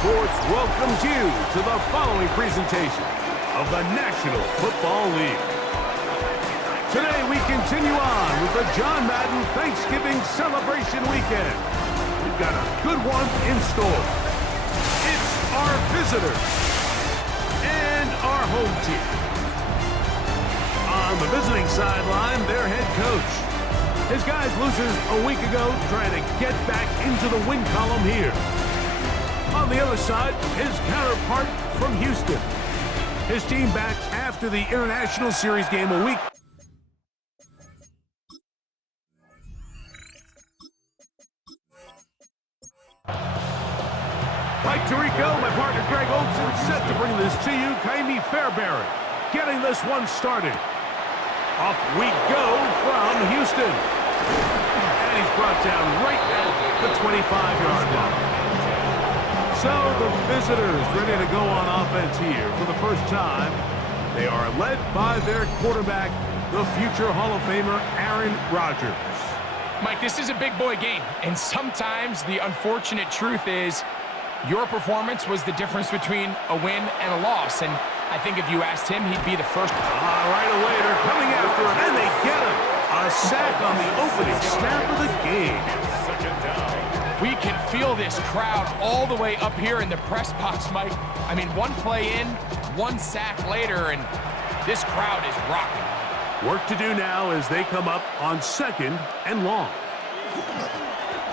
Sports welcomes you to the following presentation of the National Football League. Today we continue on with the John Madden Thanksgiving Celebration Weekend. We've got a good one in store. It's our visitors and our home team. On the visiting sideline, their head coach. His guys loses a week ago trying to get back into the win column here. On the other side, his counterpart from Houston. His team back after the International Series game a week. Like Tirico, my partner Greg Olson set to bring this to you. Kaimi Fairbairn getting this one started. Off we go from Houston. And he's brought down right at the 25-yard line. So the visitors ready to go on offense here for the first time. They are led by their quarterback, the future Hall of Famer, Aaron Rodgers. Mike, this is a big boy game, and sometimes the unfortunate truth is your performance was the difference between a win and a loss, and I think if you asked him, he'd be the first. Right away, they're coming after him, and they get him. A sack on the opening snap of the game. We can feel this crowd all the way up here in the press box, Mike. I mean, one play in, one sack later, and this crowd is rocking. Work to do now as they come up on 2nd and long.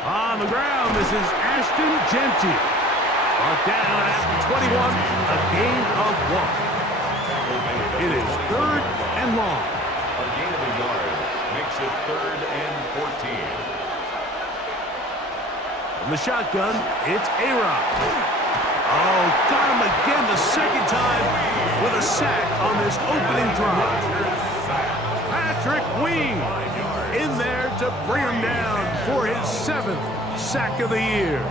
On the ground, this is Ashton Genty. Brought down at the 21, a gain of 1. It is 3rd and long. A gain of a yard makes it 3rd and 14. From the shotgun, it's A-Rod. Oh, got him again the second time with a sack on this opening drive. Patrick Wing in there to bring him down for his 7th sack of the year.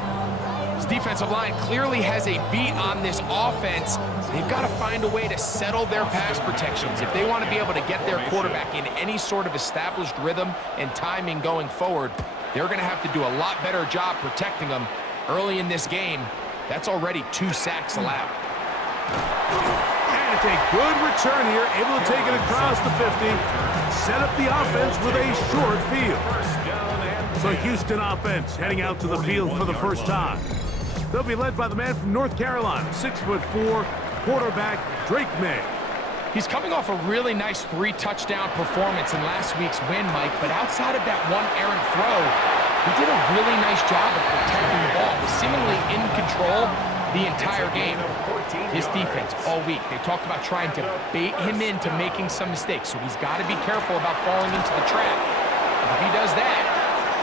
His defensive line clearly has a beat on this offense. They've got to find a way to settle their pass protections. If they want to be able to get their quarterback in any sort of established rhythm and timing going forward, they're going to have to do a lot better job protecting them early in this game. That's already 2 sacks allowed. And it's a good return here, able to take it across the 50, set up the offense with a short field. So Houston offense heading out to the field for the first time. They'll be led by the man from North Carolina, 6'4", quarterback Drake May. He's coming off a really nice 3-touchdown performance in last week's win, Mike, but outside of that one errant throw, he did a really nice job of protecting the ball. He was seemingly in control the entire game. His defense all week, they talked about trying to bait him into making some mistakes, so he's got to be careful about falling into the trap. And if he does that,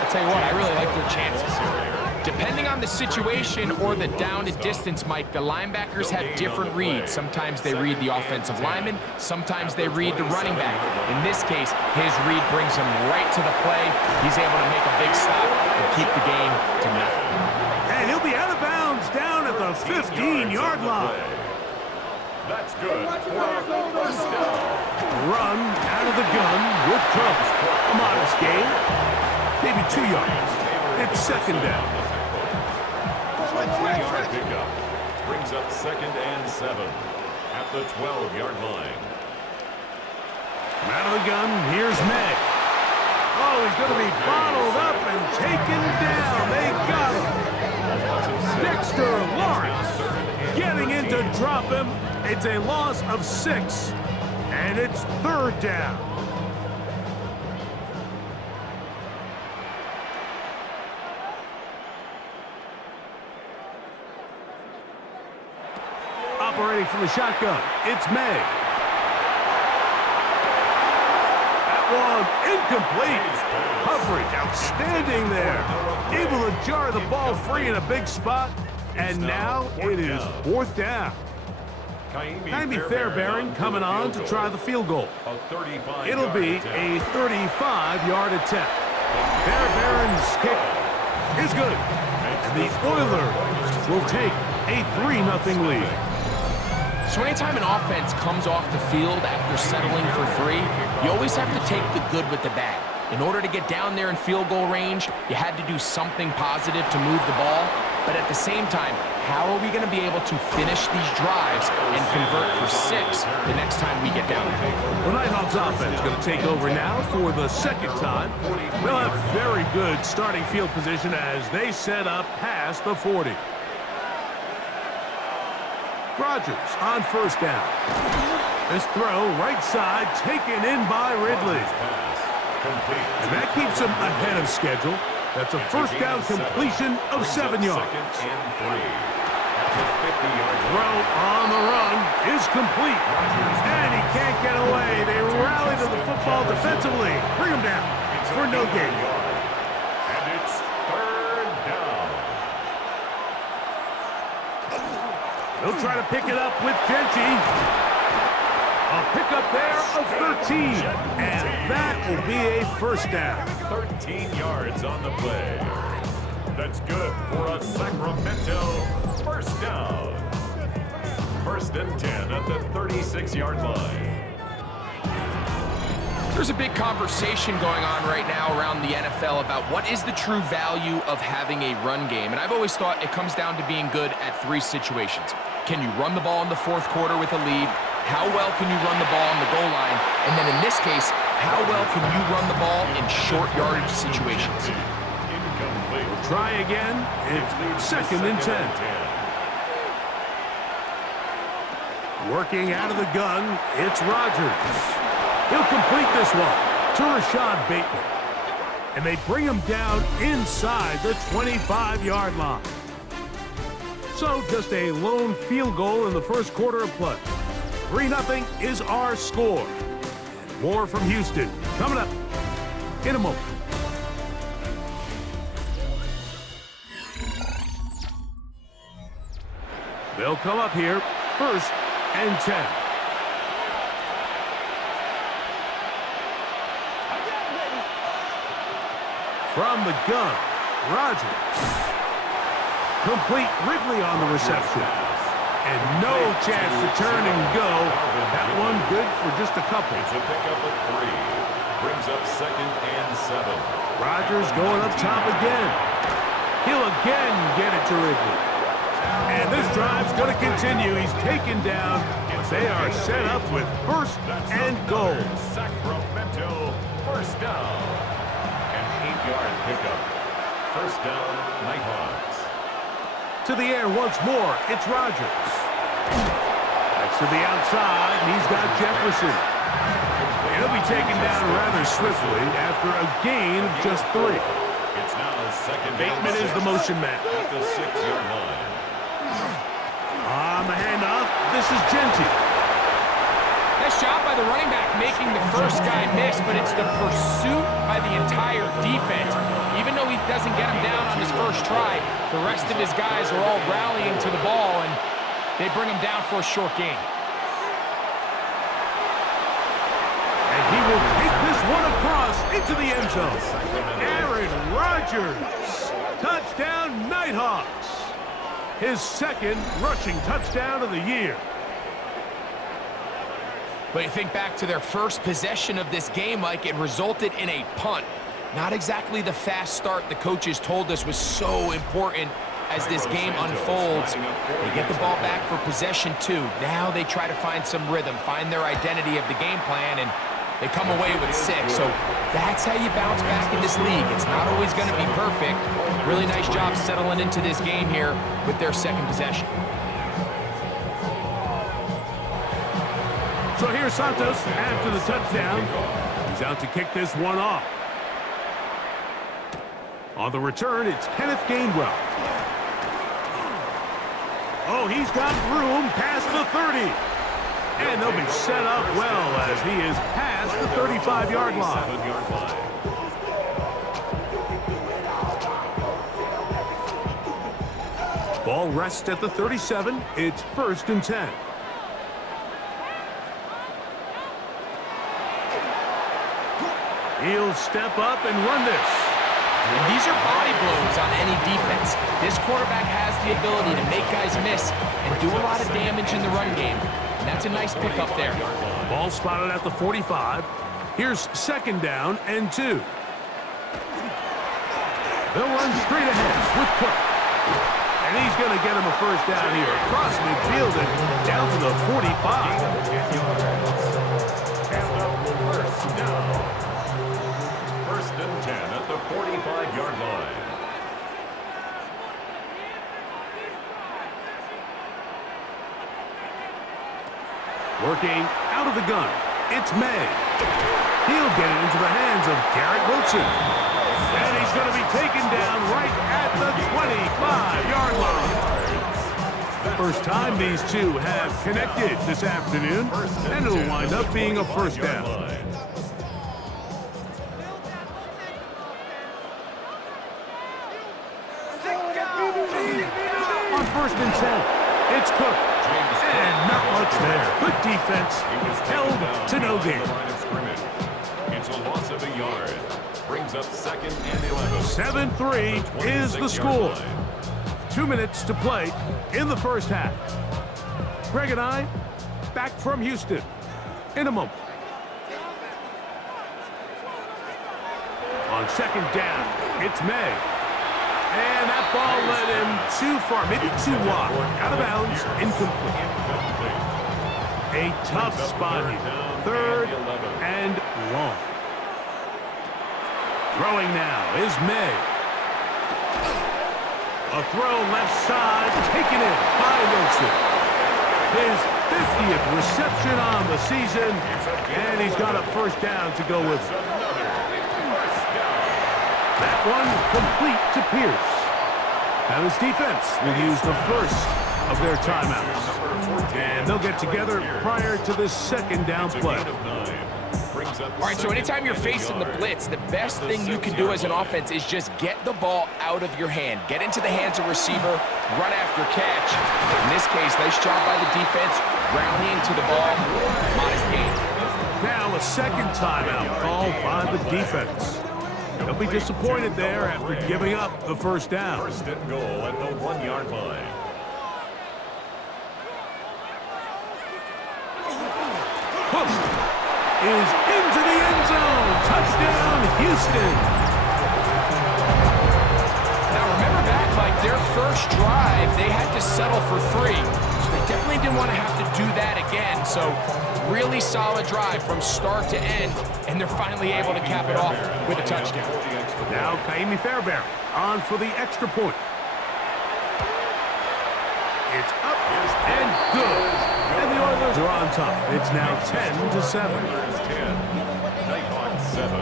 I'll tell you what, I really like their chances here. Depending on the situation or the down and distance, Mike, the linebackers have different reads. Sometimes they read the offensive lineman, sometimes they read the running back. In this case, his read brings him right to the play. He's able to make a big stop and keep the game to nothing. And he'll be out of bounds down at the 15-yard line. That's good for a first down. Run out of the gun with Cubs. A modest gain, maybe 2 yards. It's 2nd down. 3-yard pickup brings up 2nd and 7 at the 12-yard line. Out of the gun, here's May. Oh, he's going to be bottled up and taken down. They got him. Dexter Lawrence getting in to drop him. It's a loss of 6, and it's 3rd down. Operating from the shotgun, it's May. That one incomplete. Coverage outstanding there. Able to jar the ball free in a big spot. And now it is 4th down. Kaimi Fairbairn coming on to try the field goal. It'll be a 35-yard attempt. Fairbairn's kick is good. And the Oilers will take a 3-0 lead. So anytime an offense comes off the field after settling for 3, you always have to take the good with the bad. In order to get down there in field goal range, you had to do something positive to move the ball. But at the same time, how are we going to be able to finish these drives and convert for 6 the next time we get down there? The Nighthawks offense going to take over now for the second time. They'll have very good starting field position as they set up past the 40. Rogers on first down. This throw right side taken in by Ridley. And that keeps him ahead of schedule. That's a first down completion of 7 yards. Throw on the run is complete. And he can't get away. They rally to the football defensively. Bring him down for no gain. And it's third down. They'll try to pick it up with Genty. A pickup there of 13. And that will be a first down. 13 yards on the play. That's good for a Sacramento first down. First and 10 at the 36-yard line. There's a big conversation going on right now around the NFL about what is the true value of having a run game. And I've always thought it comes down to being good at 3 situations. Can you run the ball in the 4th quarter with a lead? How well can you run the ball on the goal line? And then in this case, how well can you run the ball in short yardage situations? We'll try again. It's second and 10. Working out of the gun, it's Rogers. He'll complete this one to Rashad Bateman. And they bring him down inside the 25-yard line. So just a lone field goal in the first quarter of play. 3-0 is our score. More from Houston coming up in a moment. They'll come up here first and 10. From the gun, Rogers. Complete Ridley on the reception. And no chance to turn and go. That one good for just a couple. It's a pickup of 3. Brings up second and 7. Rogers going up top again. He'll again get it to Ridley. And this drive's going to continue. He's taken down. They are set up with first and goal. Sacramento first down. An 8-yard pickup. First down, Nighthawks. To the air once more, it's Rogers. That's to the outside, and he's got Jefferson. He'll be taken down rather swiftly after a gain of just 3. It's now second down. Bateman is the motion man. At the 6-yard line. On the handoff, this is Genty. Nice job by the running back making the first guy miss, but it's the pursuit by the entire defense. Even though he doesn't get him down on his first try, the rest of his guys are all rallying to the ball, and they bring him down for a short gain. And he will take this one across into the end zone. Aaron Rodgers. Touchdown, Nighthawks. His second rushing touchdown of the year. But you think back to their first possession of this game, Mike, it resulted in a punt. Not exactly the fast start the coaches told us was so important as this game unfolds. They get the ball back for possession 2. Now they try to find some rhythm, find their identity of the game plan, and they come away with 6. So that's how you bounce back in this league. It's not always going to be perfect. Really nice job settling into this game here with their second possession. So here's Santos after the touchdown. He's out to kick this one off. On the return, it's Kenneth Gainwell. Oh, he's got room past the 30. And they'll be set up well as he is past the 35-yard line. Ball rests at the 37. It's first and 10. He'll step up and run this. And these are body blows on any defense. This quarterback has the ability to make guys miss and do a lot of damage in the run game. And that's a nice pickup there. Ball spotted at the 45. Here's second down and 2. They'll run straight ahead with Cook. And he's going to get him a first down here across midfield and down to the 45. First down. First and 10 at the 45-yard line. Working out of the gun, it's May. He'll get it into the hands of Garrett Wilson. And he's going to be taken down right at the 25-yard line. First time these two have connected this afternoon, and it'll wind up being a first down. On first and 10, it's Cook. And not much there. Good defense. Held to no gain. It's a loss of a yard. Brings up second and 11. 7-3 is the score. 2 minutes to play in the first half. Greg and I back from Houston in a moment. On second down, it's May. And that ball led him too far, maybe too wide. Out of bounds, incomplete. A tough spot here. Third and long. Throwing now is May. A throw left side, taken in by Wilson. His 50th reception on the season, and he's got a first down to go with it. That one complete to Pierce. Now his defense will use the first of their timeouts. And they'll get together prior to this second down play. All right, so anytime you're facing the blitz, the best thing you can do as an offense is just get the ball out of your hand. Get into the hands of receiver, run after catch. In this case, nice job by the defense, rallying to the ball, modest gain. Now a second timeout called by the defense. They'll be disappointed there after giving up the first down. First and goal at the 1-yard line. Cook is into the end zone. Touchdown, Houston. Now remember back, like their first drive, they had to settle for 3. So they definitely didn't want to have to do that again. So really solid drive from start to end, and they're finally able to cap it off with a touchdown. Now Kaimi Fairbairn on for the extra point. It's up and good. And the Oilers are on top. It's now 10-7. Nighthawks 7.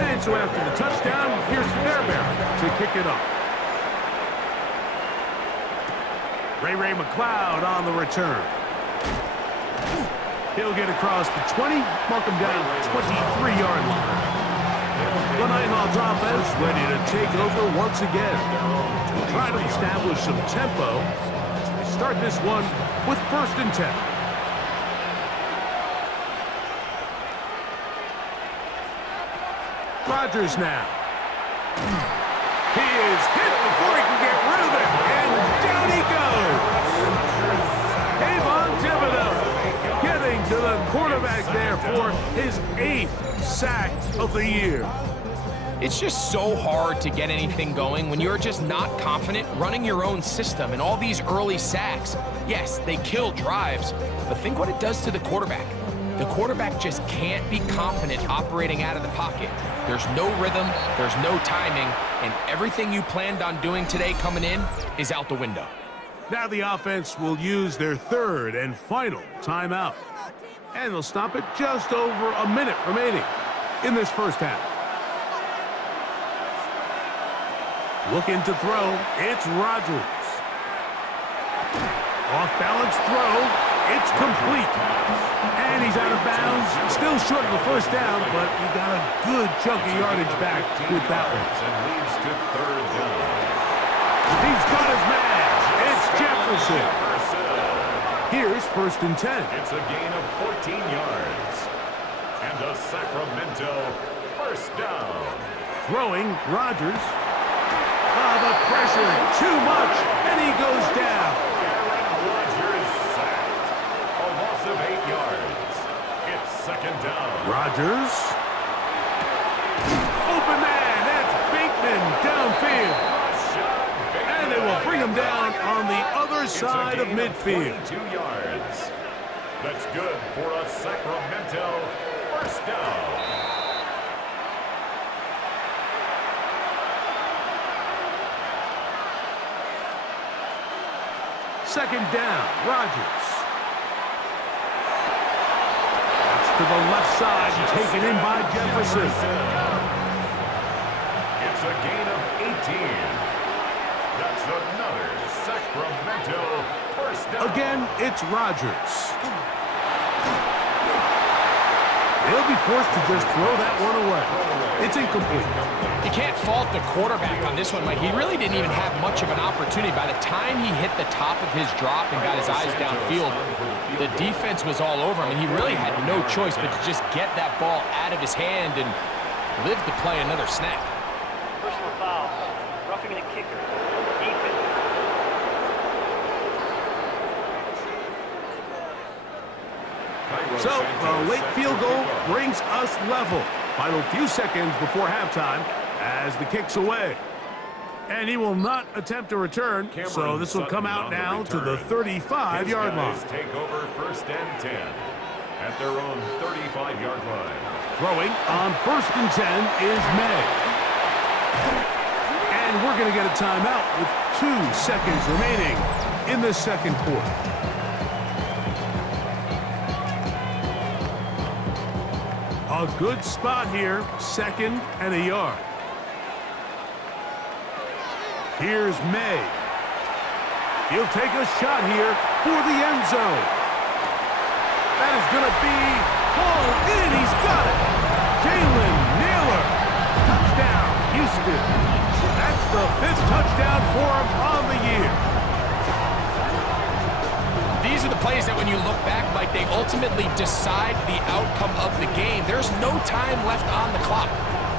And so after the touchdown, here's Fairbairn to kick it off. Ray McLeod on the return. He'll get across the 20, mark him down 23-yard line. The Nighthawks offense ready to take over once again. We'll try to establish some tempo as they start this one with first and 10. Rodgers now. He is hit before he can get rid of it, and down he goes. Kayvon Thibodeau getting to the quarterback there for his 8th sack of the year. It's just so hard to get anything going when you're just not confident running your own system. And all these early sacks, yes, they kill drives, but think what it does to the quarterback. The quarterback just can't be confident operating out of the pocket. There's no rhythm, there's no timing, and everything you planned on doing today coming in is out the window. Now the offense will use their third and final timeout. And they'll stop it just over a minute remaining in this first half. Looking to throw, it's Rodgers. Off-balance throw, it's complete. And he's out of bounds, still short of the first down, but he got a good chunk of yardage back with that one. And leads to third down. He's got his man. It's Jefferson. Here's first and 10. It's a gain of 14 yards. And a Sacramento first down. Throwing, Rodgers. The pressure, too much, and he goes down. Aaron Rodgers sacked. A loss of 8 yards. It's second down. Rodgers. Open man. side of midfield. 22 yards. That's good for a Sacramento first down. Second down, Rodgers. That's to the left side, taken in by Jefferson. It's a gain of 18. That's another Sacramento first down. Again, it's Rodgers. They'll be forced to just throw that one away. It's incomplete. You can't fault the quarterback on this one, Mike. He really didn't even have much of an opportunity. By the time he hit the top of his drop and got his eyes downfield, the defense was all over him, and he really had no choice but to just get that ball out of his hand and live to play another snap. Personal foul, roughing the kicker. Defense. So, the late field goal brings us level. Final few seconds before halftime as the kick's away. And he will not attempt a return, so this will come out now to the 35-yard line. Take over first and 10 at their own 35-yard line. Throwing on first and 10 is May. And we're going to get a timeout with 2 seconds remaining in the second quarter. A good spot here, second and a yard. Here's May. He'll take a shot here for the end zone. That is going to be hauled in. He's got it. Jalen Naylor. Touchdown, Houston. That's the 5th touchdown for him on the year. These are the plays that when you look back, Mike, they ultimately decide the outcome of the game. There's no time left on the clock.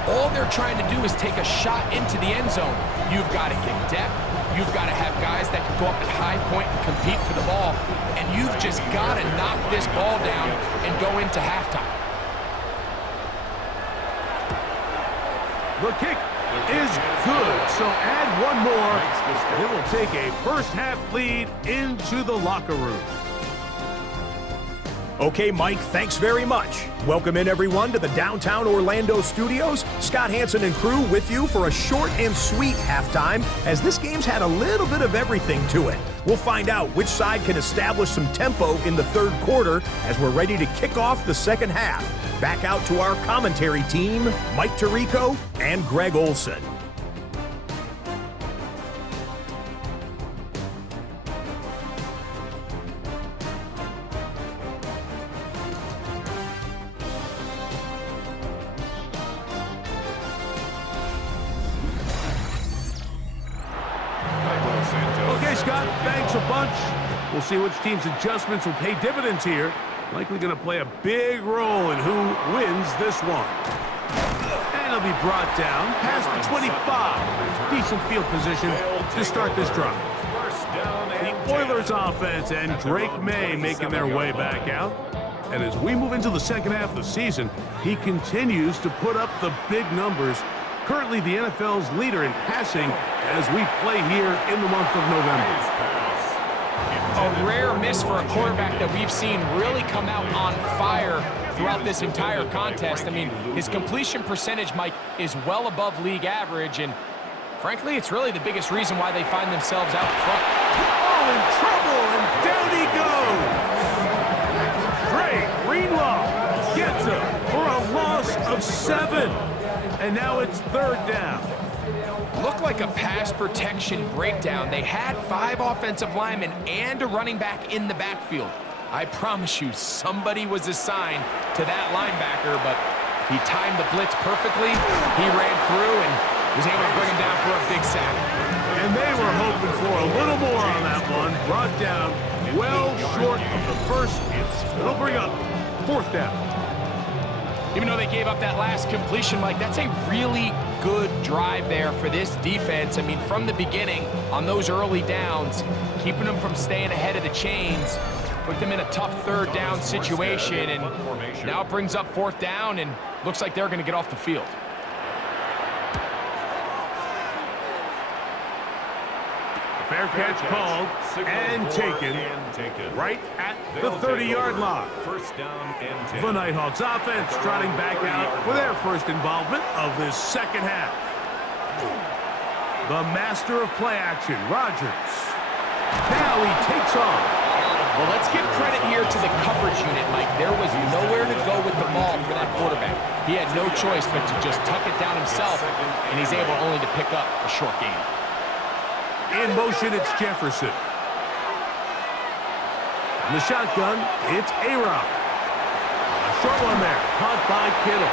All they're trying to do is take a shot into the end zone. You've got to get depth. You've got to have guys that can go up at high point and compete for the ball. And you've just got to knock this ball down and go into halftime. The kick is good, so add one more, and it will take a first-half lead into the locker room. Okay, Mike, thanks very much. Welcome in, everyone, to the downtown Orlando studios. Scott Hansen and crew with you for a short and sweet halftime, as this game's had a little bit of everything to it. We'll find out which side can establish some tempo in the third quarter as we're ready to kick off the second half. Back out to our commentary team, Mike Tirico and Greg Olson. Okay, Scott, thanks a bunch. We'll see which team's adjustments will pay dividends here. Likely going to play a big role in who wins this one. And he'll be brought down past the 25. Decent field position to start this drive. The Oilers offense and Drake May making their way back out. And as we move into the second half of the season, he continues to put up the big numbers. Currently the NFL's leader in passing as we play here in the month of November. A rare miss for a quarterback that we've seen really come out on fire throughout this entire contest. I mean, his completion percentage, Mike, is well above league average, and frankly, it's really the biggest reason why they find themselves out front. Oh, in trouble, and down he goes. Drake Greenlaw gets him for a loss of 7. And now it's third down. Looked like a pass protection breakdown. They had 5 offensive linemen and a running back in the backfield. I promise you, somebody was assigned to that linebacker, but he timed the blitz perfectly. He ran through and was able to bring him down for a big sack. And they were hoping for a little more on that one. Brought down well short of the first. It'll bring up fourth down. Even though they gave up that last completion, Mike, that's a really good drive there for this defense. I mean, from the beginning, on those early downs, keeping them from staying ahead of the chains, put them in a tough third down situation, and now it brings up fourth down, and looks like they're going to get off the field. The Fair catch called and taken right at the 30-yard line. First down and 10. The Nighthawks offense trotting back out for their first involvement of this second half. The master of play action, Rodgers. Now he takes off. Well, let's give credit here to the coverage unit, Mike. There was nowhere to go with the ball for that quarterback. He had no choice but to just tuck it down himself, and he's able only to pick up a short gain. In motion, it's Jefferson. In the shotgun, it's A-Rob. A short one there, caught by Kittle.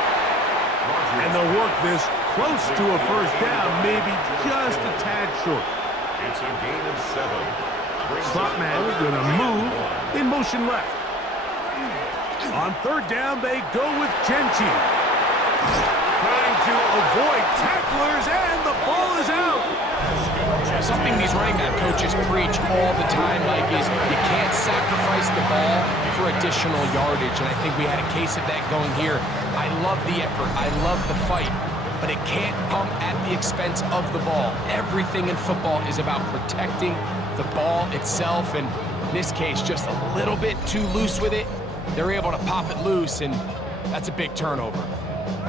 And they'll work this close to a first down, maybe just a tad short. It's a gain of 7. Slot man gonna move in motion left. On third down, they go with Genchi. Trying to avoid tacklers, and the ball is out. Something these running back coaches preach all the time, Mike, is you can't sacrifice the ball for additional yardage, and I think we had a case of that going here. I love the effort. I love the fight, but it can't come at the expense of the ball. Everything in football is about protecting the ball itself, and in this case, just a little bit too loose with it. They're able to pop it loose, and that's a big turnover.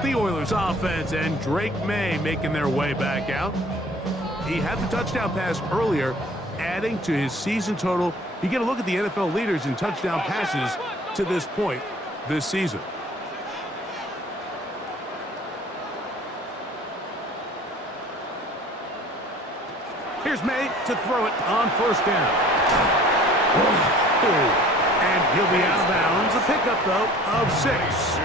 The Oilers offense and Drake May making their way back out. He had the touchdown pass earlier, adding to his season total. You get a look at the NFL leaders in touchdown passes to this point this season. Here's May to throw it on first down. And he'll be out of bounds. A pickup, though, of 6.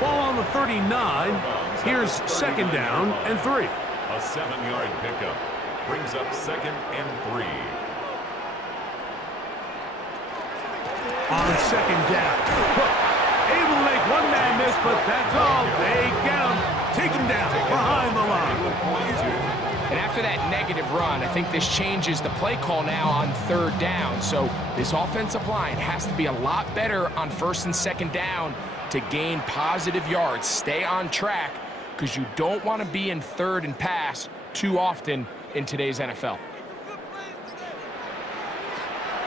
Ball on the 39. Here's second down and 3. A 7-yard pickup brings up second and 3. On second down, Cook able to make one man miss, but that's all. They get him. Take him down behind the line. And after that negative run, I think this changes the play call now on third down. So this offensive line has to be a lot better on first and second down to gain positive yards. Stay on track, because you don't want to be in third and pass too often in today's NFL.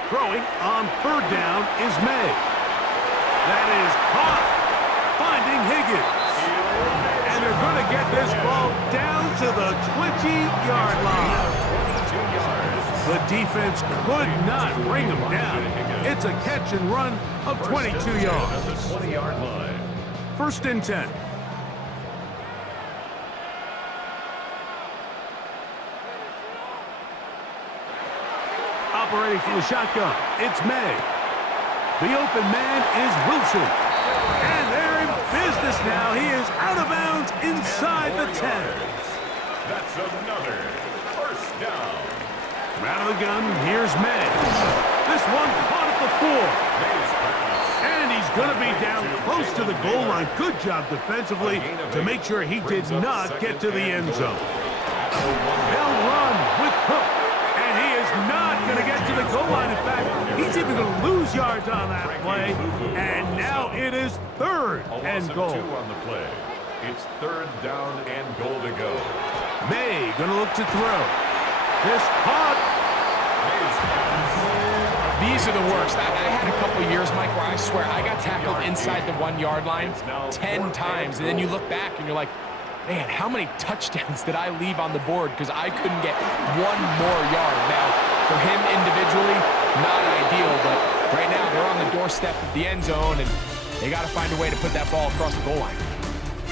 Throwing on third down is May. That is caught, finding Higgins. And they're going to get this ball down to the 20-yard line. The defense could not bring him down. It's a catch and run of 22 yards. At the 20-yard line. First and 10. Operating from the shotgun, it's May. The open man is Wilson. And they're in business now. He is out of bounds inside the 10. That's another first down. Out of the gun, here's May. This one caught at the 4. And he's going to be down close to the goal line. Good job defensively to make sure he did not get to the end zone. They'll run with Cook. And he is not going to get to the goal line. In fact, he's even going to lose yards on that play. And now it is third and goal. 2 on the play. It's third down and goal to go. May going to look to throw. This caught. These are the worst. I had a couple years, Mike, where I swear I got tackled inside the 1-yard line 10 times. And then you look back and you're like, man, how many touchdowns did I leave on the board because I couldn't get one more yard? Now, for him individually, not ideal, but right now they're on the doorstep of the end zone, and they got to find a way to put that ball across the goal line.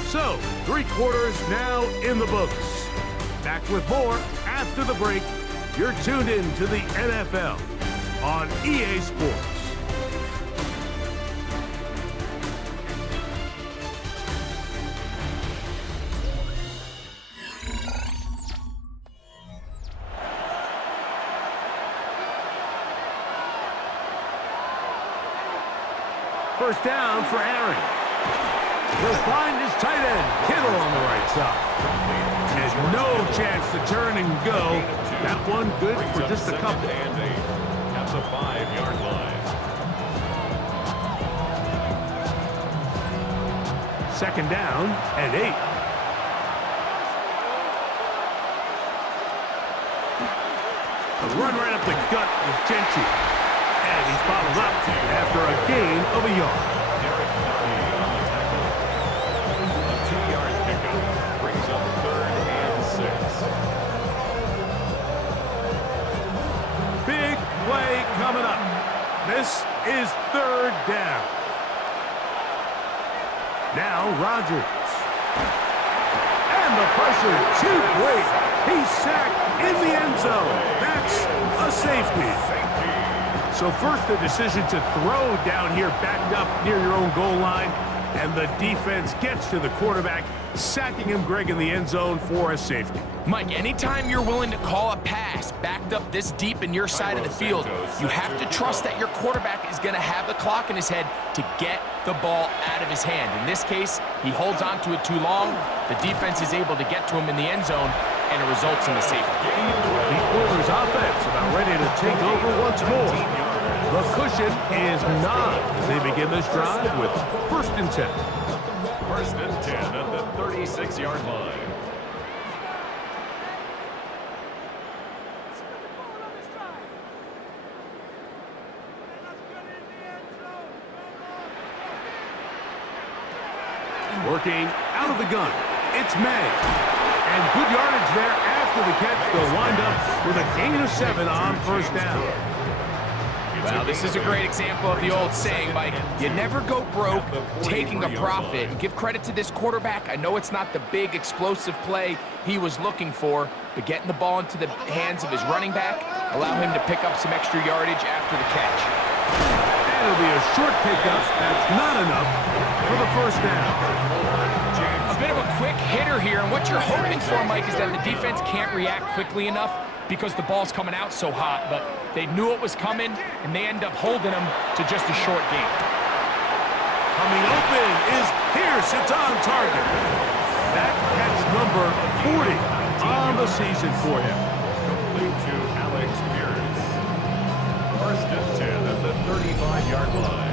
So, 3 quarters now in the books. Back with more after the break. You're tuned in to the NFL on EA Sports. First down for Aaron. He'll find his tight end, Kittle, on the right side. And no chance to turn and go. That one good for just a couple. And 8 at the 5-yard line. Second down and 8. A run right up the gut with Gentry. And he's bottled up after a gain of a yard. A 2-yard pickup brings up 3rd and 6. Big play coming up. This is 3rd down. Now Rodgers. And the pressure too great. He's sacked in the end zone. That's a safety. So first the decision to throw down here backed up near your own goal line. And the defense gets to the quarterback, sacking him, Greg, in the end zone for a safety. Mike, anytime you're willing to call a pass backed up this deep in your side of the field, you have to trust that your quarterback is going to have the clock in his head to get the ball out of his hand. In this case, he holds on to it too long. The defense is able to get to him in the end zone, and it results in the safety. The Oilers offense about ready to take over once more. The cushion is not as they begin this drive with 1st and 10. 1st and 10 at the 36-yard line. Working out of the gun, it's May. And good yardage there after the catch. They'll wind up with a gain of 7 on 1st down. Well, this is a great example of the old saying, Mike. You never go broke taking a profit. And give credit to this quarterback. I know it's not the big explosive play he was looking for, but getting the ball into the hands of his running back allow him to pick up some extra yardage after the catch. And it'll be a short pickup. That's not enough for the 1st down. A bit of a quick hitter here, and what you're hoping for, Mike, is that the defense can't react quickly enough because the ball's coming out so hot, but they knew it was coming, and they end up holding them to just a short gain. Coming open is Pierce. It's on target. That catch number 40 on the season for him. Complete to Alex Pierce. 1st and 10 at the 35-yard line.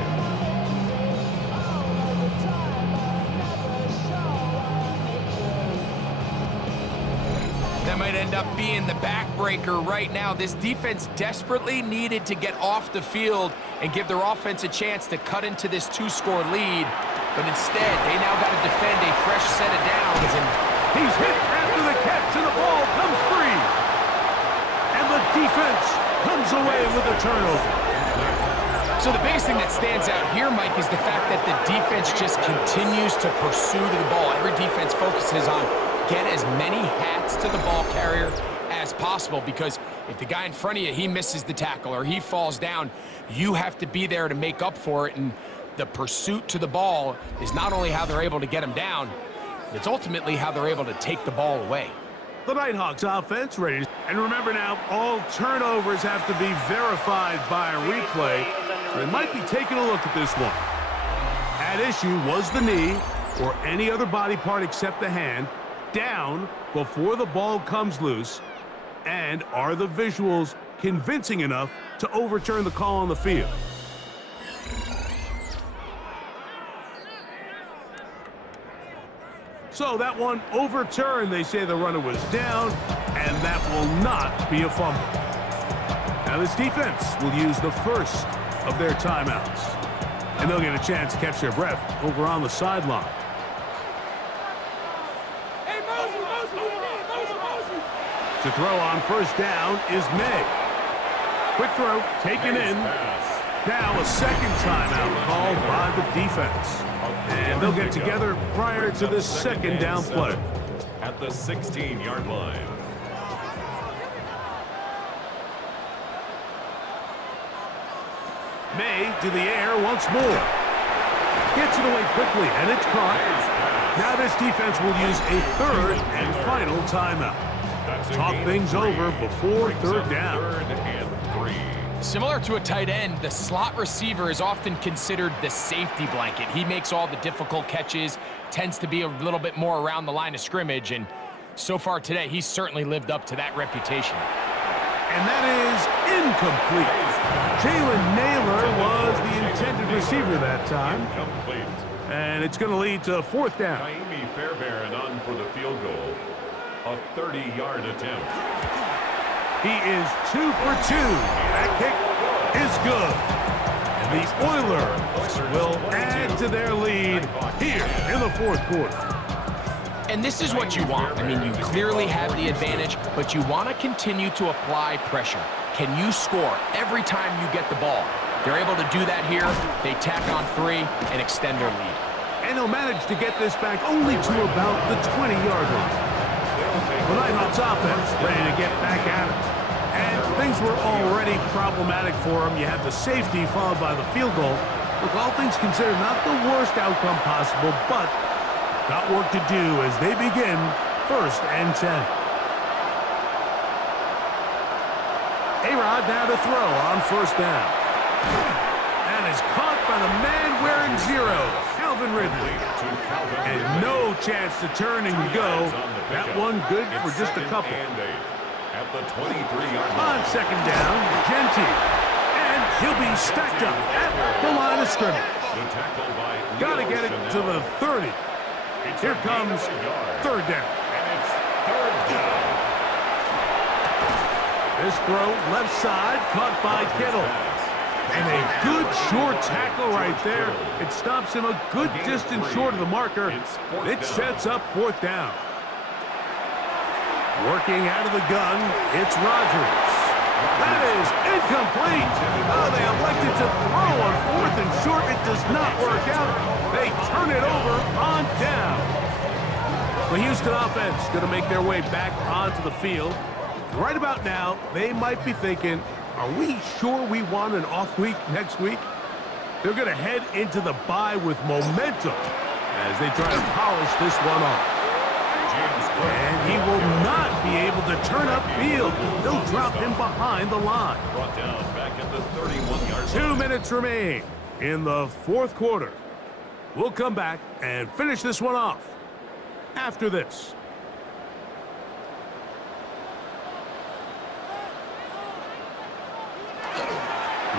That might end up being the backbreaker right now. This defense desperately needed to get off the field and give their offense a chance to cut into this 2-score lead. But instead, they now got to defend a fresh set of downs. And he's hit after the catch, and the ball comes free. And the defense comes away with a turnover. So the biggest thing that stands out here, Mike, is the fact that the defense just continues to pursue the ball. Every defense focuses on get as many hats to the ball carrier as possible, because if the guy in front of you, he misses the tackle or he falls down, you have to be there to make up for it. And the pursuit to the ball is not only how they're able to get him down, it's ultimately how they're able to take the ball away. The Nighthawks offense ready. And remember now, all turnovers have to be verified by a replay. So they might be taking a look at this one. At issue was the knee or any other body part except the hand down before the ball comes loose. And are the visuals convincing enough to overturn the call on the field? So that one overturned. They say the runner was down, and that will not be a fumble. Now this defense will use the first of their timeouts, and they'll get a chance to catch their breath over on the sideline. To throw on 1st down is May. Quick throw taken in. Now a 2nd timeout called by the defense. And they'll get together prior to this 2nd down play. At the 16-yard line. May to the air once more. Gets it away quickly, and it's caught. Now this defense will use a 3rd and final timeout. Talk things over before 3rd down. 3rd and 3. Similar to a tight end, the slot receiver is often considered the safety blanket. He makes all the difficult catches, tends to be a little bit more around the line of scrimmage, and so far today, he's certainly lived up to that reputation. And that is incomplete. Jalen Naylor was the intended receiver that time. Incomplete. And it's going to lead to 4th down. Naimi Fairbairn on for the field goal. A 30-yard attempt. He is 2 for 2. That kick is good. And the Oilers will add to their lead here in the fourth quarter. And this is what you want. I mean, you clearly have the advantage, but you want to continue to apply pressure. Can you score every time you get the ball? They're able to do that here. They tack on 3 and extend their lead. And he'll manage to get this back only to about the 20-yard line. The Nighthawks offense ready to get back at it. And things were already problematic for him. You had the safety followed by the field goal. Look, all things considered, not the worst outcome possible, but got work to do as they begin 1st and 10. A-Rod now to throw on 1st down. And is caught by the man wearing 0, Calvin Ridley. And no chance to turn and go. That one good for just a couple. At the 23-yard On 2nd down, Genty. And he'll be stacked up at the line of scrimmage. Got to get it to the 30. Here comes 3rd down. And it's 3rd down. This throw left side caught by Kittle. And a good short tackle right there. It stops him a good distance short of the marker. It sets up 4th down. Working out of the gun, it's Rodgers. That is incomplete. Oh, they elected to throw on 4th and short. It does not work out. They turn it over on down. The Houston offense going to make their way back onto the field. Right about now, they might be thinking, are we sure we want an off week next week? They're going to head into the bye with momentum as they try to polish this one off. And he will not be able to turn upfield. They'll drop him behind the line. Brought down back at the 31-yard line. 2 minutes remain in the fourth quarter. We'll come back and finish this one off after this.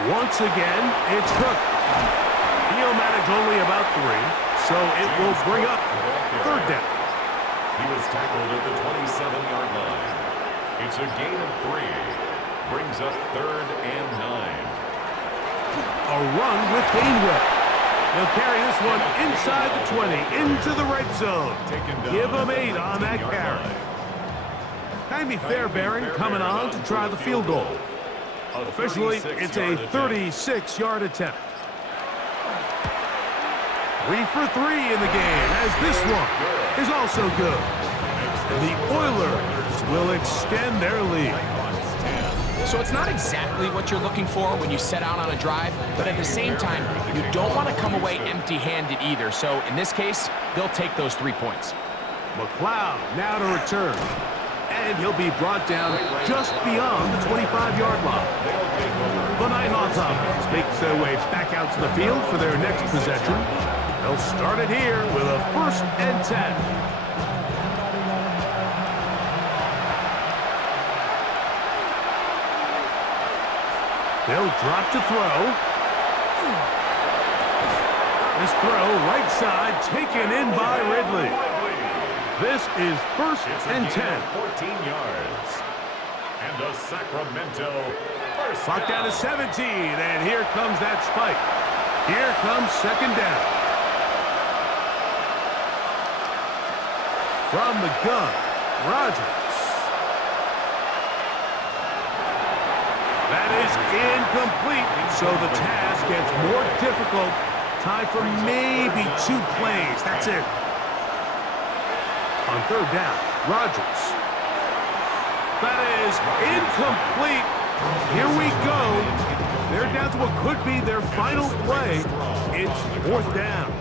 Once again, it's Cook. He'll manage only about 3, so it will bring up 3rd down. He was tackled at the 27-yard line. It's a gain of 3. Brings up 3rd and 9. A run with Gainwell. He'll carry this one inside the 20, into the red zone. Give him 8 on that carry. Jaime Fairbairn coming on to try the field goal. Officially, it's a 36-yard attempt. 3 for 3 in the game, as this one is also good. And the Oilers will extend their lead. So it's not exactly what you're looking for when you set out on a drive, but at the same time, you don't want to come away empty-handed either. So in this case, they'll take those 3 points. McLeod now to return. And he'll be brought down just beyond the 25-yard line. The Nighthawks offense makes their way back out to the field for their next possession. They'll start it here with a 1st and 10. They'll drop to throw. This throw right side taken in by Ridley. This is 1st and 10. 14 yards. And a Sacramento first Clock down to 17, and here comes that spike. Here comes 2nd down. From the gun, Rodgers. That is incomplete, so the task gets more difficult. Time for maybe 2 plays. That's it. On 3rd down, Rodgers. That is incomplete. Here we go. They're down to what could be their final play. It's 4th down.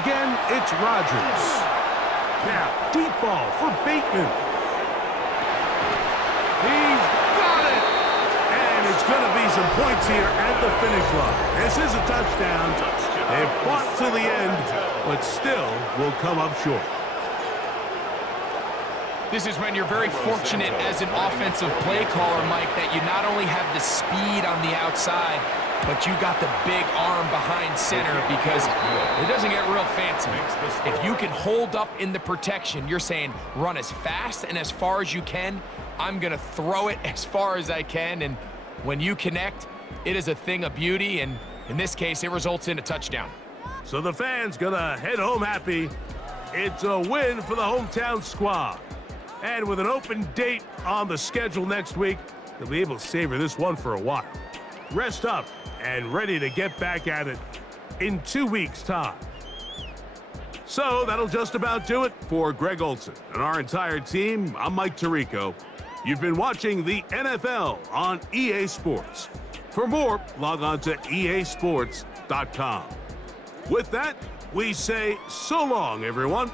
Again, it's Rodgers. Now, deep ball for Bateman. He's got it! And it's going to be some points here at the finish line. This is a touchdown. They've fought to the end, but still will come up short. This is when you're very fortunate as an offensive play caller, Mike, that you not only have the speed on the outside, but you got the big arm behind center because it doesn't get real fancy. If you can hold up in the protection, you're saying run as fast and as far as you can. I'm going to throw it as far as I can, and when you connect, it is a thing of beauty, and in this case, it results in a touchdown. So the fans gonna head home happy. It's a win for the hometown squad. And with an open date on the schedule next week, they'll be able to savor this one for a while. Rest up and ready to get back at it in 2 weeks' time. So that'll just about do it for Greg Olson and our entire team. I'm Mike Tirico. You've been watching the NFL on EA Sports. For more, log on to easports.com. With that, we say so long, everyone.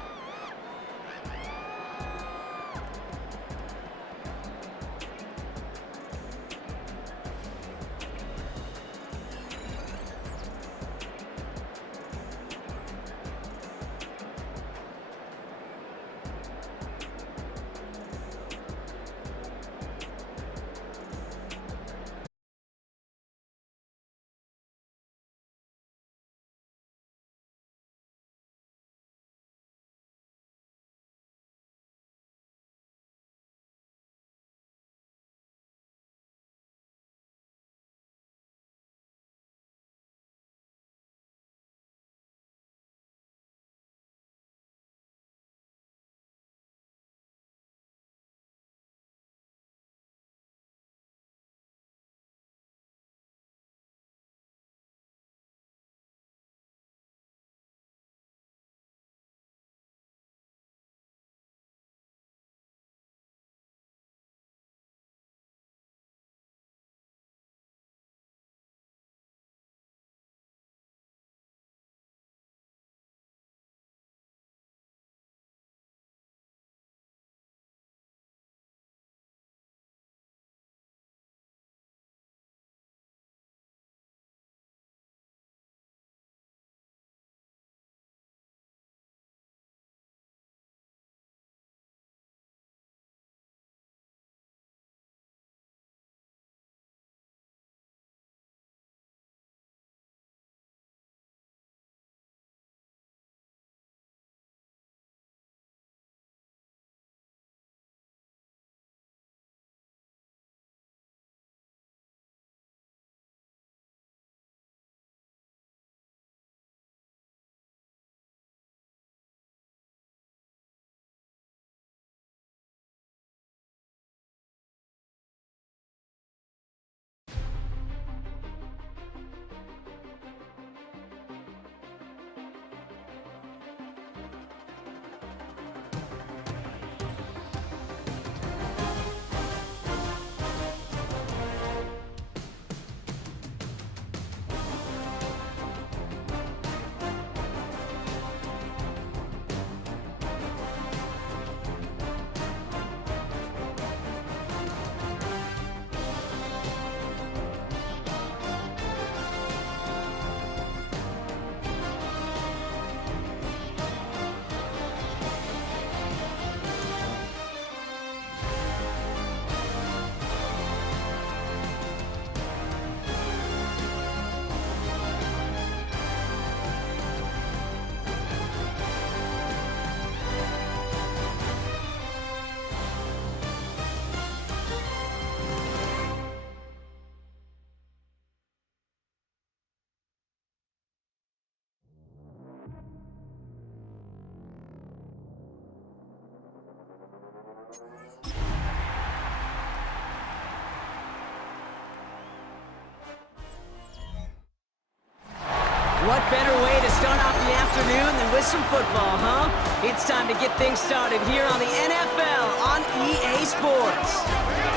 What better way to start off the afternoon than with some football, huh? It's time to get things started here on the NFL on EA Sports.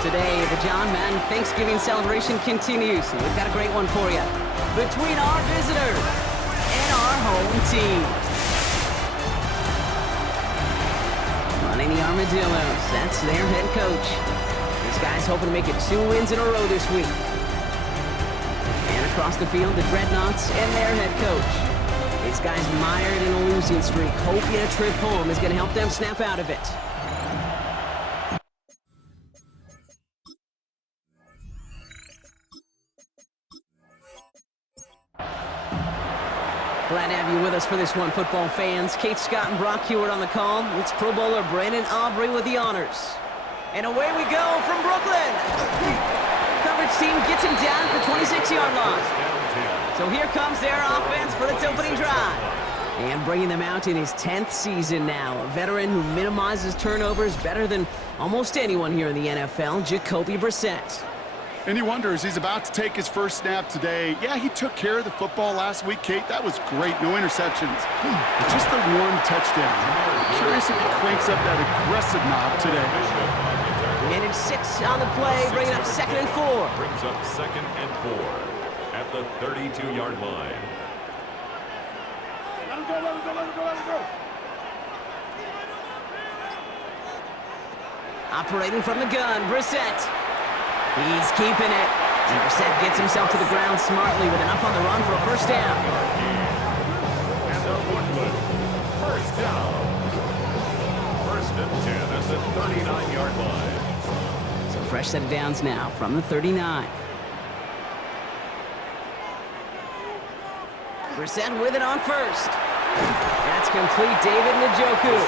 Today, the John Madden Thanksgiving celebration continues, and we've got a great one for you. Between our visitors and our home team. Running the Armadillos, that's their head coach. This guy's hoping to make it 2 wins in a row this week. Across the field, the Dreadnoughts and their head coach. These guys mired in a losing streak, hoping a trip home is going to help them snap out of it. with us for this one, football fans. Kate Scott and Brock Hewitt on the call. It's Pro Bowler Brandon Aubrey with the honors. And away we go from Brooklyn. Coverage team gets him down at the 26-yard line. So here comes their offense for its opening drive. And bringing them out in his 10th season now. A veteran who minimizes turnovers better than almost anyone here in the NFL, Jacoby Brissett. And he wonders, he's about to take his first snap today. Yeah, he took care of the football last week, Kate. That was great. No interceptions. But just the one touchdown. Curious if he cranks up that aggressive knob today. Minute 6 on the play, bringing up 2nd and 4. Brings up 2nd and 4 at the 32-yard line. Operating from the gun, Brissett. He's keeping it. And Brissett gets himself to the ground smartly with enough on the run for a first down. And the Woodland, first down. 1st and 10 at the 39-yard line. So fresh set of downs now from the 39. Brissett with it on first. That's complete, David Njoku.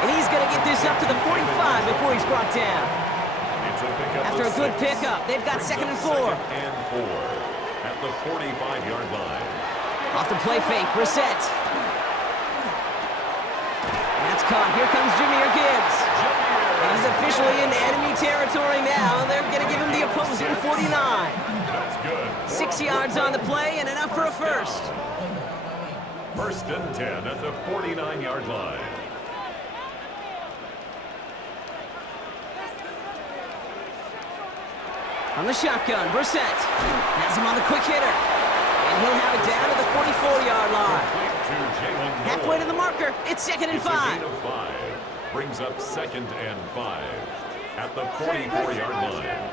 And he's going to get this up to the 45 before he's brought down. After a good pickup, they've got 2nd and 4. 2nd and 4 at the 45-yard line. Off the play fake, Brissett. That's caught. Here comes Jahmyr Gibbs. And he's officially in enemy territory now. They're going to give him the opposing 49. That's good. 6 yards on the play and enough for a first. 1st and 10 at the 49-yard line. On the shotgun, Brissett has him on the quick hitter. And he'll have it down to the 44-yard line. Halfway to the marker, it's 2nd and 5. Brings up 2nd and 5 at the 44-yard line.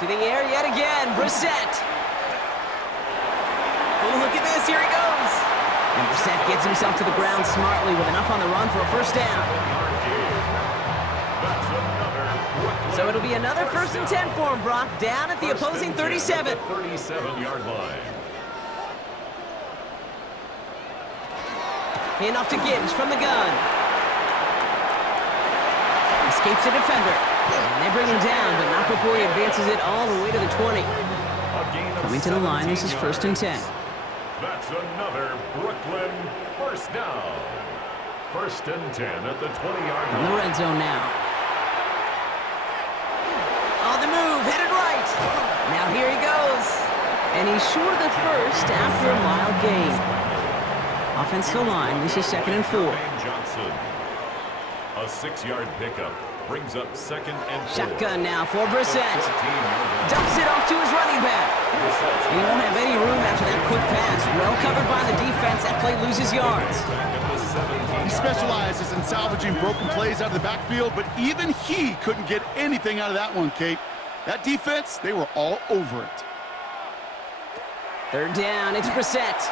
To the air yet again, Brissett. Oh, look at this, here he goes. And Brissett gets himself to the ground smartly with enough on the run for a first down. So it'll be another 1st and 10 for him, Brock, down at the opposing 37. 37-yard line. Hand off to Gibbs from the gun. Escapes a defender. And they bring him down, but not before he advances it all the way to the 20. Coming to the line, this is 1st and 10. That's another Brooklyn first down. 1st and 10 at the 20-yard line. In the red zone now. On the move, headed right. Now here he goes. And he's short of the first after a mild gain. Offensive line, this is 2nd and 4. Johnson. A 6-yard pickup brings up 2nd and 4. Shotgun now for Brissett. Dumps it off to his running back. He won't have any room after that quick pass. Well covered by the defense. That play loses yards. He specializes in salvaging broken plays out of the backfield, but even he couldn't get anything out of that one, Kate. That defense, they were all over it. 3rd down, it's Brissett.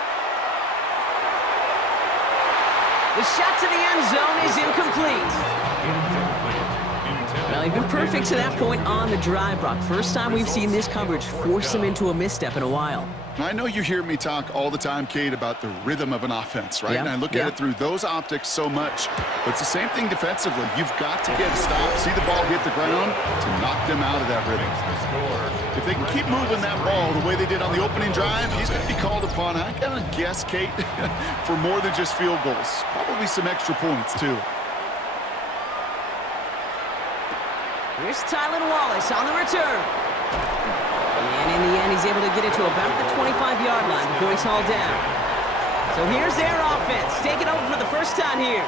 The shot to the end zone is incomplete. Well, he's been perfect to that point on the drive, Brock. First time we've seen this coverage force him into a misstep in a while. I know you hear me talk all the time, Kate, about the rhythm of an offense, right? Yeah, And I look at it through those optics so much. But it's the same thing defensively. You've got to get a stop, see the ball hit the ground to knock them out of that rhythm. If they can keep moving that ball the way they did on the opening drive, he's going to be called upon, I gotta guess, Kate, for more than just field goals. Probably some extra points, too. Here's Tylan Wallace on the return. And in the end, he's able to get it to about the 25-yard line before he's hauled down. So here's their offense, taking over for the first time here.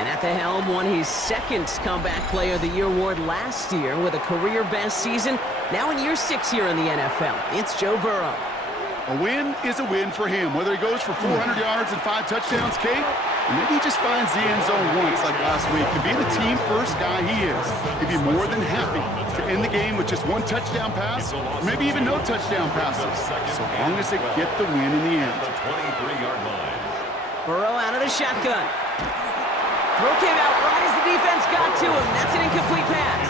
And at the helm, won his 2nd Comeback Player of the Year award last year with a career-best season. Now in year 6 here in the NFL, it's Joe Burrow. A win is a win for him, whether he goes for 400 yards and 5 touchdowns, Kate, or maybe he just finds the end zone once like last week. And being the team-first guy he is, he'd be more than happy to end the game with just 1 touchdown pass, or maybe even no touchdown passes, so long as they get the win in the end. The 23-yard line. Burrow out of the shotgun. Throw came out right as the defense got to him. That's an incomplete pass.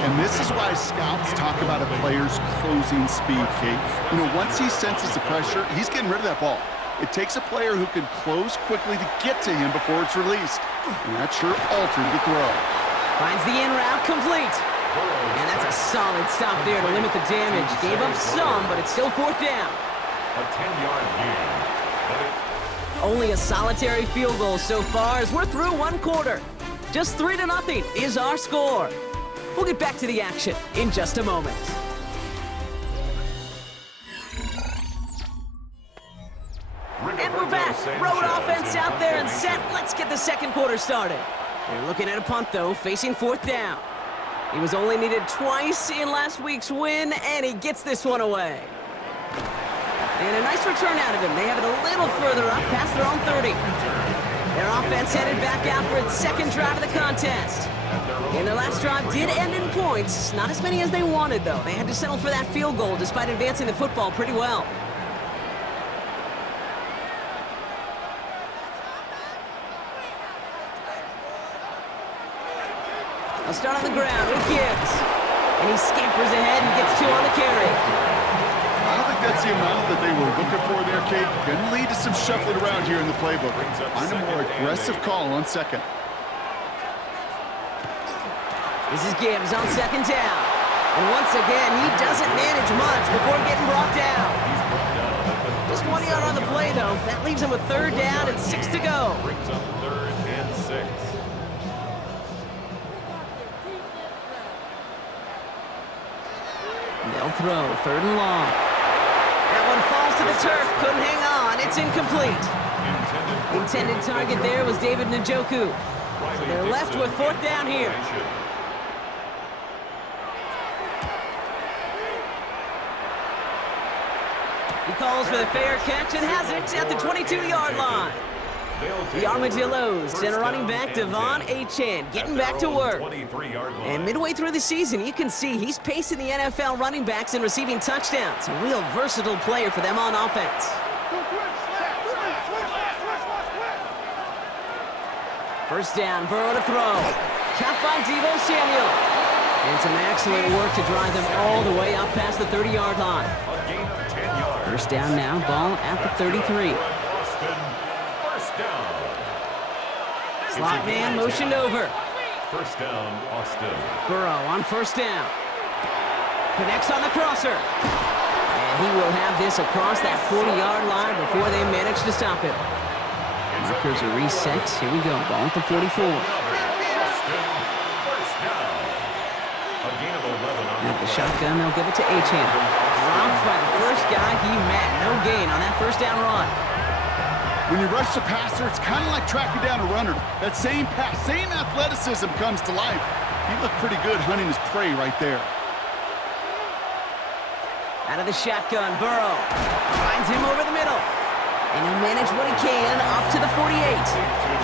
And this is why scouts talk about a player's closing speed, Kate. You know, once he senses the pressure, he's getting rid of that ball. It takes a player who can close quickly to get to him before it's released. And that sure altered the throw. Finds the in route complete. And that's a solid stop there to limit the damage. Gave up some, but it's still 4th down. A 10-yard gain. Only a solitary field goal so far as we're through 1 quarter. Just 3-0 is our score. We'll get back to the action in just a moment. And we're back. Road offense out there and set. Let's get the 2nd quarter started. They're looking at a punt, though, facing 4th down. He was only needed twice in last week's win, and he gets this one away. And a nice return out of him. They have it a little further up, past their own 30. Their offense headed back out for its 2nd drive of the contest. And their last drive did end in points. Not as many as they wanted, though. They had to settle for that field goal despite advancing the football pretty well. They'll start on the ground with Gibbs. And he scampers ahead and gets 2 on the carry. I don't think that's the amount that they were looking for there, Kate. Can lead to some shuffling around here in the playbook. Find a more aggressive call on 2nd. This is Gibbs on 2nd down. And once again, he doesn't manage much before getting brought down. Just 1 yard on the play, though. That leaves him with 3rd down and 6 to go. Brings up 3rd and 6. They'll throw 3rd and long. That one falls to the turf. Couldn't hang on. It's incomplete. Intended target there was David Njoku. So they're left with 4th down here. He calls for the fair catch and has it at the 22-yard line. The Armadillos send a running back, Devon Achane, getting back to work. And midway through the season, you can see he's pacing the NFL running backs and receiving touchdowns. A real versatile player for them on offense. First down, Burrow to throw. Capped by Deebo Samuel. And some excellent work to drive them all the way up past the 30-yard line. First down now, ball at the 33. Slot man motioned over. First down, Austin. Burrow on 1st down. Connects on the crosser. And he will have this across that 40-yard line before they manage to stop him. Markers are reset. Here we go. Ball at the 44. At the shotgun, they'll give it to Achane. Dropped by the first guy he met. No gain on that 1st down run. When you rush the passer, it's kind of like tracking down a runner. That same pass, same athleticism comes to life. He looked pretty good hunting his prey right there. Out of the shotgun, Burrow finds him over the middle. And he'll manage what he can up to the 48.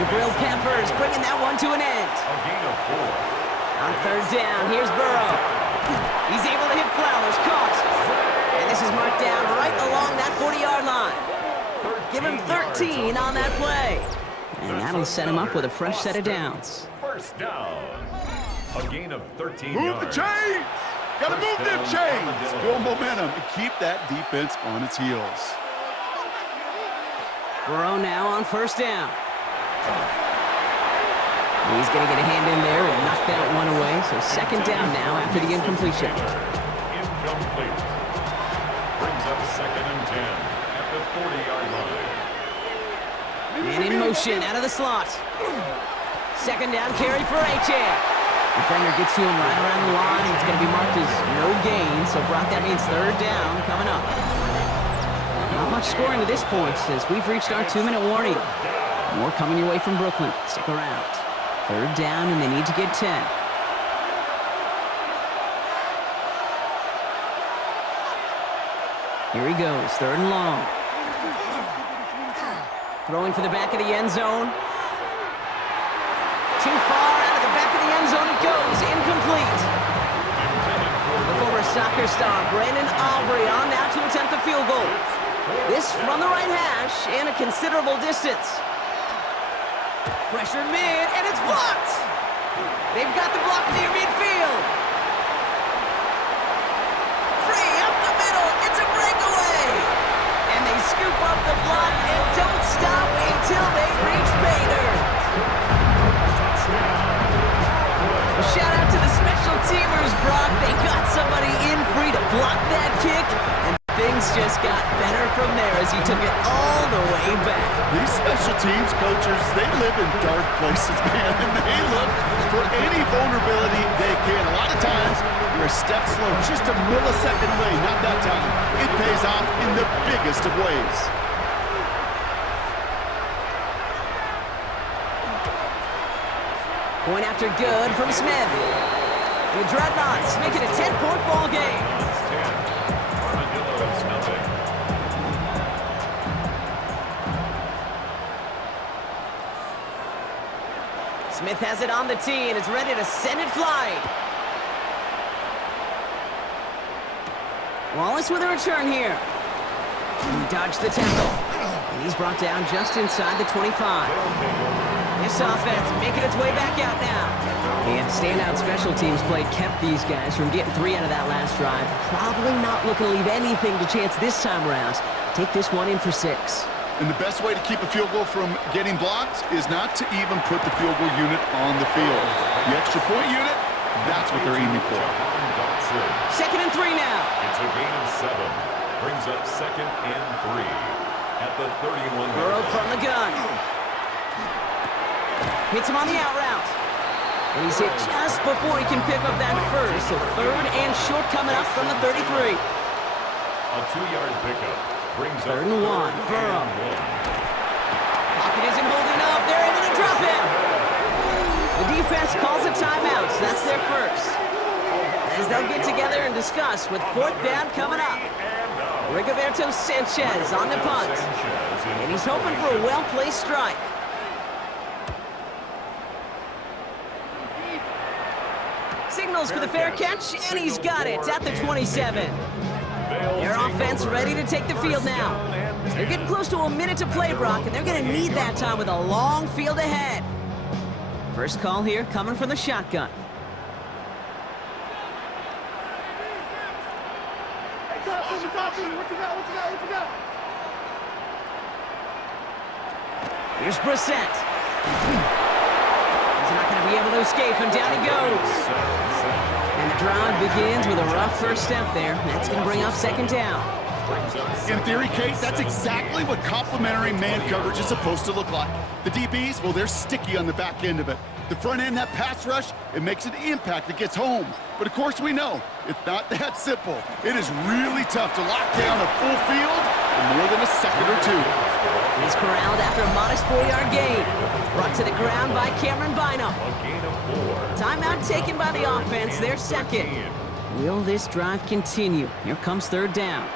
Jabril Peppers bringing that one to an end. A gain of 4. On 3rd down, here's Burrow. He's able to hit Flowers, caught. And this is marked down right along that 40-yard line. Give him 13 on that play. And that'll set him up with a fresh set of downs. First down. A gain of 13 Move yards. the chains! Gotta move them chains! Build momentum and keep that defense on its heels. Burrow now on 1st down. He's gonna get a hand in there and knock that one away. So 2nd down now after the incompletion. Incomplete. Brings up 2nd and 10 at the 40-yard line. Man in motion out of the slot. 2nd down carry for Achane. Defender gets to him right around the line. It's going to be marked as no gain. So, Brock, that means 3rd down coming up. Not much scoring to this point as we've reached our 2-minute warning. More coming your way from Brooklyn. Stick around. 3rd down, and they need to get 10. Here he goes, 3rd and long. Throwing for the back of the end zone. Too far out of the back of the end zone it goes. Incomplete. The former soccer star, Brandon Aubrey, on now to attempt a field goal. This from the right hash and a considerable distance. Pressure mid, and it's blocked. They've got the block near midfield. scoop up the block and don't stop until they reach pay dirt. A shout out to the special teamers, Brock. They got somebody in free to block that kick, and things just got better from there as he took it all the way back. These special teams coaches, they live in dark places, man, and they look for any vulnerability they can. A lot of times, you're a step slow, just a millisecond away. Not that time. It pays off in the biggest of ways. Point after good from Smith. The Dreadnoughts make it a 10-point ball game. Armadillos, nothing. Smith has it on the tee and is ready to send it flying. Wallace with a return here. He dodged the tackle. And he's brought down just inside the 25. This offense making its way back out now. And standout special teams play kept these guys from getting 3 out of that last drive. Probably not looking to leave anything to chance this time around. Take this one in for 6. And the best way to keep a field goal from getting blocked is not to even put the field goal unit on the field. The extra point unit, that's what they're aiming for. 2nd and 3 now. It's a gain of 7. Brings up 2nd and 3 at the 31. Burrow from the gun. Hits him on the out route. And he's hit just before he can pick up that first. So 3rd and short coming up from the 33. A 2-yard pickup. Brings 3rd up and 1. Burrow. Pocket isn't holding up. They're able to drop him. The defense calls a timeout. So that's their first. As they'll get together and discuss with 4th down coming up. Rigoberto Sanchez on the punt. And he's hoping for a well-placed strike. Signals for the fair catch, and he's got it at the 27. Their offense ready to take the field now. They're getting close to a minute to play, Brock, and they're going to need that time with a long field ahead. First call here coming from the shotgun. Here's Brissett. He's not going to be able to escape, and down he goes. And the drive begins with a rough first step there. That's going to bring up 2nd down. In theory, Kate, that's exactly what complementary man coverage is supposed to look like. The DBs, well, they're sticky on the back end of it. The front end, that pass rush, it makes an impact that gets home. But of course we know, it's not that simple. It is really tough to lock down a full field in more than a second or 2. He's corralled after a modest 4-yard gain. Brought to the ground by Cameron Bynum. a gain of 4. Timeout taken by the offense, their 2nd. Will this drive continue? Here comes 3rd down.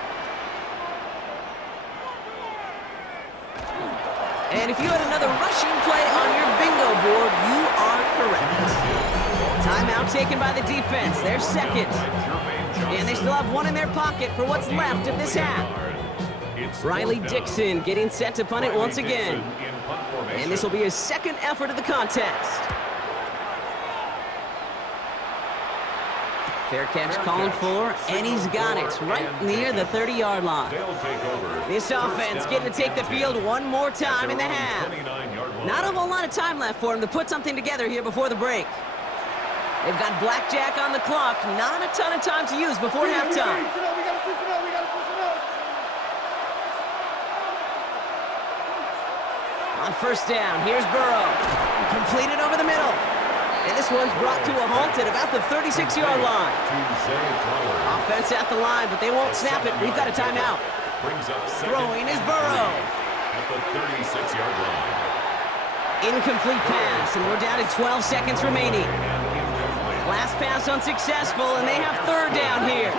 And if you had another rushing play on your bingo board, you are correct. Timeout taken by the defense, their 2nd. And they still have one in their pocket for what's left of this half. Riley Dixon getting set to punt it once again. And this will be his 2nd effort of the contest. Fair catch called for, and he's got it right near the 30-yard line. This offense getting to take the field one more time in the half. Not a whole lot of time left for him to put something together here before the break. They've got blackjack on the clock, not a ton of time to use before halftime. On 1st down, here's Burrow. Completed over the middle. And this one's brought to a halt at about the 36-yard line. Offense at the line, but they won't snap it. We've got a timeout. Throwing is Burrow. At the 36-yard line. Incomplete pass, and we're down to 12 seconds remaining. Last pass unsuccessful, and they have 3rd down here.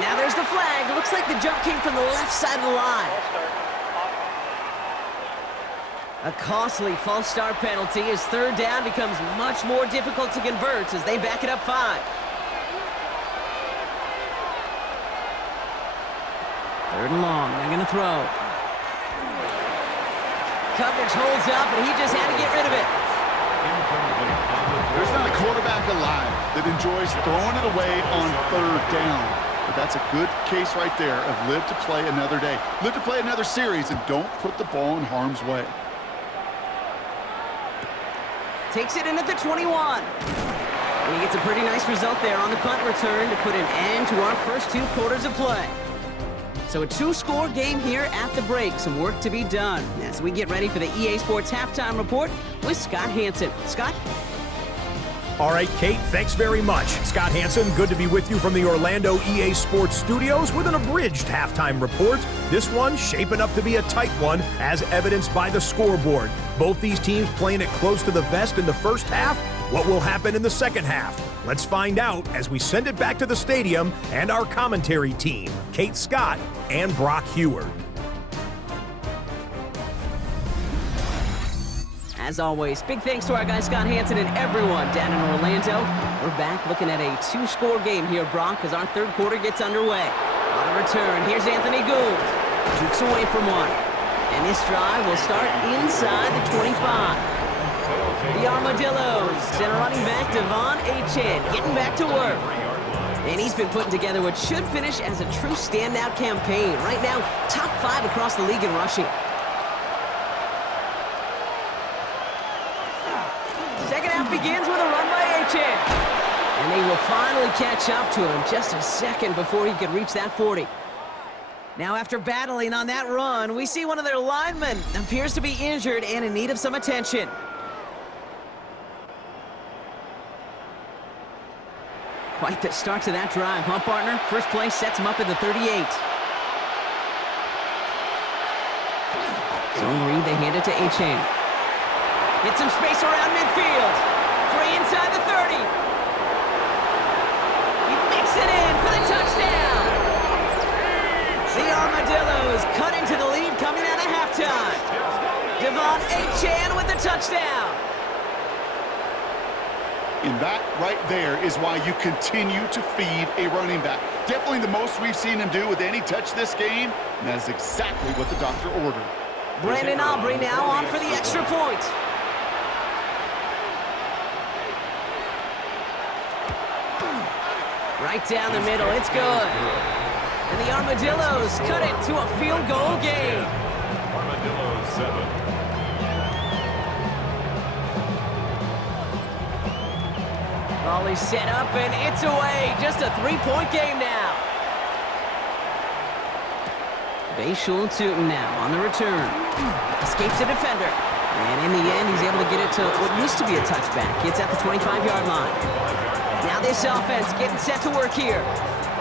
Now there's the flag. Looks like the jump came from the left side of the line. A costly false start penalty as 3rd down becomes much more difficult to convert as they back it up 5. 3rd and long, they're gonna throw. Coverage holds up, and he just had to get rid of it. There's not a quarterback alive that enjoys throwing it away on 3rd down. But that's a good case right there of live to play another day. Live to play another series and don't put the ball in harm's way. Takes it in at the 21. And he gets a pretty nice result there on the punt return to put an end to our first 2 quarters of play. So a 2-score game here at the break. Some work to be done as we get ready for the EA Sports Halftime Report with Scott Hanson. Scott? All right, Kate, thanks very much. Scott Hanson, good to be with you from the Orlando EA Sports Studios with an abridged halftime report. This one shaping up to be a tight one, as evidenced by the scoreboard. Both these teams playing it close to the vest in the first half. What will happen in the second half? Let's find out as we send it back to the stadium and our commentary team, Kate Scott and Brock Heward. As always, big thanks to our guy Scott Hanson and everyone down in Orlando. We're back looking at a 2-score game here, Brock, as our 3rd quarter gets underway. On the return, here's Anthony Gould. Jukes away from one. And this drive will start inside the 25. The Armadillos and running back Devon Achane getting back to work. And he's been putting together what should finish as a true standout campaign. Right now, top 5 across the league in rushing. Second half begins with a run by Achane. And they will finally catch up to him just a second before he could reach that 40. Now, after battling on that run, we see one of their linemen appears to be injured and in need of some attention. Quite the start to that drive, huh, partner? First play sets him up at the 38. Zone read, they hand it to Achane. Get some space around midfield. Free inside the 30. He makes it in for the touchdown. The Armadillos cut into the lead coming out of halftime. Devon Achane with the touchdown. And that right there is why you continue to feed a running back. Definitely the most we've seen him do with any touch this game, and that is exactly what the doctor ordered. Brandon Aubrey now on for the extra point. Right down the middle, it's good. And the Armadillos cut it to a field goal game. Armadillos 7. Ball is set up and it's away. Just a 3-point game now. Bayshul Tootin now on the return. Escapes the defender. And in the end, he's able to get it to what used to be a touchback. It's at the 25-yard line. Now this offense getting set to work here.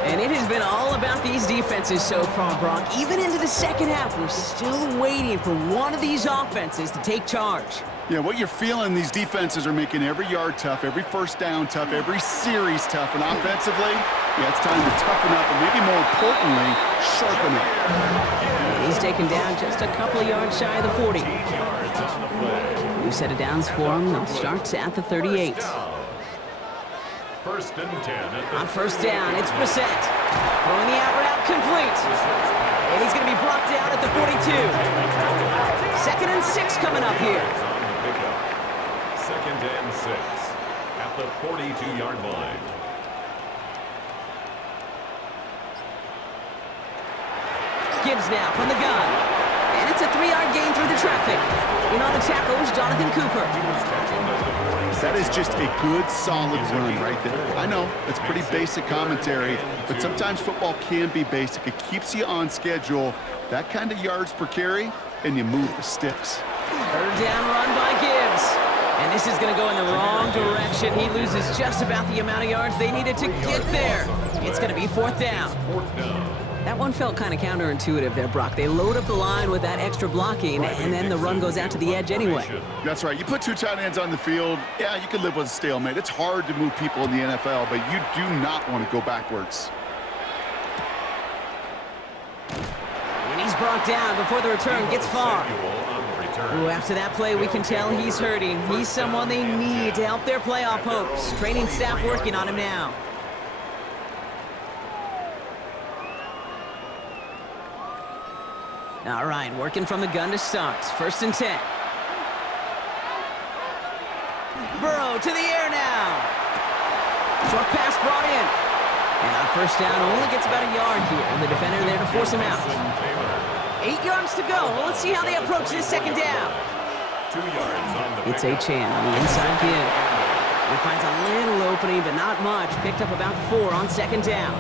And it has been all about these defenses so far, Brock. Even into the second half, we're still waiting for one of these offenses to take charge. Yeah, what you're feeling, these defenses are making every yard tough, every first down tough, every series tough. And offensively, yeah, it's time to toughen up and maybe more importantly, sharpen up. And he's taken down just a couple of yards shy of the 40. New set of downs for him. They'll start at the 38. First and 10. On first down, it's Brissett. Throwing the out route complete. And he's going to be brought down at the 42. 2nd and 6 coming up here. Second and 6 at the 42-yard line. Gibbs now from the gun. And it's a 3-yard gain through the traffic. In on the tackle is Jonathan Cooper. That is just a good, solid run right there. I know, it's pretty basic commentary, but sometimes football can be basic. It keeps you on schedule. That kind of yards per carry, and you move the sticks. 3rd down run by Gibbs. And this is going to go in the wrong direction. He loses just about the amount of yards they needed to get there. It's going to be 4th down. That one felt kind of counterintuitive there, Brock. They load up the line with that extra blocking, and then the run goes out to the edge anyway. That's right. You put 2 tight ends on the field, yeah, you can live with a stalemate. It's hard to move people in the NFL, but you do not want to go backwards. And he's brought down before the return gets far. Ooh, after that play, we can tell he's hurting. He's someone they need to help their playoff hopes. Training staff working on him now. All right, working from the gun to start. 1st and 10. Burrow to the air now. Short pass brought in. And on first down, only gets about a yard here, and the defender there to force him out. 8 yards to go. Well, let's see how they approach this second down. 2 yards on the It's A-Chan on the inside give. He finds a little opening, but not much. Picked up about 4 on second down.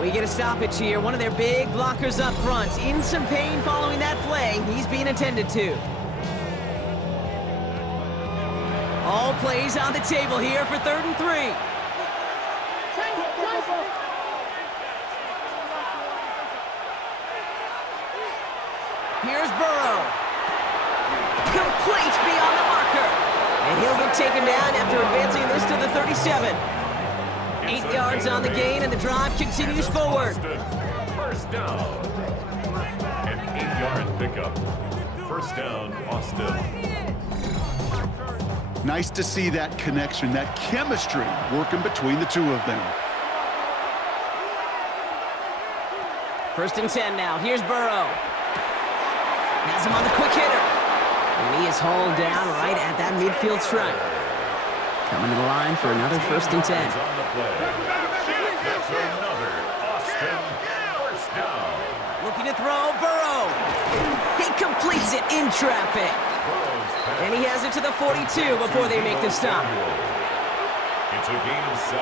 We get a stoppage here. One of their big blockers up front. In some pain following that play. He's being attended to. All plays on the table here for 3rd and 3. Here's Burrow. Complete beyond the marker. And he'll get taken down after advancing this to the 37. 8 yards on the gain, and the drive continues forward. First down. An 8-yard pickup. First down, Austin. Nice to see that connection, that chemistry working between the two of them. 1st and 10 now. Here's Burrow. Has him on the quick hitter. And he is hauled down right at that midfield stripe. Coming to the line for another 1st and 10. That's another Austin first down. Looking to throw, Burrow. He completes it in traffic. And he has it to the 42 before they make the stop. It's a gain of 7.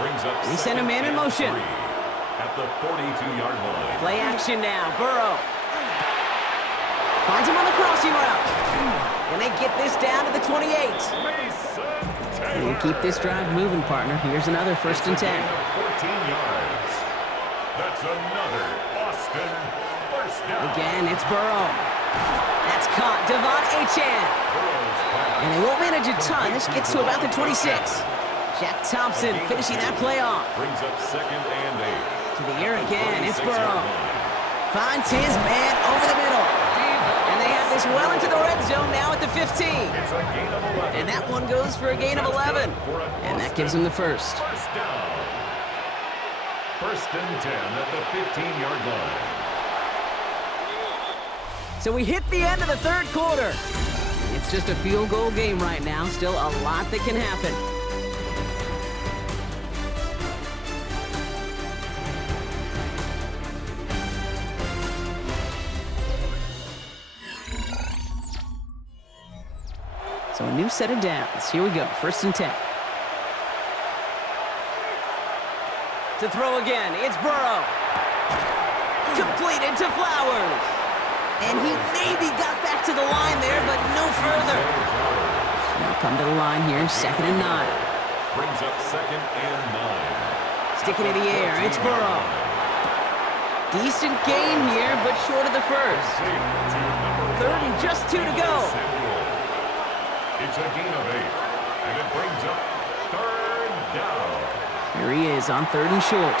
Brings up He sent a man in motion. at the 42-yard line. Play action now, Burrow. Finds him on the crossing route. And they get this down to the 28. And keep this drive moving, partner. Here's another 1st and 10. 14 yards. That's another Austin first down. Again, it's Burrow. That's caught. Devon A-Chan. And they won't manage a ton. This gets to about the 26. Jack Thompson finishing that play off. Brings up 2nd and 8. To the air again. It's Burrow. Finds his man over the middle. And they have this well into the red zone now at the 15. It's a gain of 11. And that one goes for a gain of 11. And that gives him the first. First down. 1st and 10 at the 15-yard line. So we hit the end of the 3rd quarter. It's just a field goal game right now. Still a lot that can happen. So a new set of downs. Here we go. 1st and 10. To throw again, it's Burrow. Completed to Flowers. And he maybe got back to the line there, but no further. Now come to the line here, 2nd and 9. Brings up 2nd and 9. Sticking in the air, it's Burrow. Decent gain here, but short of the first. 3rd and just 2 to go. It's a gain of 8, and it brings up 3rd down. Here he is on 3rd and short.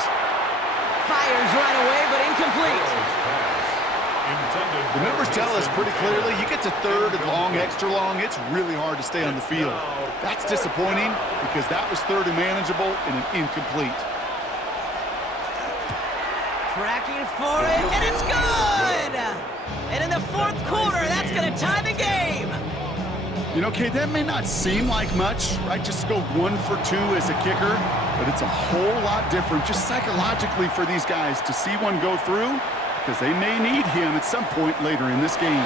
Fires right away, but incomplete. The numbers tell us pretty clearly, you get to 3rd and long, extra long, it's really hard to stay on the field. That's disappointing because that was 3rd and manageable and an incomplete. Tracking for it, and it's good! And in the 4th quarter, that's going to tie the game. You know, Kate, that may not seem like much, right? Just go 1 for 2 as a kicker, but it's a whole lot different just psychologically for these guys to see one go through because they may need him at some point later in this game.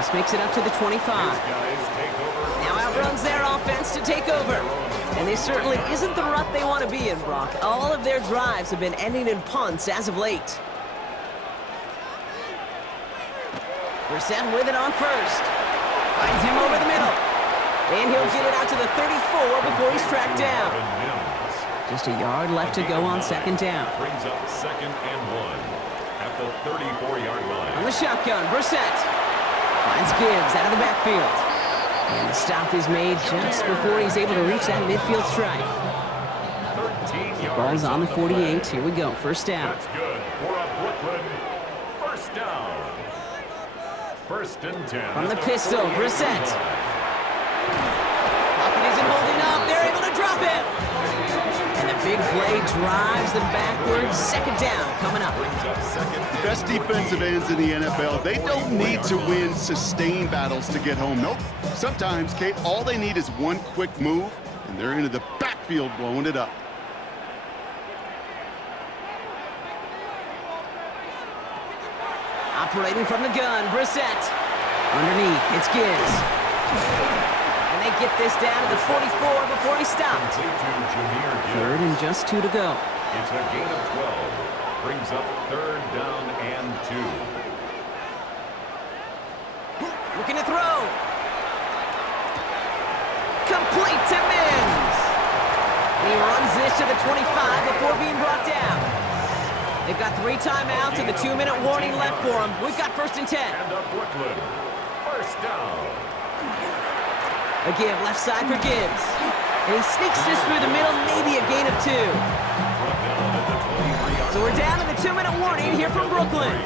This makes it up to the 25. Now outruns their offense to take over. And this certainly isn't the rut they want to be in, Brock. All of their drives have been ending in punts as of late. Brissett with it on 1st. Finds him over the middle. And he'll get it out to the 34 before he's tracked down. Just a yard left to go on 2nd down. Brings up 2nd and 1 at the 34-yard line. On the shotgun, Brissett finds Gibbs out of the backfield. And the stop is made just before he's able to reach that midfield strike. 13 yards. Ball's on the 48. Here we go. 1st down. That's good for a Brooklyn first down. 1st and 10. From the pistol, Brissett. Pocket isn't holding up. They're able to drop it. And the big play drives them backwards. 2nd down coming up. The best defensive ends in the NFL, they don't need to win sustained battles to get home. Nope. Sometimes, Kate, all they need is one quick move, and they're into the backfield field blowing it up. Operating from the gun, Brissett. Underneath, it's Gibbs. And they get this down to the 44 before he stopped. Third and just 2 to go. It's a gain of 12. Brings up third down and 2. Looking to throw. Complete to Mims. And he runs this to the 25 before being brought down. They've got 3 timeouts and the 2-minute warning left for them. We've got 1st and 10. And a Brooklyn. First down. A give left side for Gibbs. And he sneaks this through the middle, maybe a gain of 2. So we're down to the 2-minute warning here from Brooklyn.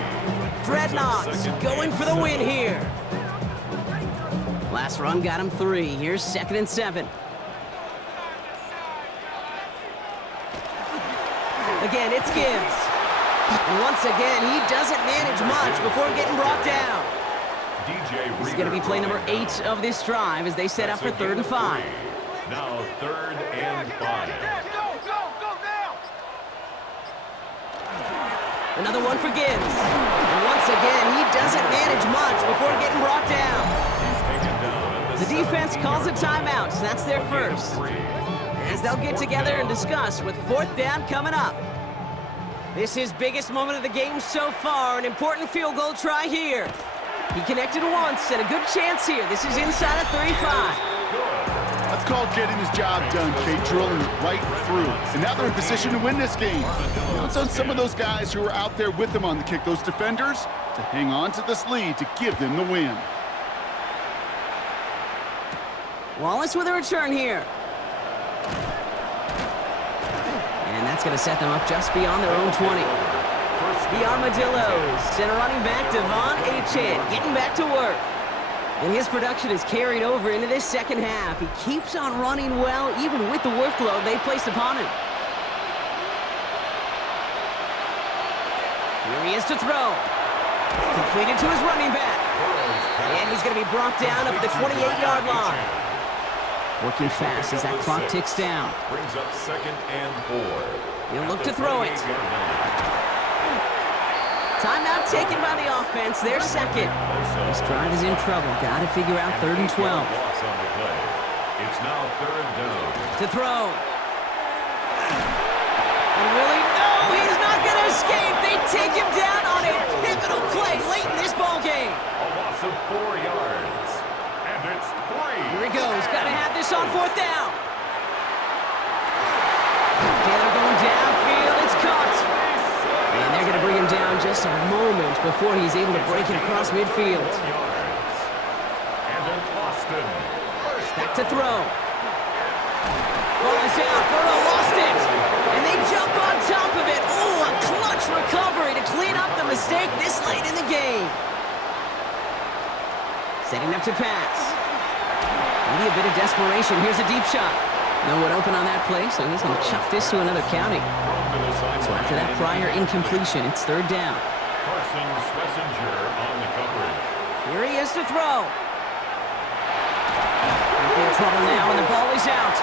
Dreadnoughts going for the win here. Last run got him 3. Here's 2nd and 7. Again, it's Gibbs. And once again, he doesn't manage much before getting brought down. This is going to be play number 8 of this drive as they set up for 3rd and 5. Now 3rd and 5. Another one for Gibbs. And once again, he doesn't manage much before getting brought down. The defense calls a timeout, so that's their first. As they'll get together and discuss with 4th down coming up. This is biggest moment of the game so far, an important field goal try here. He connected once and a good chance here. This is inside of 35. That's called getting his job done, Kate, drilling it right through. And now they're in position to win this game. It's on some of those guys who are out there with them on the kick, those defenders, to hang on to this lead to give them the win. Wallace with a return here. And that's going to set them up just beyond their own 20. The Armadillos and a running back, Devon Achan, getting back to work. And his production is carried over into this second half. He keeps on running well, even with the workload they placed upon him. Here he is to throw. Completed to his running back. And he's going to be brought down up at the 28-yard line. Working fast as that clock ticks down. Brings up 2nd and 4. He'll look to throw it. Timeout taken by the offense. Their second. This drive is in trouble. Got to figure out 3rd and 12. It's now 3rd down. To throw. And Willie, no, he's not going to escape. They take him down on a pivotal play late in this ball game. A loss of 4 yards. And it's 3. Here he goes. Got to have this on 4th down. Taylor going downfield. It's caught. And they're going to bring him down just a moment before he's able to break it across midfield. And then Austin. Back to throw. Ball is out. Burrow lost it. And they jump on top of it. Oh, a clutch recovery to clean up the mistake this late in the game. Setting up to pass. Maybe a bit of desperation. Here's a deep shot. No one open on that play, so he's going to chuck this to another county. So after that prior incompletion, it's 3rd down. Carson Schlesinger on the coverage. Here he is to throw. In trouble now, and the ball is out.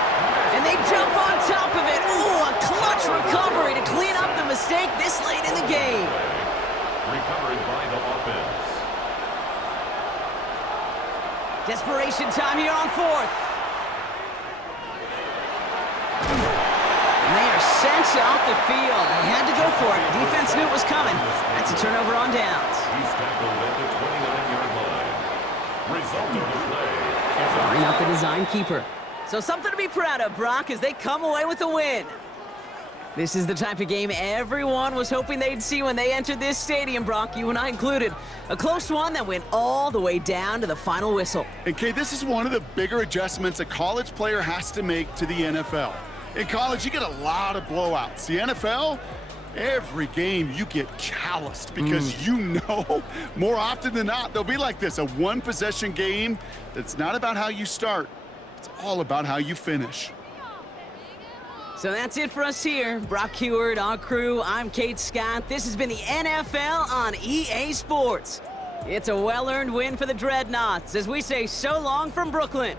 And they jump on top of it. Ooh, a clutch recovery to clean up the mistake this late in the game. Recovered by the offense. Desperation time here on 4th. And they are sent off the field. They had to go for it. Defense knew it was coming. That's a turnover on downs. He's tackled at the 29-yard line. Result of the play is a Line up the design keeper. So something to be proud of, Brock, as they come away with a win. This is the type of game everyone was hoping they'd see when they entered this stadium, Brock, you and I included. A close one that went all the way down to the final whistle. And Kay, this is one of the bigger adjustments a college player has to make to the NFL. In college, you get a lot of blowouts. The NFL, every game you get calloused because you know more often than not they'll be like this, a one-possession game that's not about how you start. It's all about how you finish. So that's it for us here. Brock Heward, our crew, I'm Kate Scott. This has been the NFL on EA Sports. It's a well-earned win for the Dreadnoughts as we say so long from Brooklyn.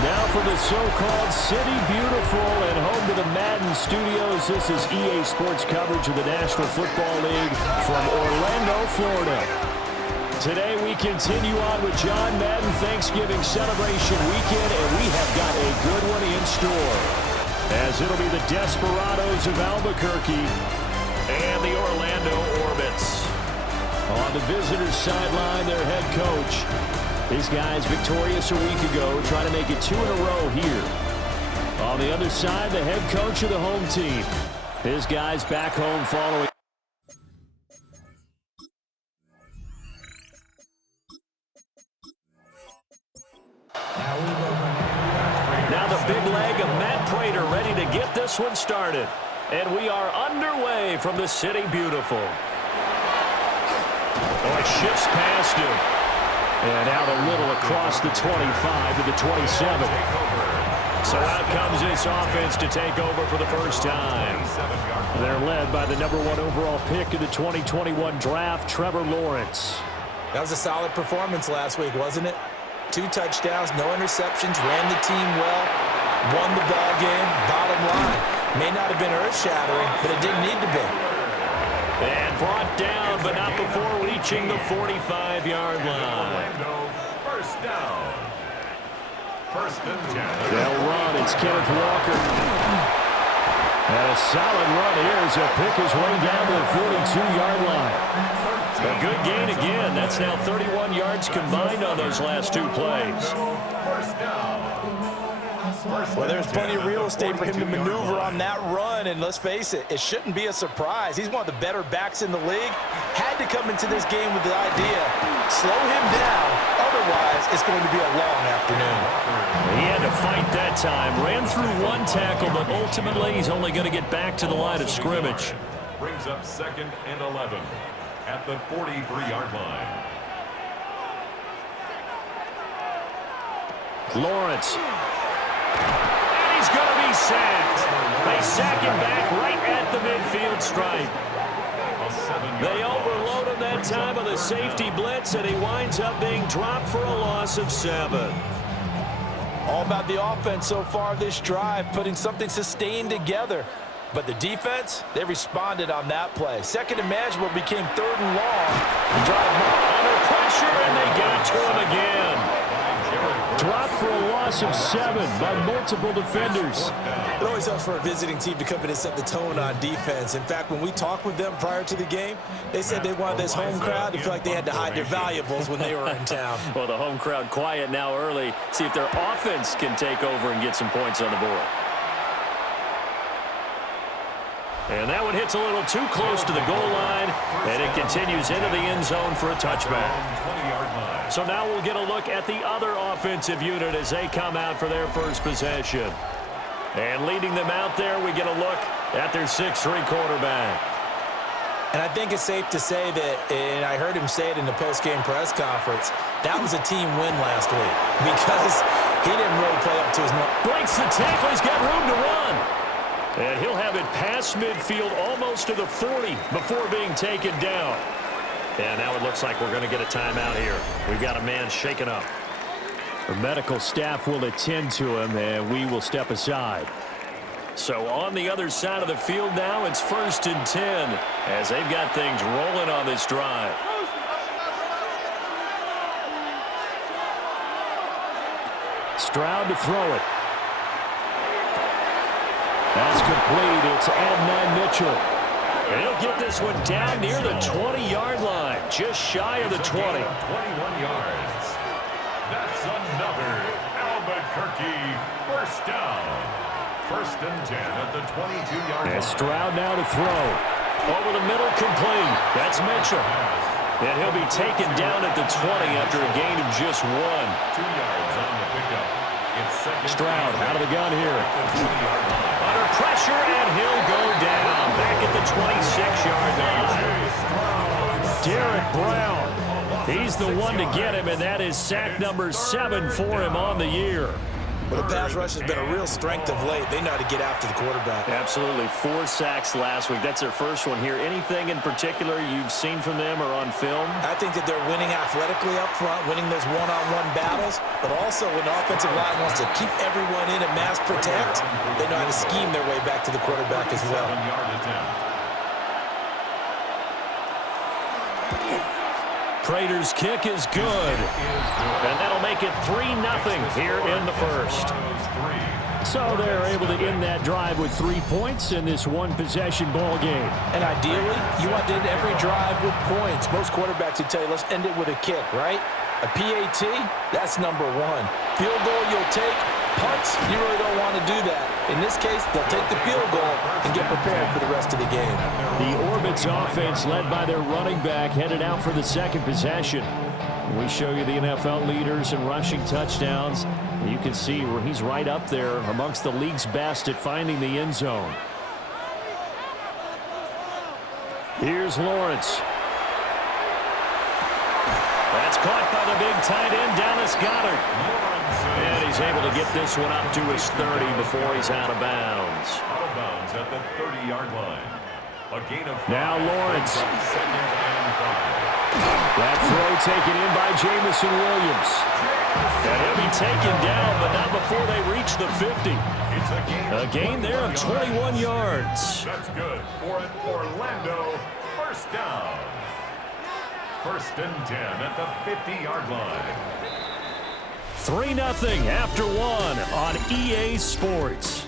Now from the so-called City Beautiful and home to the Madden studios, this is EA Sports coverage of the National Football League from Orlando, Florida. Today we continue on with John Madden Thanksgiving celebration weekend, and we have got a good one in store, as it'll be the Desperados of Albuquerque and the Orlando Orbits. On the visitors' sideline, their head coach. These guys victorious a week ago, trying to make it 2 in a row here. On the other side, the head coach of the home team. His guys back home following. Now the big leg of Matt Prater ready to get this one started. And we are underway from the City Beautiful. Oh, it shifts past him. And out a little across the 25 to the 27. So out comes this offense to take over for the first time. They're led by the #1 overall pick in the 2021 draft, Trevor Lawrence. That was a solid performance last week, wasn't it? 2 touchdowns, no interceptions, ran the team well, won the ball game, bottom line. May not have been earth-shattering, but it didn't need to be. And brought down, but not before reaching the 45-yard line. First down. First and 10. They'll run. It's Kenneth Walker. And a solid run here as he'll pick his way down to the 42-yard line. A good gain again. That's now 31 yards combined on those last 2 plays. First down. Well, there's plenty of real estate for him to maneuver on that run, and let's face it, it shouldn't be a surprise. He's one of the better backs in the league. Had to come into this game with the idea, slow him down, otherwise it's going to be a long afternoon. He had to fight that time. Ran through 1 tackle, but ultimately he's only going to get back to the line of scrimmage. Brings up 2nd and 11 at the 43-yard line. Lawrence. And he's going to be sacked. They sack him back right at the midfield stripe. They overload him that time on the safety blitz, and he winds up being dropped for a loss of 7. All about the offense so far this drive, putting something sustained together. But the defense, they responded on that play. Second and manageable became 3rd and long. The drive under pressure, and they got to him again. Dropped for a loss of 7 by multiple defenders. It always helps for a visiting team to come in and set the tone on defense. In fact, when we talked with them prior to the game, they said they wanted this home crowd to feel like they had to hide their valuables when they were in town. Well, the home crowd quiet now early. See if their offense can take over and get some points on the board. And that one hits a little too close to the goal line, and it continues into the end zone for a touchback. So now we'll get a look at the other offensive unit as they come out for their first possession. And leading them out there, we get a look at their 6'3" quarterback. And I think it's safe to say that, and I heard him say it in the post-game press conference, that was a team win last week because he didn't really play up to his norm. Breaks the tackle. He's got room to run. And he'll have it past midfield almost to the 40 before being taken down. And now it looks like we're going to get a timeout here. We've got a man shaken up. The medical staff will attend to him, and we will step aside. So on the other side of the field now, it's 1st and 10 as they've got things rolling on this drive. Stroud to throw it. That's complete. It's Adnan Mitchell. And he'll get this one down near the 20-yard line, just shy of the 20. 21 yards. That's another Albuquerque first down. 1st and 10 at the 22-yard line. And Stroud now to throw. Over the middle, complete. That's Mitchell. And he'll be taken down at the 20 after a gain of just 1. 2 yards on the pickup. Stroud out of the gun here. Under pressure, and he'll go down. Back at the 26-yard line. Derek Brown. He's the one to get him, and that is sack number 7 for him on the year. Well, the pass rush has been a real strength of late. They know how to get after the quarterback. Absolutely. 4 sacks last week. That's their first one here. Anything in particular you've seen from them or on film? I think that they're winning athletically up front, winning those one-on-one battles, but also when the offensive line wants to keep everyone in and mass protect, they know how to scheme their way back to the quarterback as well. Prater's kick is good. And that'll make it 3-0 here in the first. So they're able to end that drive with 3 points in this one-possession ball game. And ideally, you want to end every drive with points. Most quarterbacks would tell you, let's end it with a kick, right? A PAT, that's number 1. Field goal you'll take. Punts, you really don't want to do that. In this case, they'll take the field goal and get prepared for the rest of the game. The Orbits offense, led by their running back, headed out for the second possession. We show you the NFL leaders in rushing touchdowns. You can see where he's right up there amongst the league's best at finding the end zone. Here's Lawrence. That's caught by the big tight end, Dallas Goedert. And he's able to get this one up to his 30 before he's out of bounds. Out of bounds at the 30-yard line. A gain of 5. Now Lawrence. That throw taken in by Jamison Williams. And he'll be taken down, but not before they reach the 50. It's A gain there of 21 yards. That's good for an Orlando first down. 1st and 10 at the 50-yard line. 3-0 after 1 on EA Sports.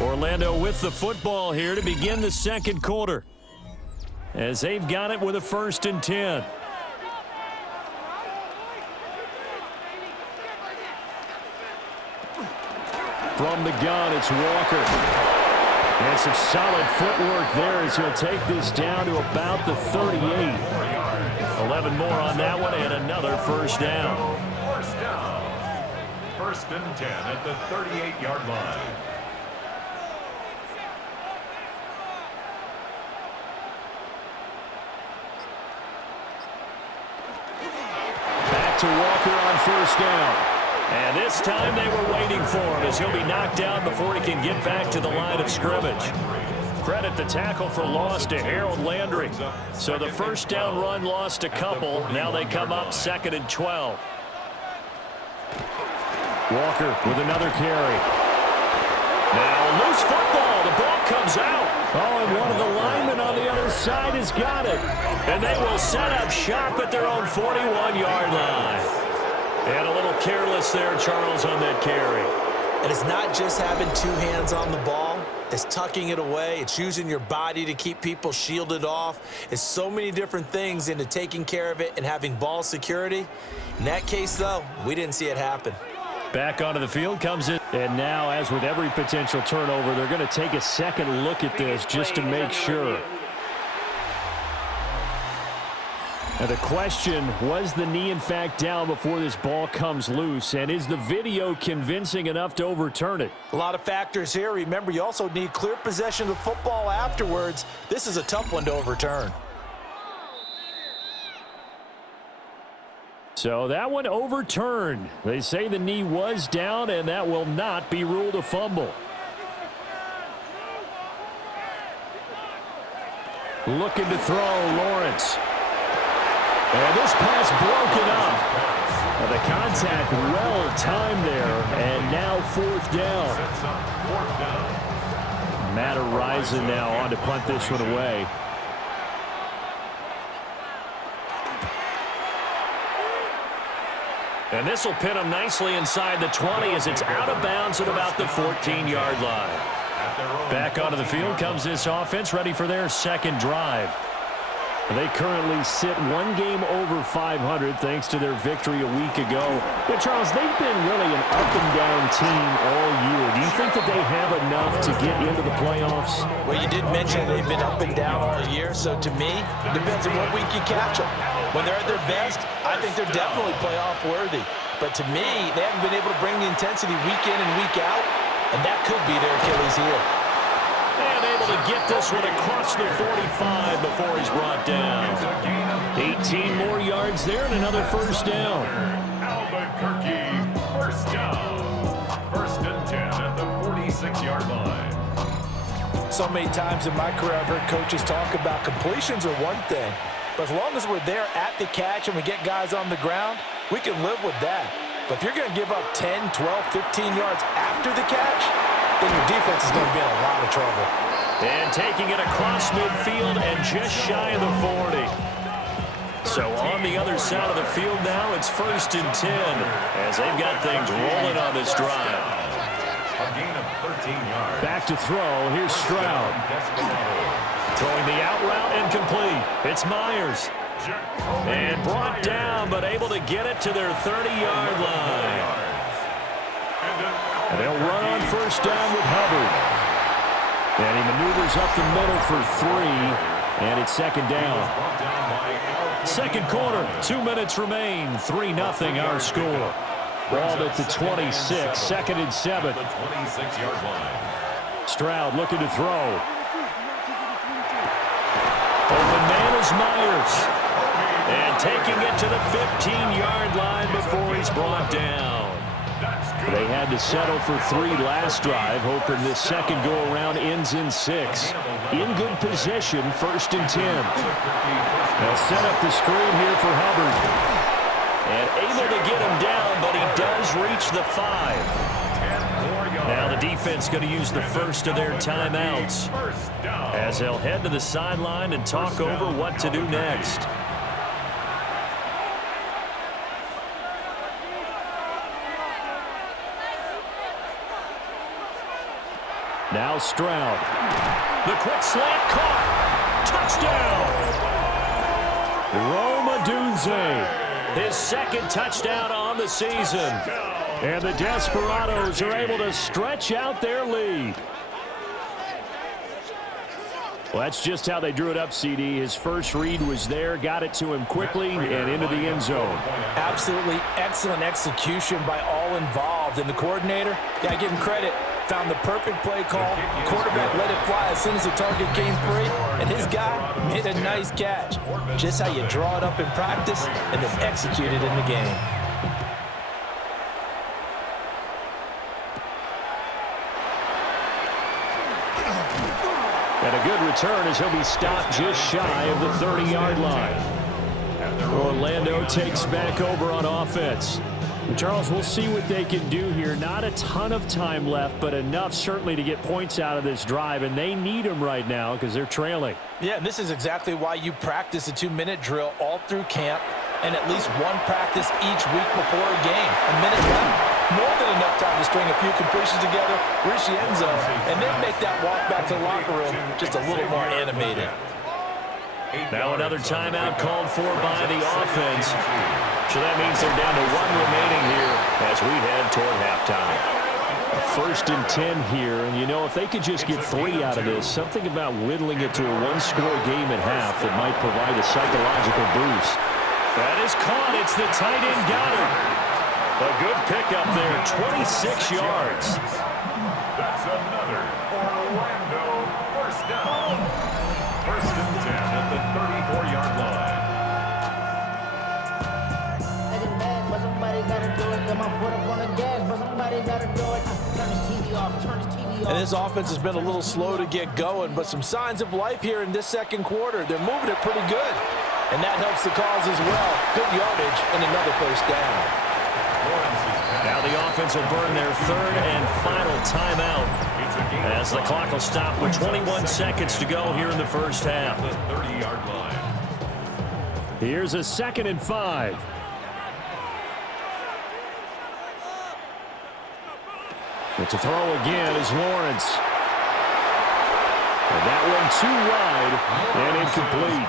Orlando with the football here to begin the second quarter, as they've got it with a 1st and 10. From the gun, it's Walker. And some solid footwork there as he'll take this down to about the 38. 11 more on that one and another first down. First down. 1st and 10 at the 38-yard line. Back to Walker on first down. And this time they were waiting for him as he'll be knocked down before he can get back to the line of scrimmage. Credit the tackle for loss to Harold Landry. So the first down run lost a couple. Now they come up 2nd and 12. Walker with another carry. Now loose football. The ball comes out. Oh, and one of the linemen on the other side has got it. And they will set up shop at their own 41-yard line. And a little careless there, Charles, on that carry. And it's not just having 2 hands on the ball. It's tucking it away. It's using your body to keep people shielded off. It's so many different things into taking care of it and having ball security. In that case, though, we didn't see it happen. Back onto the field comes in. And now, as with every potential turnover, they're going to take a second look at this just to make sure. Now the question, was the knee in fact down before this ball comes loose? And is the video convincing enough to overturn it? A lot of factors here. Remember, you also need clear possession of the football afterwards. This is a tough one to overturn. So that one overturned. They say the knee was down, and that will not be ruled a fumble. Looking to throw, Lawrence. And this pass broken up. And the contact well timed there, and now 4th down. Matt Arisen now on to punt this one away. And this will pin him nicely inside the 20 as it's out of bounds at about the 14-yard line. Back onto the field comes this offense, ready for their second drive. They currently sit 1 game over 500 thanks to their victory a week ago. But Charles, they've been really an up-and-down team all year. Do you think that they have enough to get into the playoffs? Well, you did mention they've been up and down all year, so to me, it depends on what week you catch them. When they're at their best, I think they're definitely playoff-worthy. But to me, they haven't been able to bring the intensity week in and week out, and that could be their Achilles heel. And able to get this one across the 45 before he's brought down. 18 more yards there and another first down. Albuquerque, first down. First and 10 at the 46-yard line. So many times in my career I've heard coaches talk about completions are one thing, but as long as we're there at the catch and we get guys on the ground, we can live with that. But if you're going to give up 10, 12, 15 yards after the catch, then your defense is going to be in a lot of trouble. And taking it across midfield and just shy of the 40. So on the other side of the field now, it's first and 10 as they've got things rolling on this drive. A gain of 13 yards. Back to throw. Here's Stroud. Throwing the out route incomplete. It's Myers. And brought down, but able to get it to their 30-yard line. And they'll run on first down with Hubbard. And he maneuvers up the middle for 3, and it's second down. Second quarter, 2 minutes remain. 3-0 our score. Ball at the 26, second and 7. The 26-yard line. Stroud looking to throw. Open man is Myers. And taking it to the 15-yard line before he's brought down. They had to settle for 3 last drive, hoping this second go-around ends in 6. In good position, first and 10. They'll set up the screen here for Hubbard. And able to get him down, but he does reach the 5. Now the defense going to use the first of their timeouts as they'll head to the sideline and talk over what to do next. Now Stroud. The quick slant caught. Touchdown. Rome Odunze. His second touchdown on the season. And the Desperados are able to stretch out their lead. Well, that's just how they drew it up, CD. His first read was there, got it to him quickly, and into the end zone. Absolutely excellent execution by all involved. And the coordinator, gotta give him credit, found the perfect play call. Quarterback let it fly as soon as the target came free, and his guy made a nice catch. Just how you draw it up in practice and then execute it in the game. And a good return as he'll be stopped just shy of the 30-yard line. Orlando takes back over on offense. Charles, we'll see what they can do here. Not a ton of time left, but enough certainly to get points out of this drive, and they need them right now because they're trailing. Yeah, and this is exactly why you practice a 2-minute drill all through camp and at least one practice each week before a game. A minute left. More than enough time to string a few completions together, reach the end zone, and then make that walk back to the locker room just a little more animated. Now another timeout called for by the offense. So that means they're down to 1 remaining here as we head toward halftime. First and 10 here, and you know, if they could just get 3 out of this, something about whittling it to a 1-score game at half that might provide a psychological boost. That is caught. It's the tight end Goddard. A good pickup there, 26 yards. That's another Orlando first down. First and 10 at the 34-yard line. But somebody gotta do it. Got my foot up on the gas, but somebody gotta do it. Turn his TV off, turn his TV off. And this offense has been a little slow to get going, but some signs of life here in this second quarter. They're moving it pretty good, and that helps the cause as well. Good yardage and another first down. Now the offense will burn their 3rd and final timeout as the clock will stop with 21 seconds to go here in the first half. The 30-yard line. Here's a 2nd and 5. But to throw again is Lawrence. And that one too wide and incomplete.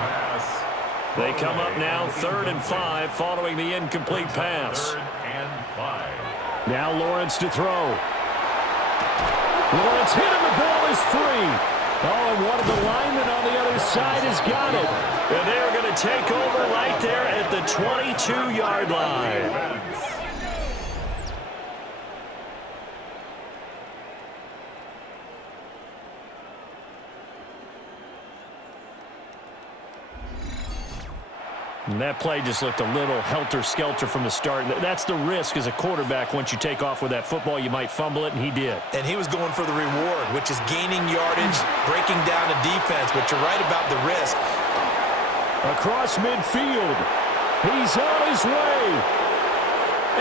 They come up now 3rd and 5 following the incomplete pass. 3rd and 5. Now Lawrence to throw. Lawrence hit him, the ball is free. Oh, and one of the linemen on the other side has got it. And they're going to take over right there at the 22-yard line. And that play just looked a little helter-skelter from the start. That's the risk as a quarterback. Once you take off with that football, you might fumble it, and he did. And he was going for the reward, which is gaining yardage, breaking down the defense. But you're right about the risk. Across midfield. He's on his way.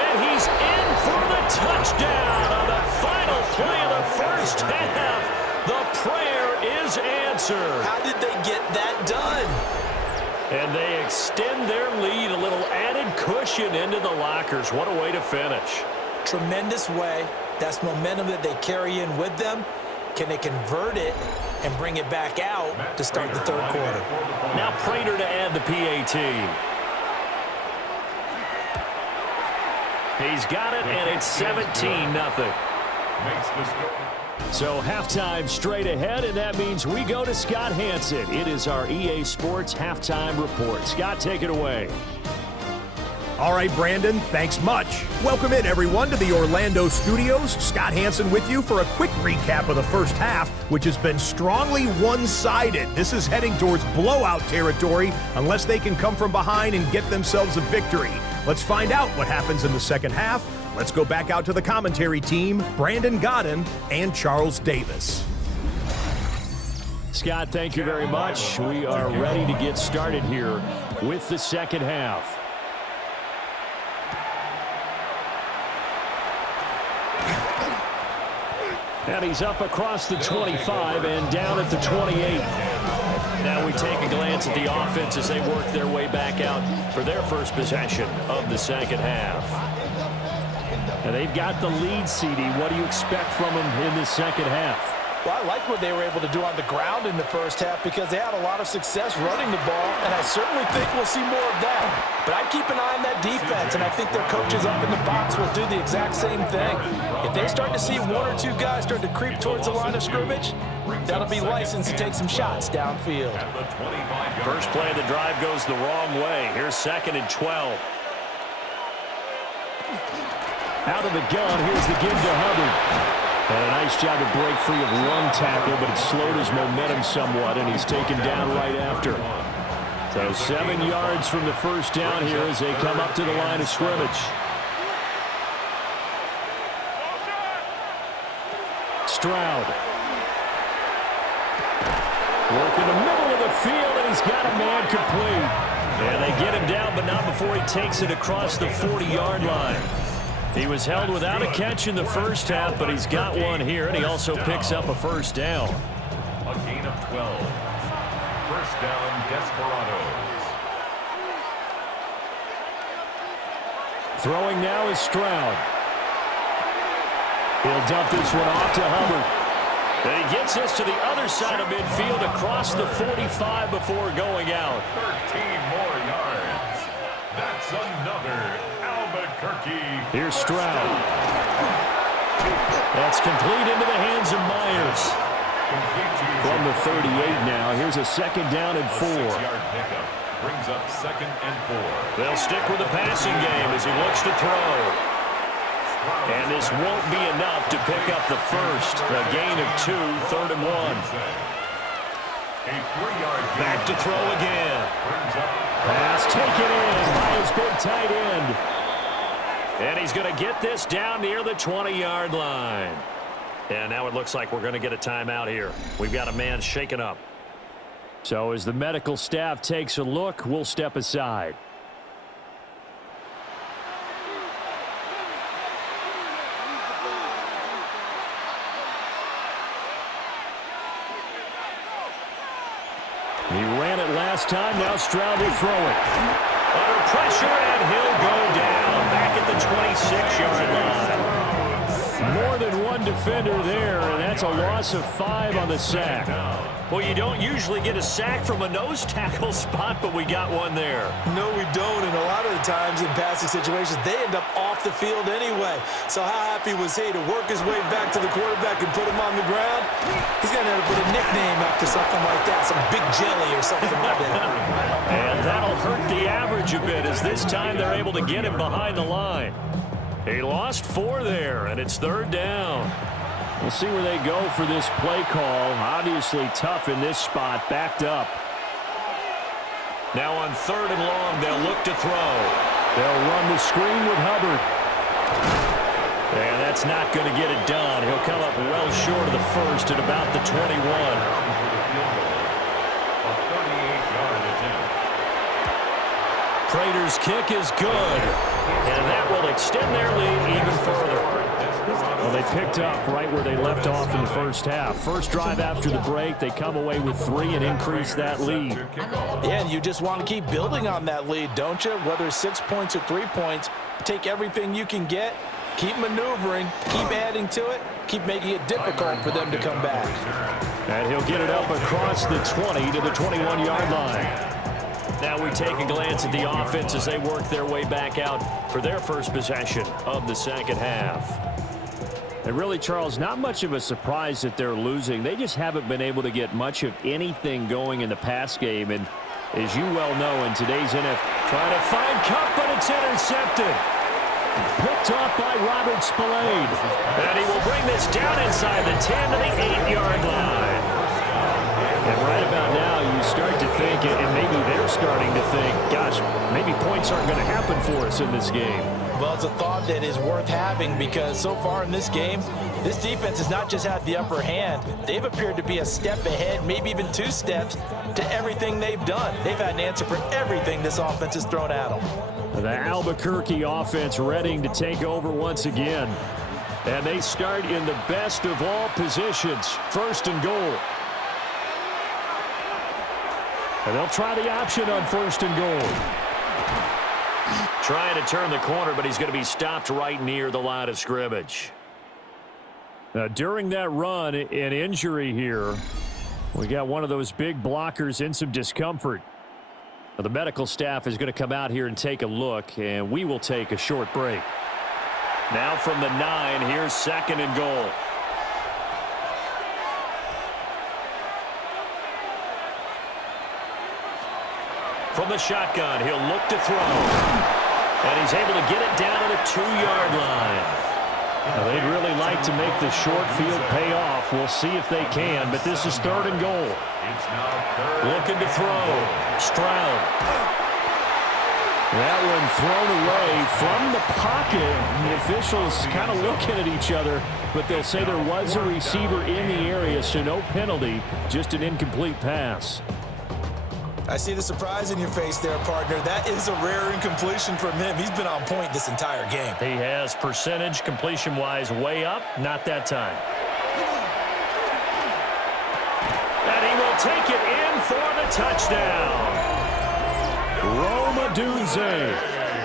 And he's in for the touchdown on the final play of the first half. The prayer is answered. How did they get that done? And they extend their lead, a little added cushion into the lockers. What a way to finish. Tremendous way. That's momentum that they carry in with them. Can they convert it and bring it back out to start the third quarter? Now Prater to add the PAT. He's got it, and it's 17-0. So halftime straight ahead, and that means we go to Scott Hanson. It is our EA Sports halftime report. Scott, take it away. All right, Brandon, thanks much. Welcome in, everyone, to the Orlando studios. Scott Hanson with you for a quick recap of the first half, which has been strongly one-sided. This is heading towards blowout territory unless they can come from behind and get themselves a victory. Let's find out what happens in the second half. Let's go back out to the commentary team, Brandon Godden and Charles Davis. Scott, thank you very much. We are ready to get started here with the second half. And he's up across the 25 and down at the 28. Now we take a glance at the offense as they work their way back out for their first possession of the second half. And they've got the lead, CD. What do you expect from them in the second half? Well, I like what they were able to do on the ground in the first half because they had a lot of success running the ball, and I certainly think we'll see more of that. But I keep an eye on that defense, and I think their coaches up in the box will do the exact same thing. If they start to see one or two guys start to creep towards the line of scrimmage, that'll be licensed to take some shots downfield. First play of the drive goes the wrong way. Here's 2nd and 12. Out of the gun, here's the give to Hubbard. And a nice job to break free of one tackle, but it slowed his momentum somewhat, and he's taken down right after. So 7 yards from the first down here as they come up to the line of scrimmage. Stroud. Working the middle of the field, and he's got a man complete. And they get him down, but not before he takes it across the 40-yard line. He was held without a catch in the first half, but he's got one here, and he also picks up a first down. A gain of 12. First down, Desperados. Throwing now is Stroud. He'll dump this one off to Hubbard. And he gets us to the other side of midfield across the 45 before going out. 13 more yards. That's another Here's Stroud. That's complete into the hands of Myers. From the 38 now, here's a 2nd down and 4. Brings up 2nd and 4. They'll stick with the passing game as he looks to throw. And this won't be enough to pick up the first. A gain of 2, 3rd and 1. Back to throw again. Pass taken in by his big tight end. And he's going to get this down near the 20-yard line. And now it looks like we're going to get a timeout here. We've got a man shaken up. So as the medical staff takes a look, we'll step aside. He ran it last time. Now Stroud will throw it. Under pressure, and he'll go down back at the 26-yard line. More than one defender there, and that's a loss of 5 on the sack. Well, you don't usually get a sack from a nose tackle spot, but we got one there. No, we don't, and a lot of the times in passing situations, they end up off the field anyway. So how happy was he to work his way back to the quarterback and put him on the ground? He's going to have to put a nickname after something like that, some Big Jelly or something like that. And that'll hurt the average a bit as this time they're able to get him behind the line. He lost 4 there, and it's 3rd down. We'll see where they go for this play call. Obviously tough in this spot, backed up. Now on 3rd and long, they'll look to throw. They'll run the screen with Hubbard. And that's not going to get it done. He'll come up well short of the first at about the 21. Prater's kick is good, and that will extend their lead even further. Well, they picked up right where they left off in the first half. First drive after the break, they come away with 3 and increase that lead. Yeah, and you just want to keep building on that lead, don't you? Whether it's 6 points or 3 points, take everything you can get, keep maneuvering, keep adding to it, keep making it difficult for them to come back. And he'll get it up across the 20 to the 21-yard line. Now we take a glance at the offense as they work their way back out for their first possession of the second half. And really, Charles, not much of a surprise that they're losing. They just haven't been able to get much of anything going in the pass game. And as you well know, in today's NFL, trying to find Cup, but it's intercepted. Picked off by Robert Spillane. And he will bring this down inside the 10 to the 8-yard line. And right about now, you start to think, and maybe they're starting to think, gosh, maybe points aren't going to happen for us in this game. Well, it's a thought that is worth having because so far in this game, this defense has not just had the upper hand. They've appeared to be a step ahead, maybe even 2 steps to everything they've done. They've had an answer for everything this offense has thrown at them. The Albuquerque offense ready to take over once again. And they start in the best of all positions, 1st and goal. And they'll try the option on 1st and goal. Trying to turn the corner, but he's going to be stopped right near the line of scrimmage. Now, during that run, an injury here. We got one of those big blockers in some discomfort. Now, the medical staff is going to come out here and take a look, and we will take a short break. Now from the 9, here's 2nd and goal. From the shotgun, he'll look to throw. And he's able to get it down to the 2-yard line. Now, they'd really like to make the short field pay off. We'll see if they can, but this is 3rd and goal. Looking to throw. Stroud. That one thrown away from the pocket. The officials kind of looking at each other, but they'll say there was a receiver in the area, so no penalty, just an incomplete pass. I see the surprise in your face there, partner. That is a rare incompletion from him. He's been on point this entire game. He has percentage completion-wise way up. Not that time. And he will take it in for the touchdown. Roma Dunze.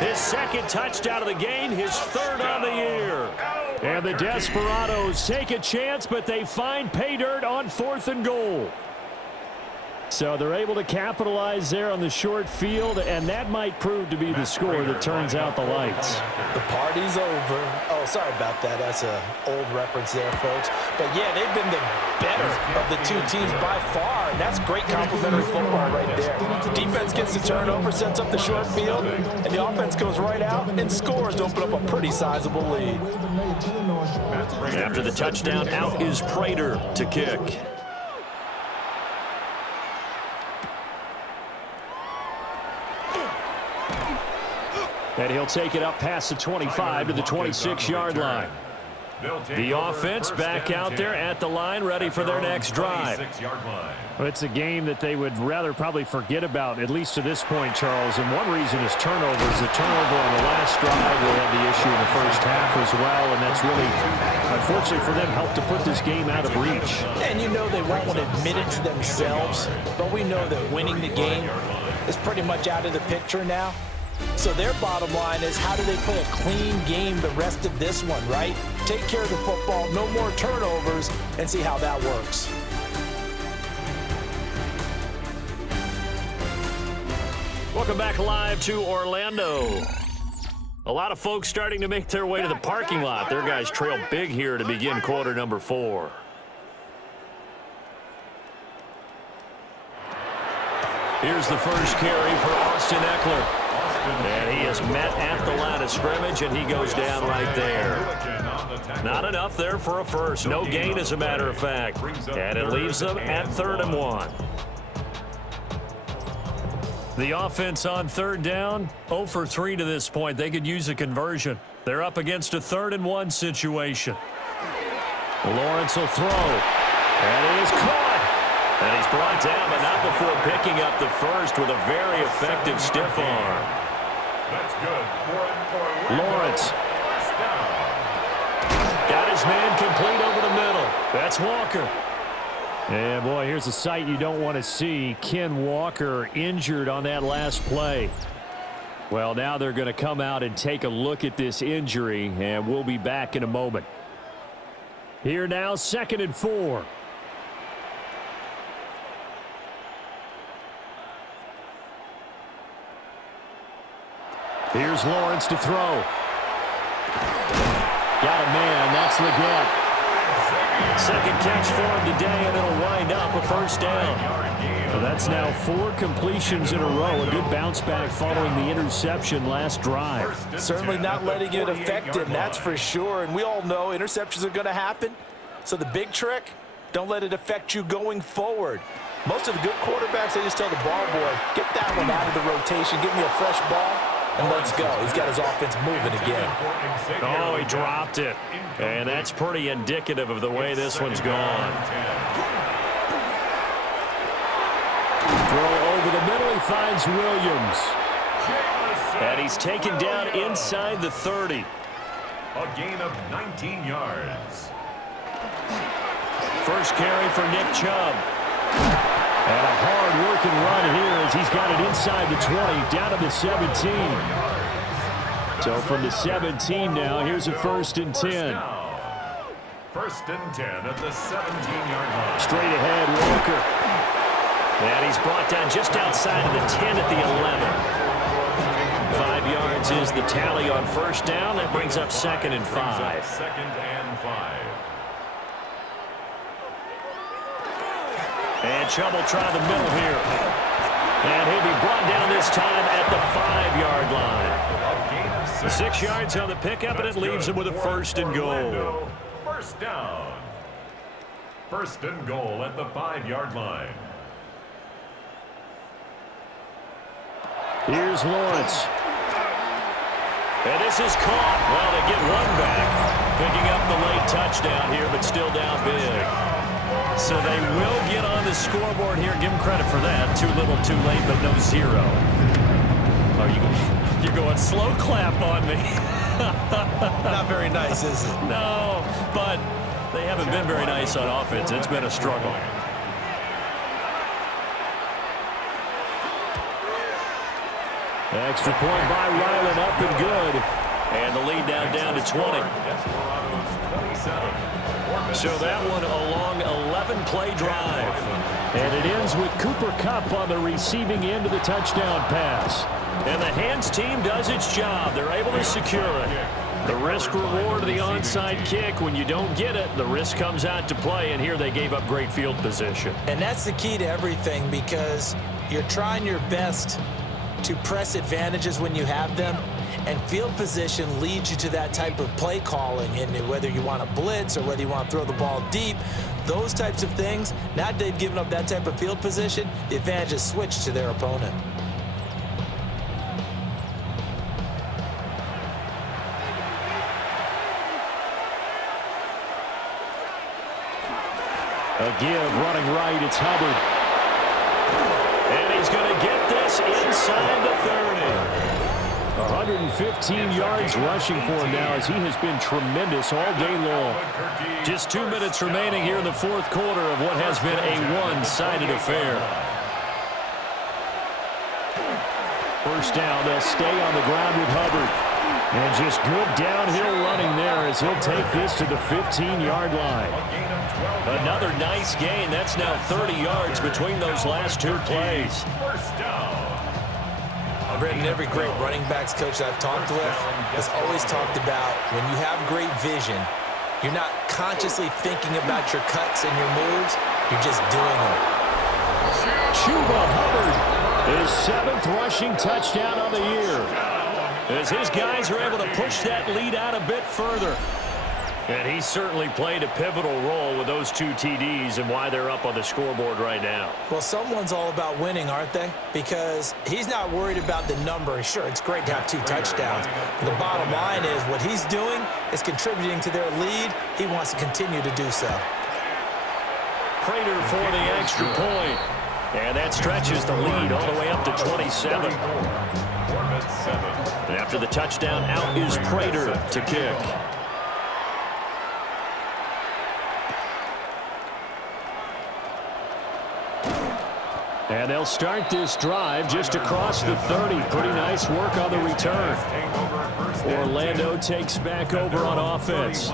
His 2nd touchdown of the game, his 3rd on the year. And the Desperados take a chance, but they find pay dirt on 4th and goal. So they're able to capitalize there on the short field, and that might prove to be the score that turns out the lights. The party's over. Oh, sorry about that. That's an old reference there, folks. But, yeah, they've been the better of the 2 teams by far, and that's great complimentary football right there. The defense gets the turnover, sets up the short field, and the offense goes right out and scores to open up a pretty sizable lead. After the touchdown, out is Prater to kick. And he'll take it up past the 25 to the 26-yard line. The offense back out there at the line, ready for their next drive. Well, it's a game that they would rather probably forget about, at least to this point, Charles. And one reason is turnovers. The turnover on the last drive, they had the issue in the first half as well. And that's really, unfortunately for them, helped to put this game out of reach. And you know they won't want to admit it to themselves. But we know that winning the game is pretty much out of the picture now. So their bottom line is, how do they play a clean game the rest of this one, right? Take care of the football, no more turnovers, and see how that works. Welcome back live to Orlando. A lot of folks starting to make their way to the parking lot. Their guys trail big here to begin quarter number 4. Here's the first carry for Austin Eckler. And he is met at the line of scrimmage, and he goes down right there. Not enough there for a first. No gain, as a matter of fact. And it leaves them at 3rd and 1. The offense on third down, 0 for 3 to this point. They could use a conversion. They're up against a 3rd-and-1 situation. Lawrence will throw. And he is caught. And he's brought down, but not before picking up the first with a very effective stiff arm. That's good for Lawrence. Got his man complete over the middle. That's Walker. And, boy, here's a sight you don't want to see. Ken Walker injured on that last play. Well, now they're going to come out and take a look at this injury, and we'll be back in a moment. Here now, 2nd and 4. Here's Lawrence to throw. Got a man. That's Leggett. Second catch for him today, and it'll wind up a first down. Well, that's now 4 completions in a row. A good bounce back following the interception last drive. Certainly not letting it affect him, that's for sure. And we all know interceptions are going to happen. So the big trick, don't let it affect you going forward. Most of the good quarterbacks, they just tell the ball boy, get that one out of the rotation, give me a fresh ball, and let's go. He's got his offense moving again. Oh, he dropped it. And that's pretty indicative of the way this one's gone. Throw over the middle, he finds Williams. And he's taken down inside the 30. A gain of 19 yards. First carry for Nick Chubb. And a hard-working run here as he's got it inside the 20, down to the 17. So from the 17 now, here's a 1st and 10. 1st and 10 at the 17-yard line. Straight ahead, Walker. And he's brought down just outside of the 10 at the 11. 5 yards is the tally on first down. That brings up 2nd and 5. 2nd and 5. And Chubb will try the middle here. And he'll be brought down this time at the 5-yard line. 6 yards on the pickup, and it leaves him with a 1st and goal. First down. 1st and goal at the 5-yard line. Here's Lawrence. And this is caught. Well, they get one back. Picking up the late touchdown here, but still down big. So they will get on the scoreboard here. Give them credit for that. Too little, too late, but no 0. You're going slow clap on me. Not very nice, is it? No, but they haven't been very nice on offense. It's been a struggle. Extra point by Ryland, up and good. And the lead now down to 20. So that one a long 11-play drive. And it ends with Cooper Kupp on the receiving end of the touchdown pass. And the hands team does its job. They're able to secure it. The risk reward of the onside kick. When you don't get it, the risk comes out to play. And here they gave up great field position. And that's the key to everything, because you're trying your best to press advantages when you have them. And field position leads you to that type of play calling, and whether you want to blitz or whether you want to throw the ball deep, those types of things. Now they've given up that type of field position, the advantage is switched to their opponent. A give, running right, it's Hubbard. And he's going to get this inside the 30. 115 yards rushing for him now, as he has been tremendous all day long. Just 2 minutes remaining here in the 4th quarter of what has been a one-sided affair. First down, they'll stay on the ground with Hubbard. And just good downhill running there as he'll take this to the 15-yard line. Another nice gain. That's now 30 yards between those last 2 plays. Brendan, every great running backs coach I've talked with has always talked about when you have great vision, you're not consciously thinking about your cuts and your moves, you're just doing them. Chuba Hubbard, his 7th rushing touchdown on the year. As his guys are able to push that lead out a bit further. And he certainly played a pivotal role with those 2 TDs and why they're up on the scoreboard right now. Well, someone's all about winning, aren't they? Because he's not worried about the number. Sure, it's great to have 2 touchdowns. But the bottom line is what he's doing is contributing to their lead. He wants to continue to do so. Prater for the extra point. And that stretches the lead all the way up to 27. And after the touchdown, out is Prater to kick. And they'll start this drive just across the 30. Pretty nice work on the return. Orlando takes back over on offense.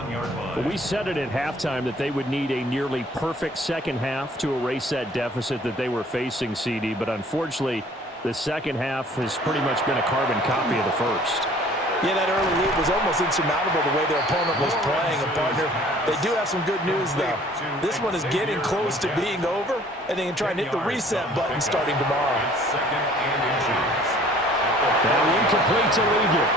But we said it at halftime that they would need a nearly perfect second half to erase that deficit that they were facing, CD. But unfortunately, the second half has pretty much been a carbon copy of the first. Yeah, that early lead was almost insurmountable the way their opponent was playing, and partner. They do have some good news, though. This one is getting close to being over, and they can try and hit the reset button starting tomorrow. Now incomplete to Ligon.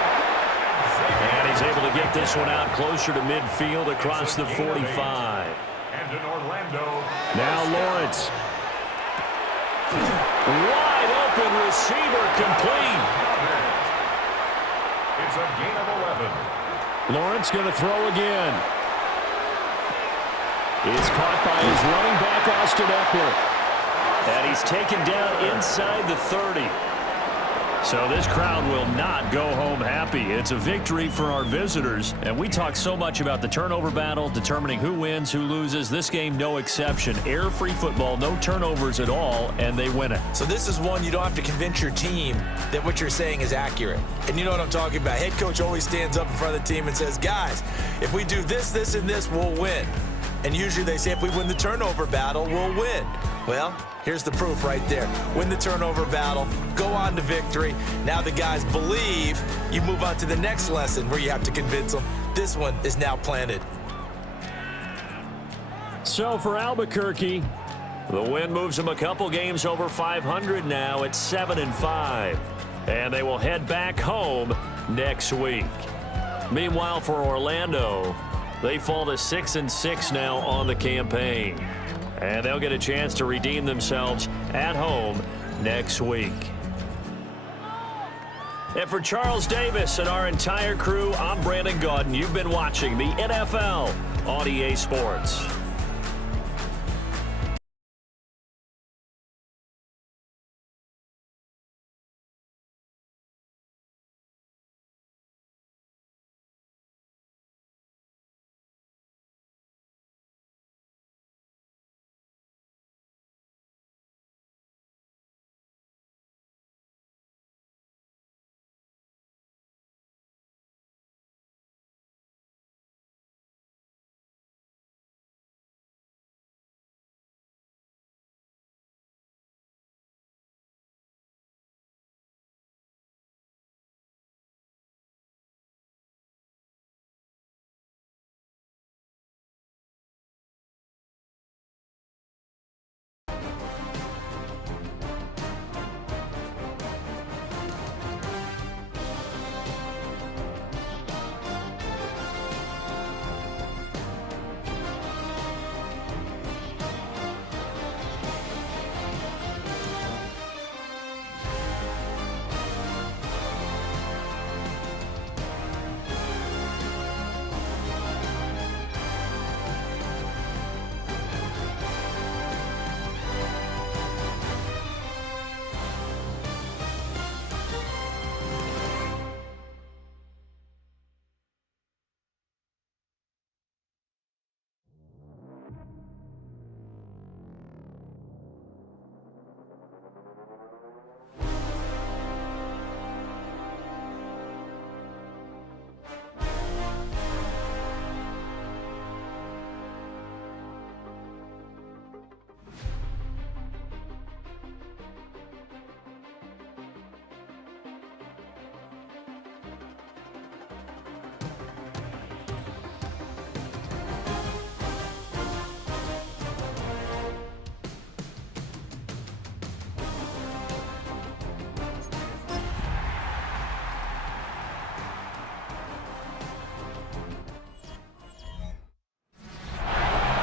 And he's able to get this one out closer to midfield across the 45. And in Orlando. Now Lawrence. Wide open receiver complete. It's a gain of 11. Lawrence going to throw again. It's caught by his running back, Austin Eckler. And he's taken down inside the 30. So this crowd will not go home happy. It's a victory for our visitors. And we talk so much about the turnover battle, determining who wins, who loses. This game, no exception. Air-free football, no turnovers at all, and they win it. So this is one you don't have to convince your team that what you're saying is accurate. And you know what I'm talking about. Head coach always stands up in front of the team and says, guys, if we do this, this, and this, we'll win. And usually they say if we win the turnover battle, we'll win. Well, here's the proof right there. Win the turnover battle, go on to victory. Now the guys believe. You move on to the next lesson where you have to convince them. This one is now planted. So for Albuquerque, the win moves them a couple games over 500 now at 7-5. And they will head back home next week. Meanwhile, for Orlando, they fall to 6-6 now on the campaign. And they'll get a chance to redeem themselves at home next week. And for Charles Davis and our entire crew, I'm Brandon Gaudin. You've been watching the NFL on EA Sports.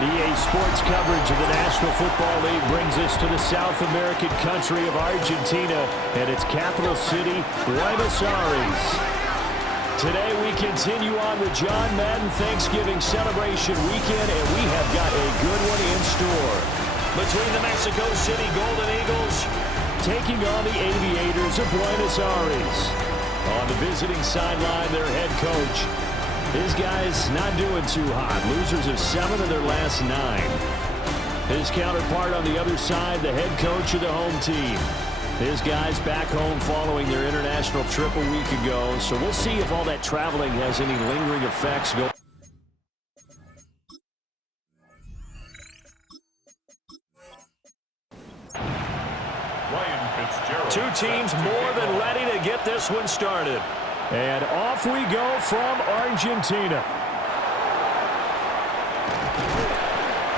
EA Sports coverage of the National Football League brings us to the South American country of Argentina and its capital city, Buenos Aires. Today we continue on with John Madden Thanksgiving celebration weekend, and we have got a good one in store. Between the Mexico City Golden Eagles taking on the Aviators of Buenos Aires. On the visiting sideline, their head coach. His guys not doing too hot. Losers of 7 of their last 9. His counterpart on the other side, the head coach of the home team. His guys back home following their international trip a week ago. So we'll see if all that traveling has any lingering effects. Two teams more than ready to get this one started. And off we go from Argentina.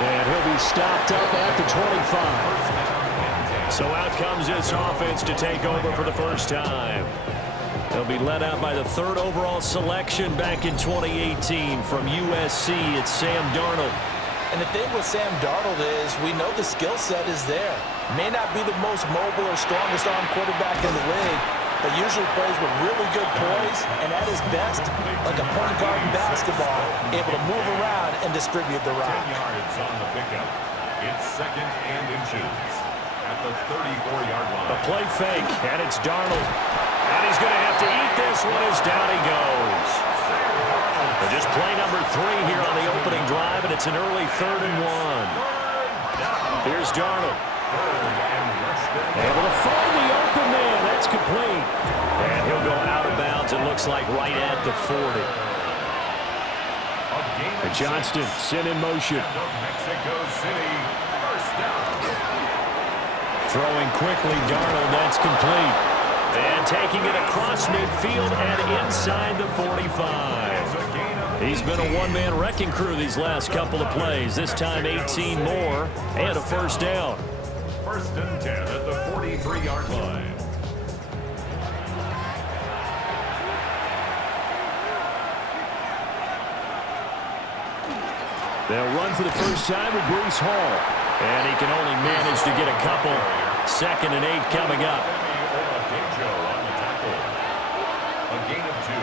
And he'll be stopped up at the 25. So out comes this offense to take over for the first time. They'll be led out by the 3rd overall selection back in 2018 from USC. It's Sam Darnold. And the thing with Sam Darnold is we know the skill set is there. May not be the most mobile or strongest arm quarterback in the league, but usually plays with really good poise and at his best, like a point guard in basketball, able to move around and distribute the rock. 10 yards on the pickup. It's 2nd and inches at the 34-yard line. The play fake, and it's Darnold. And he's going to have to eat this one as down he goes. But just play number 3 here on the opening drive, and it's an early 3rd and 1. Here's Darnold. Able to find the open man. That's complete. And he'll go out of bounds, it looks like right at the 40. And Johnston sent in motion. Mexico City, first down. Throwing quickly, Darnold, that's complete. And taking it across midfield and inside the 45. He's been a one-man wrecking crew these last couple of plays. This time 18 more and a first down. 1st and 10 at the 43-yard line. They'll run for the first time with Breece Hall. And he can only manage to get a couple. 2nd and 8 coming up. On the tackle. A gain of 2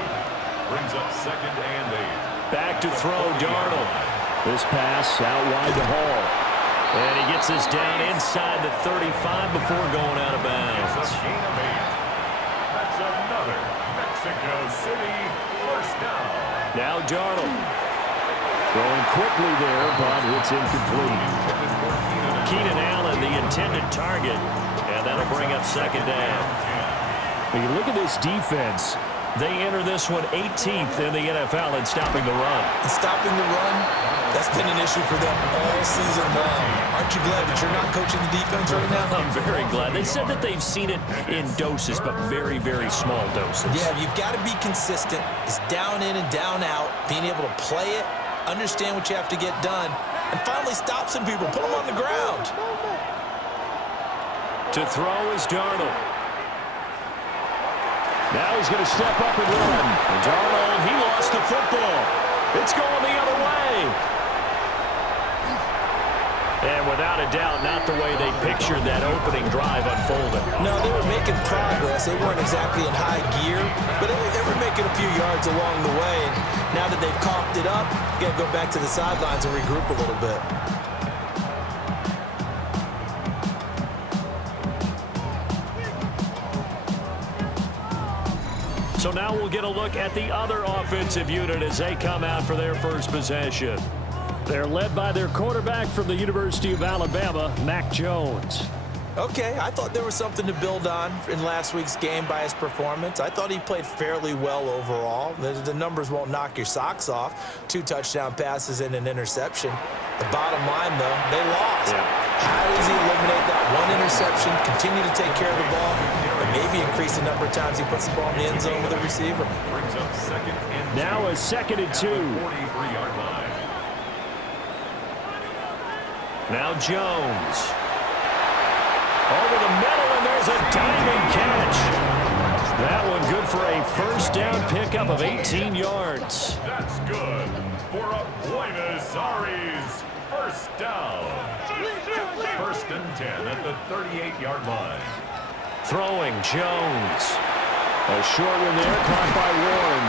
brings up 2nd and 8. Back to throw, Darnold. This pass out wide to Hall. And he gets this down inside the 35 before going out of bounds. It's a gain of 8. That's another Mexico City first down. Now Darnold. Throwing quickly there, but it's incomplete. Keenan Allen, the intended target, and that'll bring up 2nd down. When you look at this defense, they enter this one 18th in the NFL in stopping the run. And stopping the run, that's been an issue for them all season long. Aren't you glad that you're not coaching the defense right now? I'm very glad. They said that they've seen it in doses, but very, very small doses. Yeah, you've got to be consistent. It's down in and down out, being able to play it, understand what you have to get done, and finally stop some people, put them on the ground. To throw is Darnold. Now he's going to step up and run. And Darnold, he lost the football. It's going the other way. And without a doubt, not the way they pictured that opening drive unfolding. No, they were making progress. They weren't exactly in high gear, but they were making a few yards along the way. And now that they've coughed it up, you got to go back to the sidelines and regroup a little bit. So now we'll get a look at the other offensive unit as they come out for their first possession. They're led by their quarterback from the University of Alabama, Mac Jones. Okay, I thought there was something to build on in last week's game by his performance. I thought he played fairly well overall. The numbers won't knock your socks off. 2 touchdown passes and an interception. The bottom line, though, they lost. Yeah. How does he eliminate that one interception, continue to take care of the ball, and maybe increase the number of times he puts the ball in the end zone with the receiver? Brings up 2nd and 2. Now a 2nd and 2. 43-yard line. Now Jones. Over the middle, and there's a diving catch. That one good for a first down pickup of 18 yards. That's good for a Buenos Aires first down. First and 10 at the 38-yard line. Throwing Jones. A short one there, caught by Warren.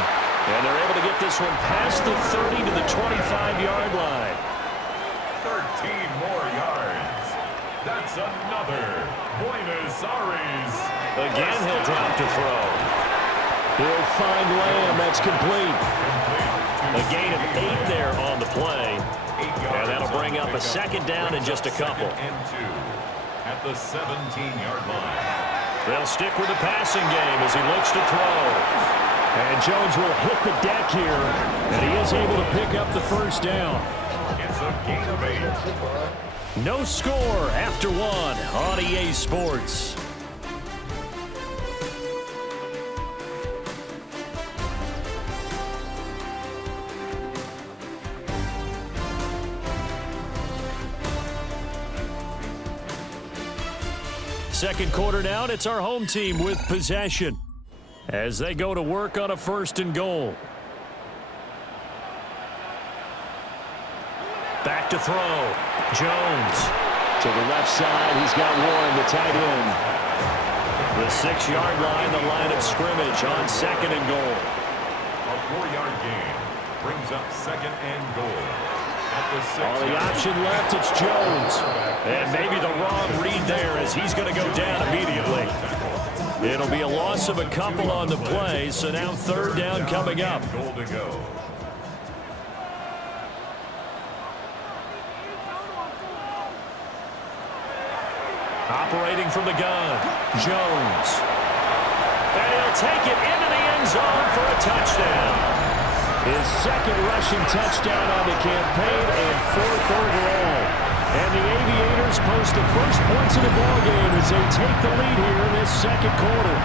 And they're able to get this one past the 30 to the 25-yard line. 13 more yards. That's another Buenos Aires. Again, he'll drop to throw. He'll find Lamb. That's complete. A gain of 8 there on the play. And that'll bring up a second down in just a couple. And 2 at the 17-yard line. They'll stick with the passing game as he looks to throw. And Jones will hit the deck here, and he is able to pick up the first down. It's a gain of 8. No score after 1 on EA Sports. Second quarter down, it's our home team with possession as they go to work on a first and goal. Back to throw. Jones to the left side. He's got Warren, the tight end. The 6-yard line, the line of scrimmage on second and goal. A 4-yard gain brings up second and goal. On the option left, it's Jones. And maybe the wrong read there as he's going to go down immediately. It'll be a loss of a couple on the play, so now third down coming up. Goal to go. Operating from the gun, Jones. And he'll take it into the end zone for a touchdown. His second rushing touchdown on the campaign and 4th overall. And the Aviators post the first points of the ballgame as they take the lead here in this second quarter.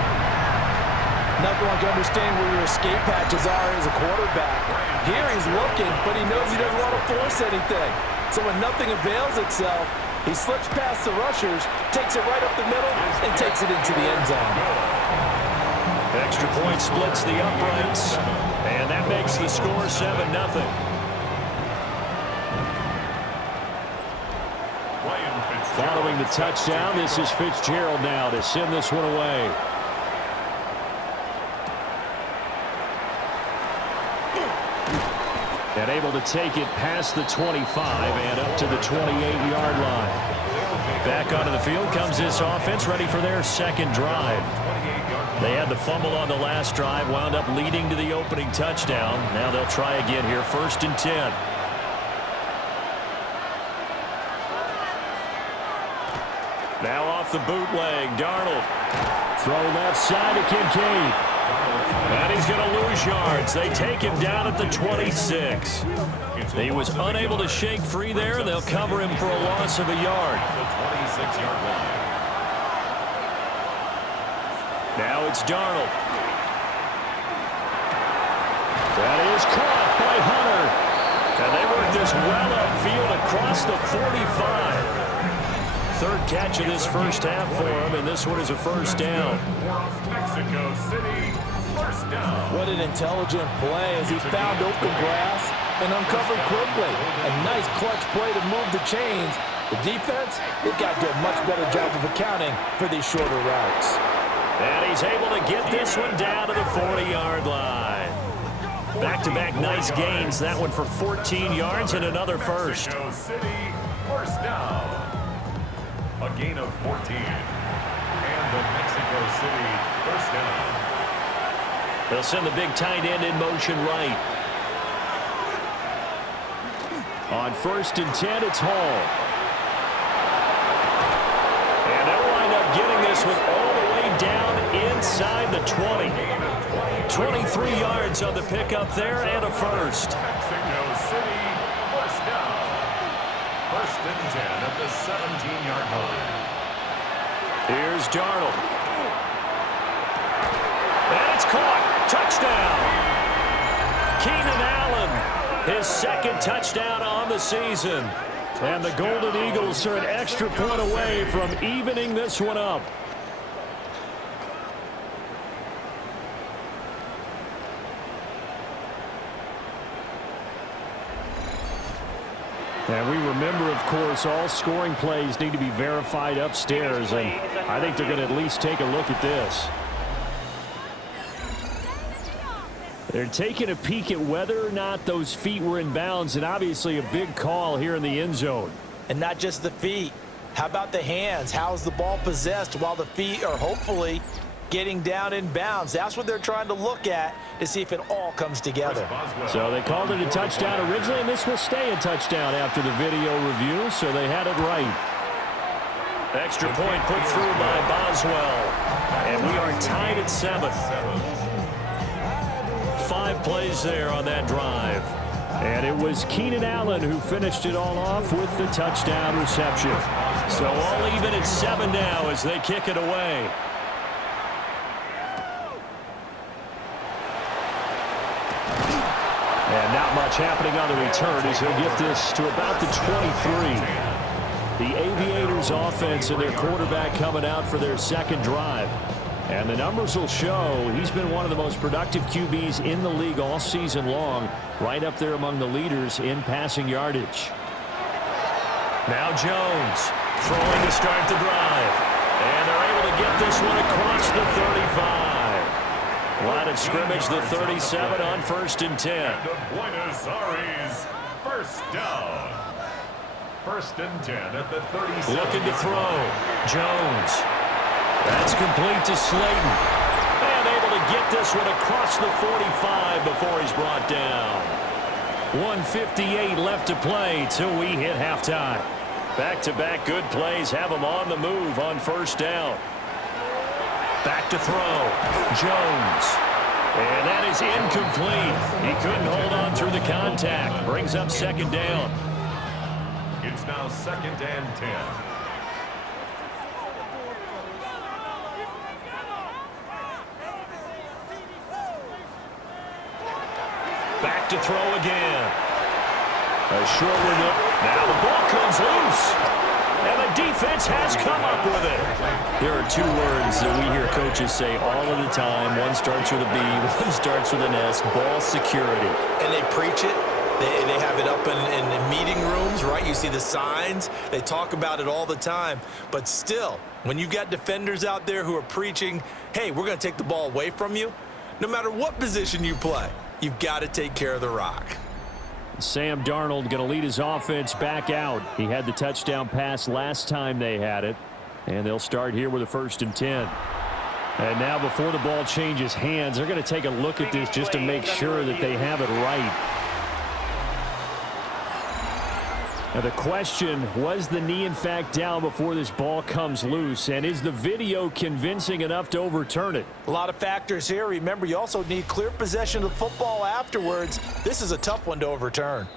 Nothing like understanding where your escape hatches are as a quarterback. Here he's looking, but he knows he doesn't want to force anything. So when nothing avails itself, he slips past the rushers, takes it right up the middle, and takes it into the end zone. Extra point splits the uprights, and that makes the score 7-0. Following the touchdown, this is Fitzgerald now to send this one away. And able to take it past the 25 and up to the 28-yard line. Back onto the field comes this offense, ready for their second drive. They had the fumble on the last drive, wound up leading to the opening touchdown. Now they'll try again here, first and 10. Now off the bootleg, Darnold. Throw left side to Kincaid. And he's going to lose yards. They take him down at the 26. He was unable to shake free there, and they'll cover him for a loss of a yard. The 26-yard line. Now it's Darnold. That is caught by Hunter. And they work this well upfield across the 45. Third catch of this first half for him, and this one is a first down. Mexico City, first down. What an intelligent play as he found open grass and uncovered quickly. A nice clutch play to move the chains. The defense, they've got to do a much better job of accounting for these shorter routes. And he's able to get this one down to the 40-yard line. Back-to-back nice gains. That one for 14 yards and another first. Mexico City, first down. A gain of 14. And the Mexico City first down. They'll send the big tight end in motion right. On first and 10, it's Hall. And they'll wind up getting this one all the way down inside the 20. 23 yards on the pickup there and a first. Mexico City, first down. First and 10 at the 17-yard line. Here's Darnold. And it's caught. Touchdown. Keenan Allen, his second touchdown on the season. And the Golden Eagles are an extra point away from evening this one up. And we remember, of course, all scoring plays need to be verified upstairs, and I think they're going to at least take a look at this. They're taking a peek at whether or not those feet were in bounds, and obviously a big call here in the end zone. And not just the feet. How about the hands? How's the ball possessed while the feet are hopefully getting down in bounds? That's what they're trying to look at to see if it all comes together. So they called it a touchdown originally, and this will stay a touchdown after the video review, so they had it right. Extra point put through by Boswell, and we are tied at 7. 5 plays there on that drive. And it was Keenan Allen who finished it all off with the touchdown reception. So all even at 7 now as they kick it away. And not much happening on the return as he'll get this to about the 23. The Aviators offense and their quarterback coming out for their second drive. And the numbers will show he's been one of the most productive QBs in the league all season long, right up there among the leaders in passing yardage. Now Jones throwing to start the drive. And they're able to get this one across the 35. Line of scrimmage, the 37 on 1st and 10. And the Buenos Aires, first down. 1st and 10 at the 37. Looking to throw. Jones. That's complete to Slayton. And able to get this one across the 45 before he's brought down. 1:58 left to play till we hit halftime. Back-to-back good plays have him on the move on 1st down. Back to throw. Jones. And that is incomplete. He couldn't hold on through the contact. Brings up 2nd down. It's now 2nd and 10. Back to throw again. A short one. Now the ball comes loose. And the defense has come up with it. There are 2 words that we hear coaches say all of the time. One starts with a B, one starts with an S. Ball security. And they preach it. They have it up in meeting rooms, right? You see the signs. They talk about it all the time. But still, when you've got defenders out there who are preaching, hey, we're going to take the ball away from you, no matter what position you play, you've got to take care of the rock. Sam Darnold going to lead his offense back out. He had the touchdown pass last time they had it. And they'll start here with a 1st and 10. And now before the ball changes hands, they're going to take a look at this just to make sure that they have it right. Now the question, was the knee in fact down before this ball comes loose? And is the video convincing enough to overturn it? A lot of factors here. Remember, you also need clear possession of the football afterwards. This is a tough one to overturn.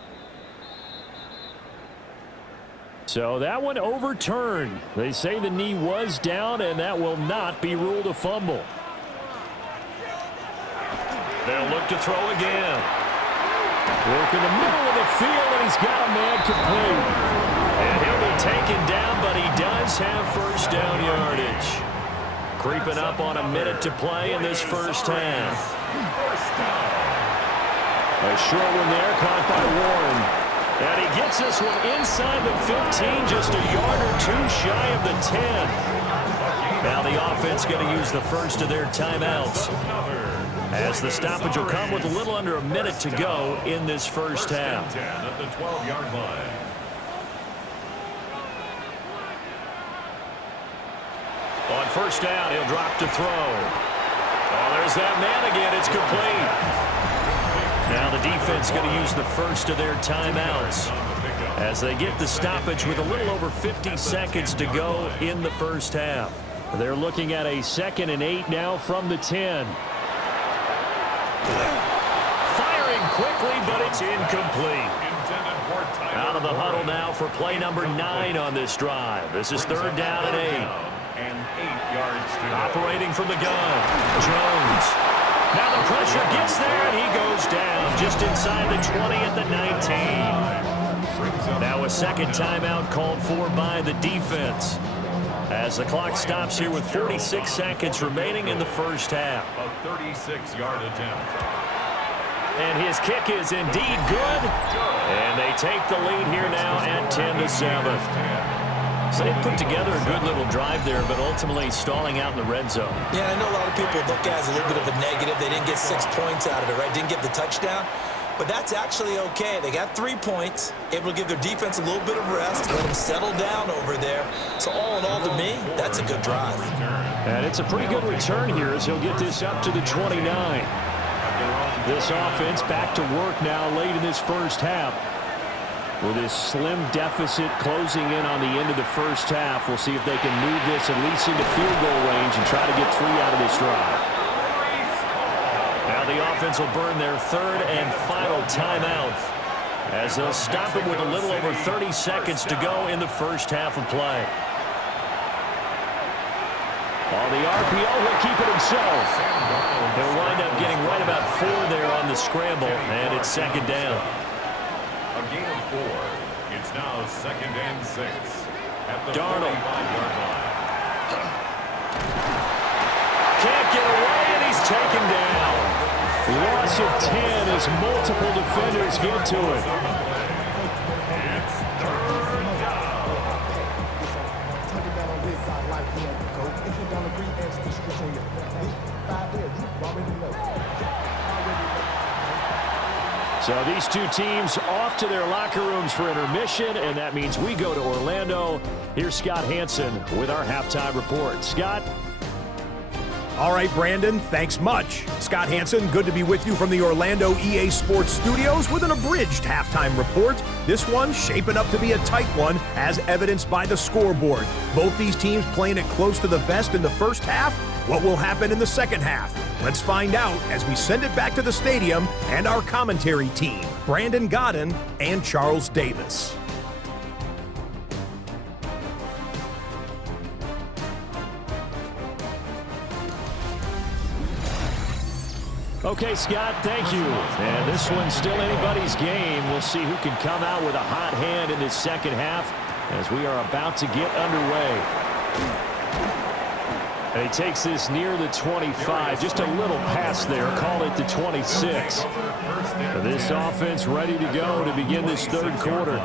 So that one overturned. They say the knee was down, and that will not be ruled a fumble. They'll look to throw again. Work in the middle of the field, and he's got a man complete. And he'll be taken down, but he does have 1st down yardage. Creeping up on a minute to play in this 1st half. A short one there, caught by Warren. And he gets this one inside the 15, just a yard or 2 shy of the 10. Now the offense going to use the first of their timeouts, as the stoppage will come with a little under a minute to go in this 1st half. 10 at the 12-yard line. On 1st down, he'll drop to throw. Oh, there's that man again. It's complete. Now the defense going to use the first of their timeouts as they get the stoppage with a little over 50 seconds to go in the 1st half. They're looking at a 2nd and 8 now from the 10. Firing quickly, but it's incomplete. Out of the huddle now for play number 9 on this drive. This is 3rd down and 8. And 8 yards to operating from the gun. Jones. Now the pressure gets there, and he goes down just inside the 20 at the 19. Now a 2nd timeout called for by the defense, as the clock stops here with 46 seconds remaining in the 1st half. A 36-yard attempt. and his kick is indeed good. And they take the lead here now at 10-7. So they put together a good little drive there, but ultimately stalling out in the red zone. Yeah, I know a lot of people look at it as a little bit of a negative. They didn't get 6 points out of it, right? Didn't get the touchdown. But that's actually okay. They got 3 points, able to give their defense a little bit of rest, let them settle down over there. So all in all, to me, that's a good drive. And it's a pretty good return here as he'll get this up to the 29. This offense back to work now late in this first half. With this slim deficit closing in on the end of the first half, we'll see if they can move this at least into field goal range and try to get 3 out of this drive. Now the offense will burn their third and final timeout as they'll stop it with a little over 30 seconds to go in the first half of play. On the RPO, he'll keep it himself. He'll wind up getting right about 4 there on the scramble, and it's second down. A gain of 4. It's now 2nd and 6 at the Darnold 45-yard line. Can't get away, and he's taken down. Loss of 10 as multiple defenders get to it. It's 3rd down. So these two teams off to their locker rooms for intermission, and that means we go to Orlando. Here's Scott Hansen with our halftime report. Scott? All right, Brandon, thanks much. Scott Hansen, good to be with you from the Orlando EA Sports Studios with an abridged halftime report. This one shaping up to be a tight one, as evidenced by the scoreboard. Both these teams playing it close to the vest in the first half. What will happen in the second half? Let's find out as we send it back to the stadium and our commentary team, Brandon Godden and Charles Davis. Okay, Scott, thank you. And this one's still anybody's game. We'll see who can come out with a hot hand in this second half as we are about to get underway. And he takes this near the 25, just a little pass there, call it the 26. This offense ready to go to begin this third quarter.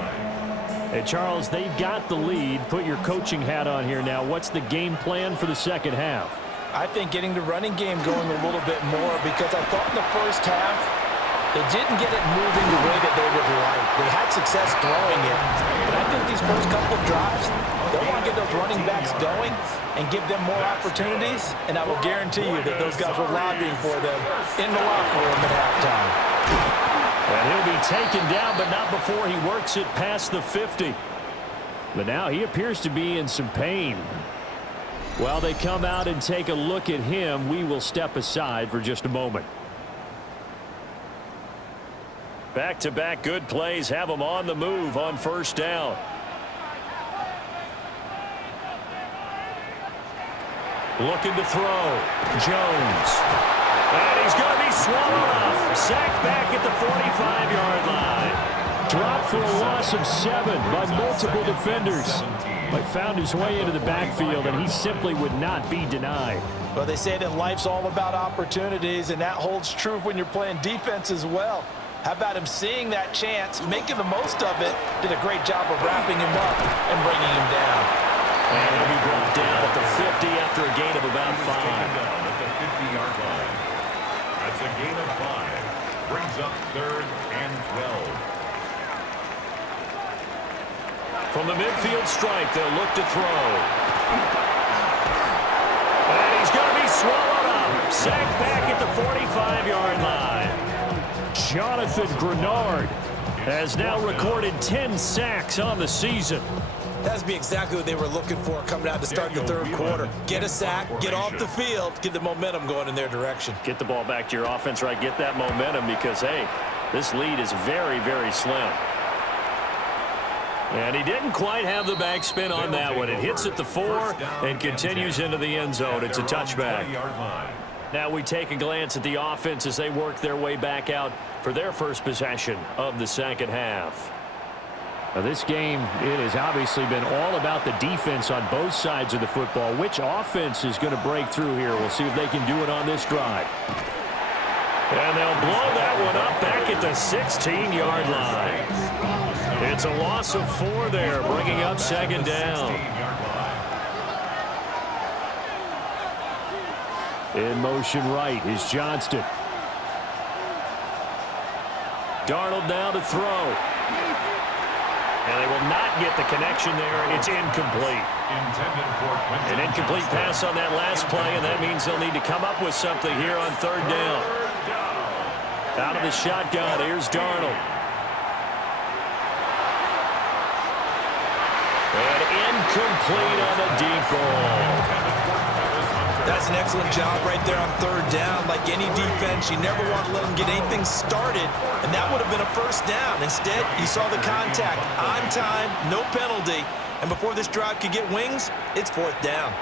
Hey, Charles, they've got the lead. Put your coaching hat on here now. What's the game plan for the second half? I think getting the running game going a little bit more, because I thought in the first half they didn't get it moving the way that they would like. They had success throwing it, but I think these first couple of drives, they want to get those running backs going and give them more opportunities, and I will guarantee you that those guys were lobbying for them in the locker room at halftime. And he'll be taken down, but not before he works it past the 50. But now he appears to be in some pain. While they come out and take a look at him, we will step aside for just a moment. Back-to-back good plays have him on the move on first down. Looking to throw. Jones. And he's going to be swallowed up. Sacked back at the 45-yard line. Dropped for a loss of 7 by multiple defenders. But found his way into the backfield, and he simply would not be denied. Well, they say that life's all about opportunities, and that holds true when you're playing defense as well. How about him seeing that chance, making the most of it, did a great job of wrapping him up and bringing him down. And he'll be brought down at the 50 after a gain of about 5. Down at the 50-yard line. That's a gain of 5. Brings up 3rd and 12. From the midfield stripe, they'll look to throw. And he's going to be swallowed up. Sacked back at the 45-yard line. Jonathan Grenard has now recorded 10 sacks on the season. That's be exactly what they were looking for coming out to start the third quarter. Get a sack, get off the field, get the momentum going in their direction. Get the ball back to your offense, right? Get that momentum because, hey, this lead is very, very slim. And he didn't quite have the backspin on that one. It hits at the 4 and continues into the end zone. It's a touchback. Now we take a glance at the offense as they work their way back out for their first possession of the second half. Now this game, it has obviously been all about the defense on both sides of the football. Which offense is going to break through here? We'll see if they can do it on this drive. And they'll blow that one up back at the 16-yard line. It's a loss of 4 there, bringing up second down. In motion right is Johnston. Darnold now to throw. And they will not get the connection there. It's incomplete. An incomplete pass on that last play, and that means they'll need to come up with something here on third down. Out of the shotgun, here's Darnold. And incomplete on the deep ball. That's an excellent job right there on third down. Like any defense, you never want to let them get anything started, and that would have been a first down. Instead, you saw the contact on time, no penalty, and before this drive could get wings, it's fourth down.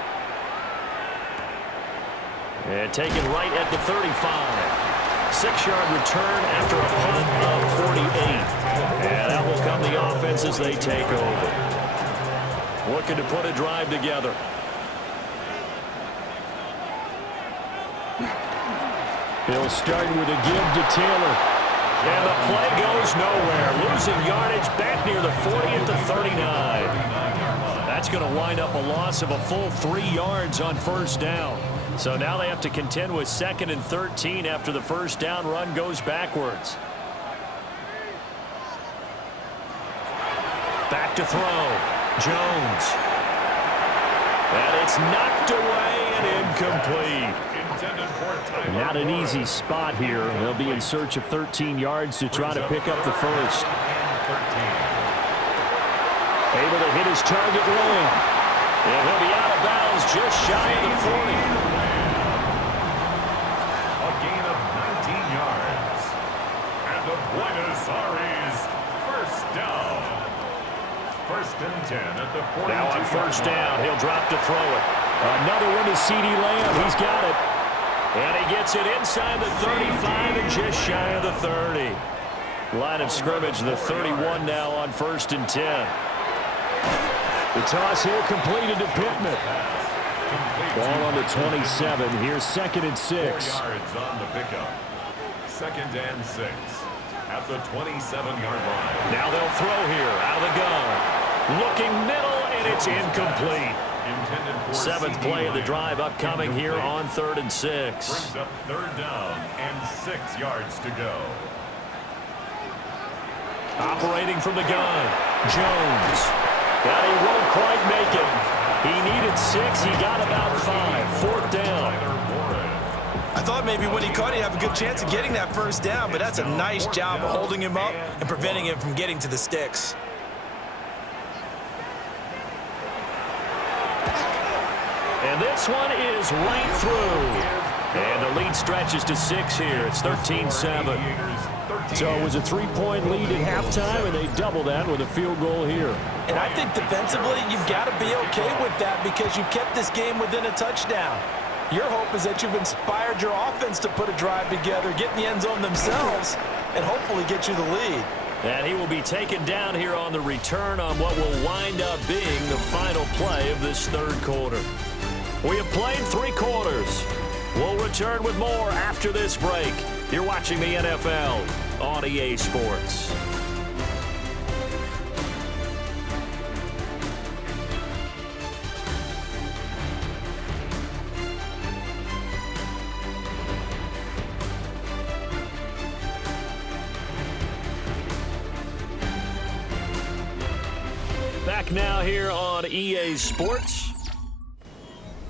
And taken right at the 35. 6-yard return after a punt of 48. And that will come the offense as they take over. Looking to put a drive together. He'll start with a give to Taylor. And the play goes nowhere. Losing yardage back near the 40 at the 39. That's going to wind up a loss of a full 3 yards on first down. So now they have to contend with 2nd and 13 after the first down run goes backwards. Back to throw. Jones. And it's knocked away and incomplete. Not an easy spot here. They'll be in search of 13 yards to try to pick up the first. Able to hit his target running. And he'll be out of bounds just shy of the 40. A gain of 19 yards. And the Buenos Aires first down. 1st and 10 at the 42. Now on first down, he'll drop to throw it. Another one to CeeDee Lamb. He's got it. And he gets it inside the 35 and just shy of the 30. Line of scrimmage, the 31 now on 1st and 10. The toss here completed to Pittman. Ball on the 27. Here's 2nd and 6. Yards on the pickup. 2nd and 6 at the 27-yard line. Now they'll throw here out of the gun. Looking middle, and it's incomplete. 7th play of the drive upcoming here on 3rd and 6. Brings up 3rd down and 6 yards to go. Operating from the gun, Jones. But he won't quite make it. He needed 6. He got about 5. 4th down. I thought maybe when he caught it, he'd have a good chance of getting that first down, but that's a nice job of holding him up and preventing him from getting to the sticks. And this one is right through. And the lead stretches to 6 here. It's 13-7. So it was a 3-point lead at halftime, and they double that with a field goal here. And I think defensively, you've got to be okay with that because you've kept this game within a touchdown. Your hope is that you've inspired your offense to put a drive together, get in the end zone themselves, and hopefully get you the lead. And he will be taken down here on the return on what will wind up being the final play of this 3rd quarter. We have played 3 quarters. We'll return with more after this break. You're watching the NFL on EA Sports. Back now here on EA Sports,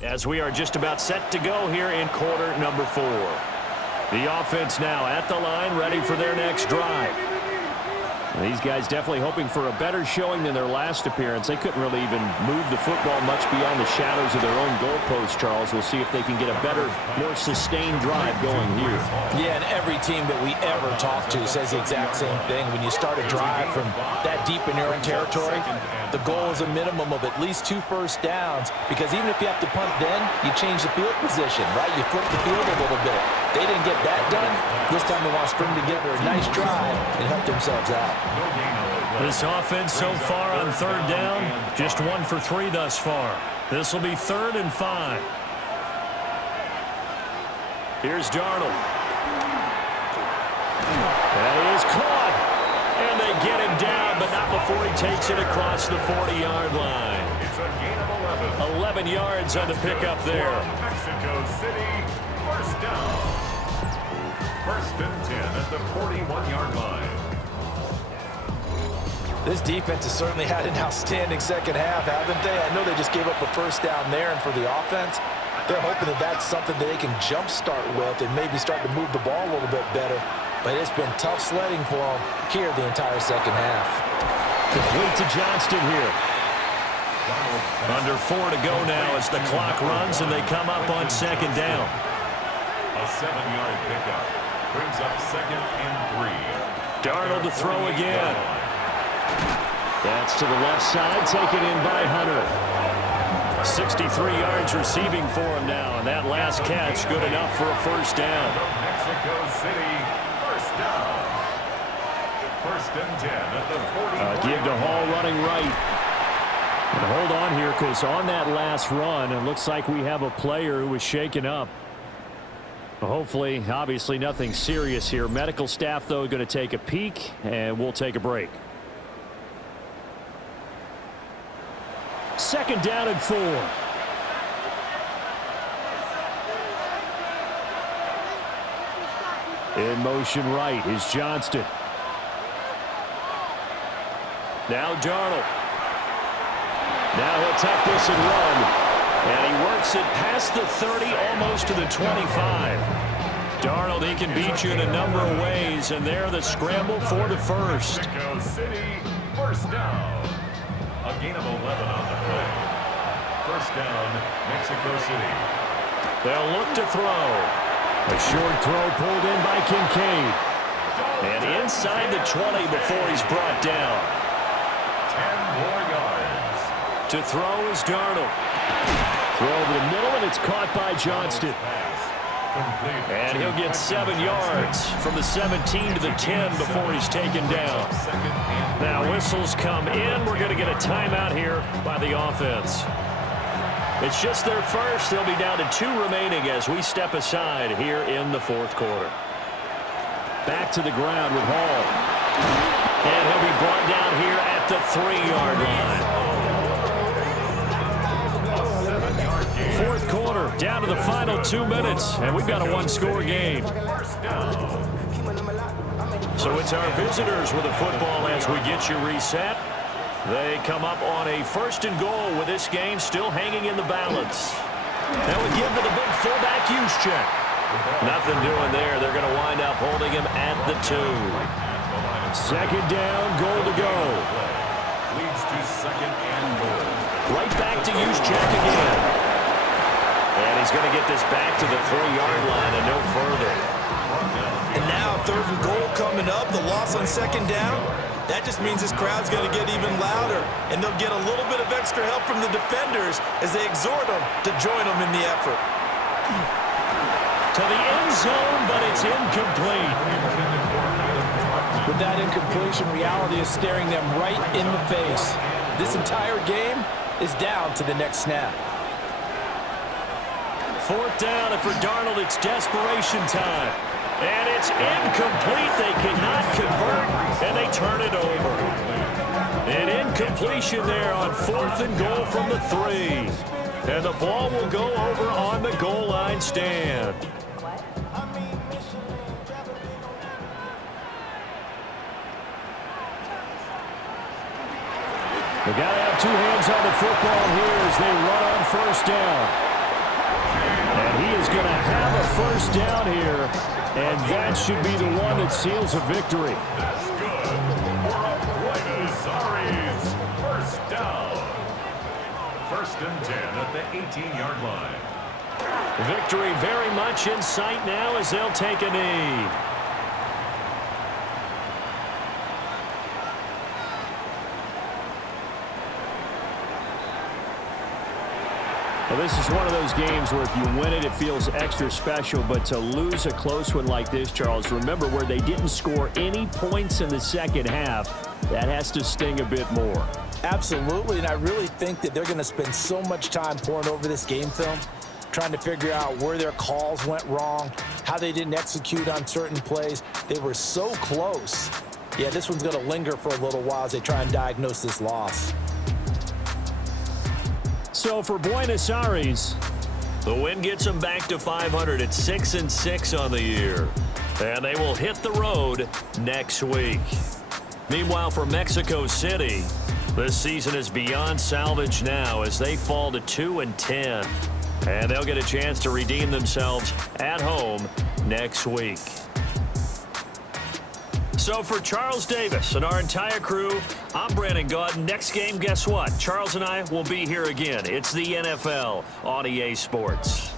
as we are just about set to go here in quarter number 4. The offense now at the line, ready for their next drive. These guys definitely hoping for a better showing than their last appearance. They couldn't really even move the football much beyond the shadows of their own goalpost, Charles. We'll see if they can get a better, more sustained drive going here. Yeah, and every team that we ever talk to says the exact same thing. When you start a drive from that deep in your own territory, the goal is a minimum of at least 2 first downs, because even if you have to punt then, you change the field position, right? You flip the field a little bit. They didn't get that done. This time they want to string together a nice drive and help themselves out. This offense so far on 3rd down, just 1 for 3 thus far. This will be 3rd and 5. Here's Darnold. That is caught. And they get him down, but not before he takes it across the 40-yard line. It's a gain of 11. 11 yards on the pickup there. Mexico City, first down. First and 10 at the 41-yard line. This defense has certainly had an outstanding second half, haven't they? I know they just gave up a first down there, and for the offense, they're hoping that that's something that they can jumpstart with and maybe start to move the ball a little bit better. But it's been tough sledding for them here the entire second half. Complete to Johnston here. Under 4 to go now as the clock runs and they come up on second down. A 7-yard pickup brings up second and 3. Darnold to throw again. That's to the left side, taken in by Hunter. 63 yards receiving for him now, and that last catch good enough for a first down. Mexico City, first down. First and 10 at the 40. Give to Hall running right. And hold on here, because on that last run, it looks like we have a player who was shaken up. Hopefully, obviously nothing serious here. Medical staff, though, going to take a peek, and we'll take a break. Second down and 4. In motion right is Johnston. Now Darnold. Now he'll tuck this and run. And he works it past the 30, almost to the 25. Darnold, he can beat you in a number of ways, and there the scramble for the first. Mexico City, first down. A gain of 11 on the play. First down, Mexico City. They'll look to throw. A short throw pulled in by Kincaid. And inside the 20 before he's brought down. 10 more yards. To throw is Darnold. Throw over the middle, and it's caught by Johnston. And he'll get 7 yards from the 17 to the 10 before he's taken down. Now whistles come in. We're going to get a timeout here by the offense. It's just their first. They'll be down to 2 remaining as we step aside here in the fourth quarter. Back to the ground with Hall. And he'll be brought down here at the 3-yard line. Fourth quarter, down to the final 2 minutes, and we've got a 1-score game. So it's our visitors with the football as we get you reset. They come up on a first and goal with this game still hanging in the balance. That would give to the big fullback Juszczyk. Nothing doing there. They're going to wind up holding him at the 2. Second down, goal to go. Leads to second and goal. Right back to Juszczyk again. And he's going to get this back to the 3-yard line and no further. And now third and goal coming up. The loss on second down. That just means this crowd's going to get even louder. And they'll get a little bit of extra help from the defenders as they exhort them to join them in the effort. To the end zone, but it's incomplete. With that incompletion, reality is staring them right in the face. This entire game is down to the next snap. Fourth down, and for Darnold, it's desperation time. And it's incomplete. They cannot convert, and they turn it over. An incompletion there on fourth and goal from the 3. And the ball will go over on the goal line stand. They got to have 2 hands on the football here as they run on first down. And he is going to have a first down here, and that should be the one that seals a victory. That's good for a Buenos Aires first down. First and 10 at the 18-yard line. Victory very much in sight now as they'll take a knee. Well, this is one of those games where if you win it, it feels extra special. But to lose a close one like this, Charles, remember where they didn't score any points in the second half, that has to sting a bit more. Absolutely, and I really think that they're going to spend so much time pouring over this game film, trying to figure out where their calls went wrong, how they didn't execute on certain plays. They were so close. Yeah, this one's going to linger for a little while as they try and diagnose this loss. So for Buenos Aires, the win gets them back to 500 at 6-6 on the year. And they will hit the road next week. Meanwhile, for Mexico City, this season is beyond salvage now as they fall to 2-10. And they'll get a chance to redeem themselves at home next week. So for Charles Davis and our entire crew, I'm Brandon Gaudin. Next game, guess what? Charles and I will be here again. It's the NFL on EA Sports.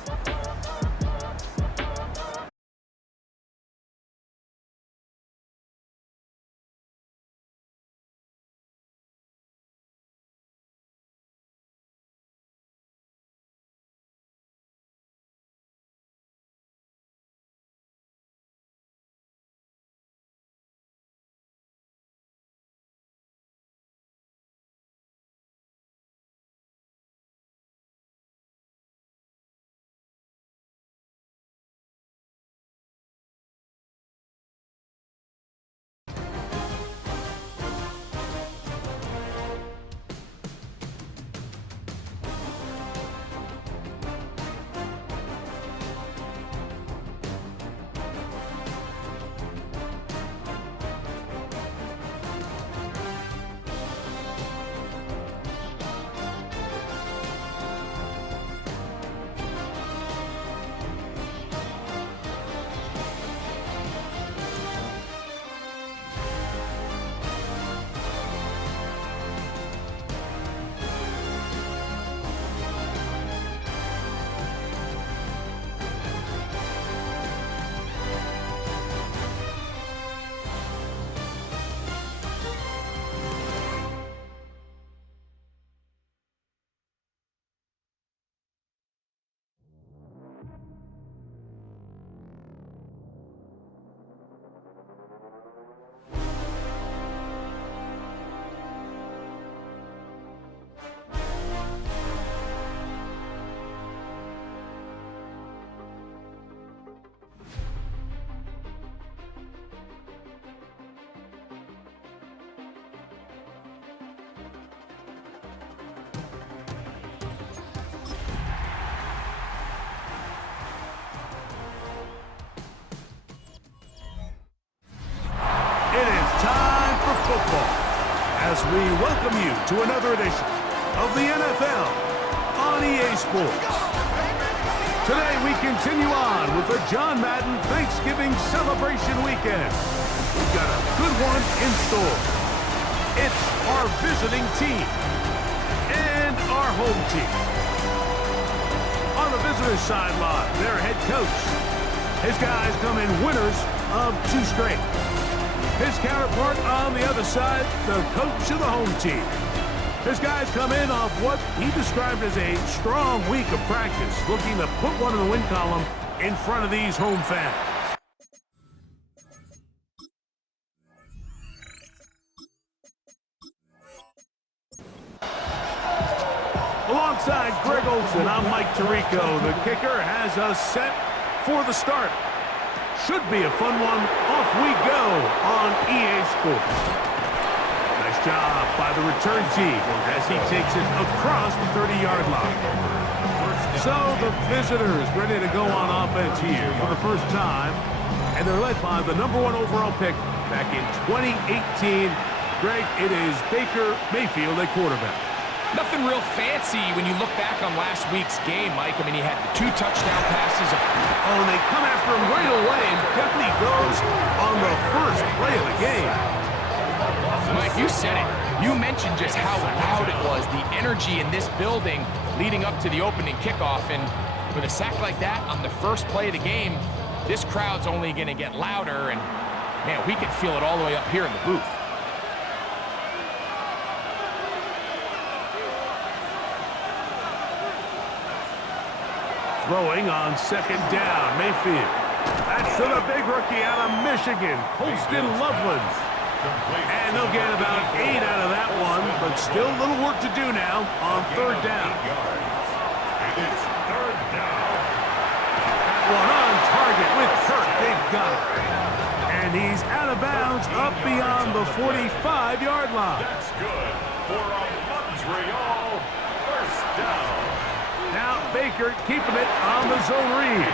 As we welcome you to another edition of the NFL on EA Sports. Today we continue on with the John Madden Thanksgiving celebration weekend. We've got a good one in store. It's our visiting team and our home team. On the visitor's sideline, their head coach. His guys come in winners of 2 straight. His counterpart on the other side, the coach of the home team. His guys come in off what he described as a strong week of practice, looking to put one in the win column in front of these home fans. Alongside Greg Olson, I'm Mike Tirico. The kicker has us set for the start. Should be a fun one. Off we go on EA Sports. Nice job by the return team as he takes it across the 30-yard line. So the visitors ready to go on offense here for the first time. And they're led by the #1 overall pick back in 2018. Greg, it is Baker Mayfield at quarterback. Nothing real fancy when you look back on last week's game, Mike. I mean, he had the 2 touchdown passes. Oh, and they come after him right away, and definitely goes on the first play of the game. Mike, you said it. You mentioned just how loud it was, the energy in this building leading up to the opening kickoff. And with a sack like that on the first play of the game, this crowd's only going to get louder. And, man, we can feel it all the way up here in the booth. Throwing on second down, Mayfield. That's to the big rookie out of Michigan, Colston Loveland. And they'll get about 8 out of that one, but still a little work to do now on third down. And it's third down. That one on target with out of bounds up beyond the 45-yard line. That's good for a Montreal first down. Now Baker keeping it on the zone read.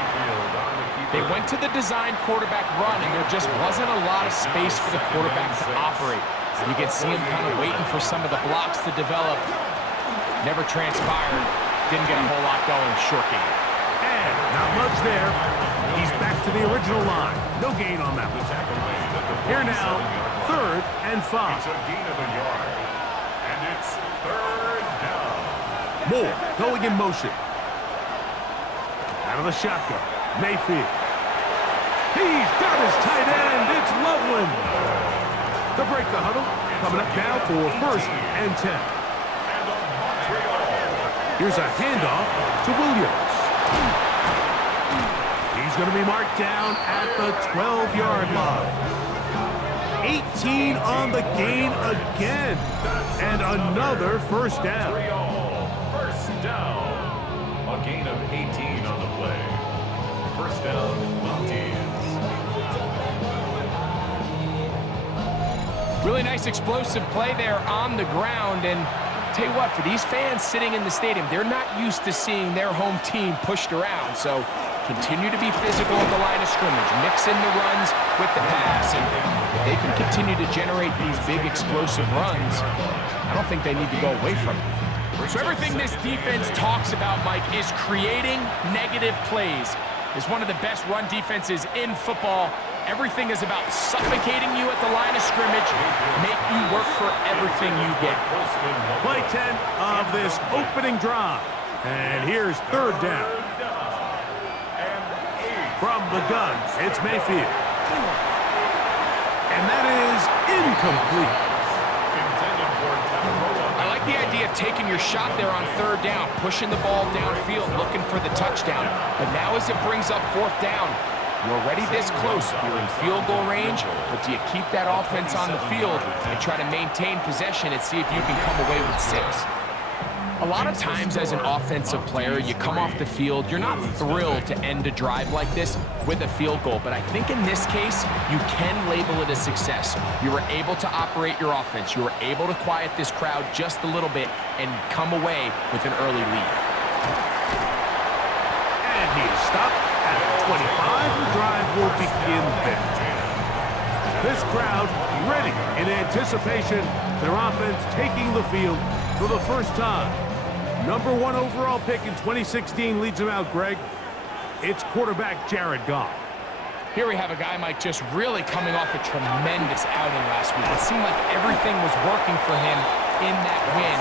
They went to the design quarterback run, and there just wasn't a lot of space for the quarterback to operate. You can see him kind of waiting for some of the blocks to develop. Never transpired. Didn't get a whole lot going. Short game. And not much there. He's back to the original line. No gain on that one. Here now, 3rd and 5. It's a gain of a yard. And it's 3rd down. Moore going in motion. Out of the shotgun. Mayfield. He's got his tight end. It's Loveland. To break the huddle. Coming up now for 1st and 10. Here's a handoff to Williams. He's going to be marked down at the 12-yard line. 18 on the gain again. And another first down. First down. A gain of 18 on the play. First down, Mounties. Really nice explosive play there on the ground. And tell you what, for these fans sitting in the stadium, they're not used to seeing their home team pushed around. So continue to be physical at the line of scrimmage. Mix in the runs with the pass. And if they can continue to generate these big explosive runs, I don't think they need to go away from it. So everything this defense talks about, Mike, is creating negative plays. It's one of the best run defenses in football. Everything is about suffocating you at the line of scrimmage, make you work for everything you get. Play 10 of this opening drive. And here's 3rd down. From the gun, it's Mayfield. And that is incomplete. I like the idea of taking your shot there on 3rd down, pushing the ball downfield, looking for the touchdown. But now as it brings up 4th down, you're already this close. You're in field goal range, but do you keep that offense on the field and try to maintain possession and see if you can come away with 6? A lot of times as an offensive player, you come off the field, you're not thrilled to end a drive like this with a field goal, but I think in this case, you can label it a success. You were able to operate your offense. You were able to quiet this crowd just a little bit and come away with an early lead. And he is stopped at 25. The drive will begin then. This crowd ready in anticipation. Their offense taking the field for the first time. Number 1 overall pick in 2016 leads him out, Greg. It's quarterback Jared Goff. Here we have a guy, Mike, just really coming off a tremendous outing last week. It seemed like everything was working for him in that win.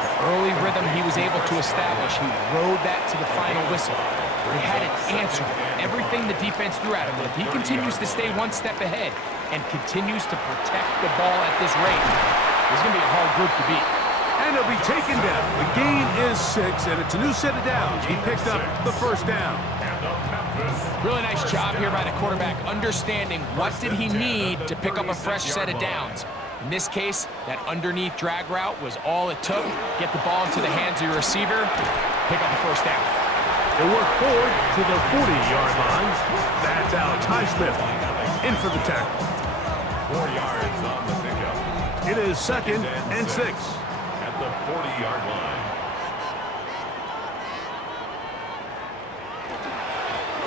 The early rhythm he was able to establish, he rode that to the final whistle. He had an answer for everything the defense threw at him. But if he continues to stay one step ahead and continues to protect the ball at this rate, this is going to be a hard group to beat. And he'll be taken down. The gain is 6, and it's a new set of downs. He picked up the first down. Really nice job here by the quarterback, understanding what did he need to pick up a fresh set of downs. In this case, that underneath drag route was all it took. Get the ball into the hands of your receiver, pick up the first down. They work forward to the 40-yard line. That's Alex Highsmith in for the tackle. 4 yards on the pickup. It is 2nd and 6. At the 40-yard line.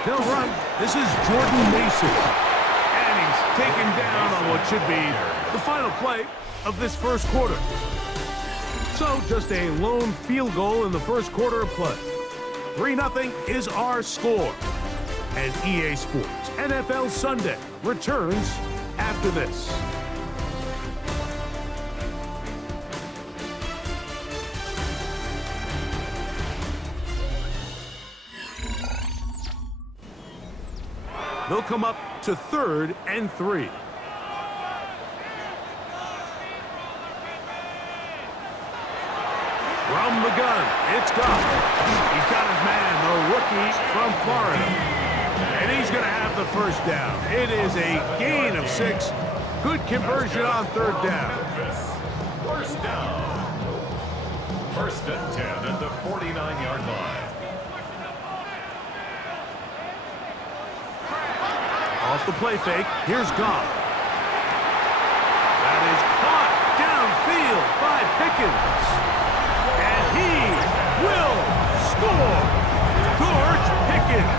They'll run. This is Jordan Mason. And he's taken down on what should be the final play of this first quarter. So just a lone field goal in the first quarter of play. 3-0 is our score. And EA Sports NFL Sunday returns after this. They'll come up to 3rd and 3. From the gun, it's Goff. He's got his man, the rookie from Florida. And he's going to have the first down. It is a gain of 6. Good conversion on 3rd down. First down. 1st and 10 at the 49-yard line. Off the play fake, here's Goff. Pickens. And he will score. George Pickens.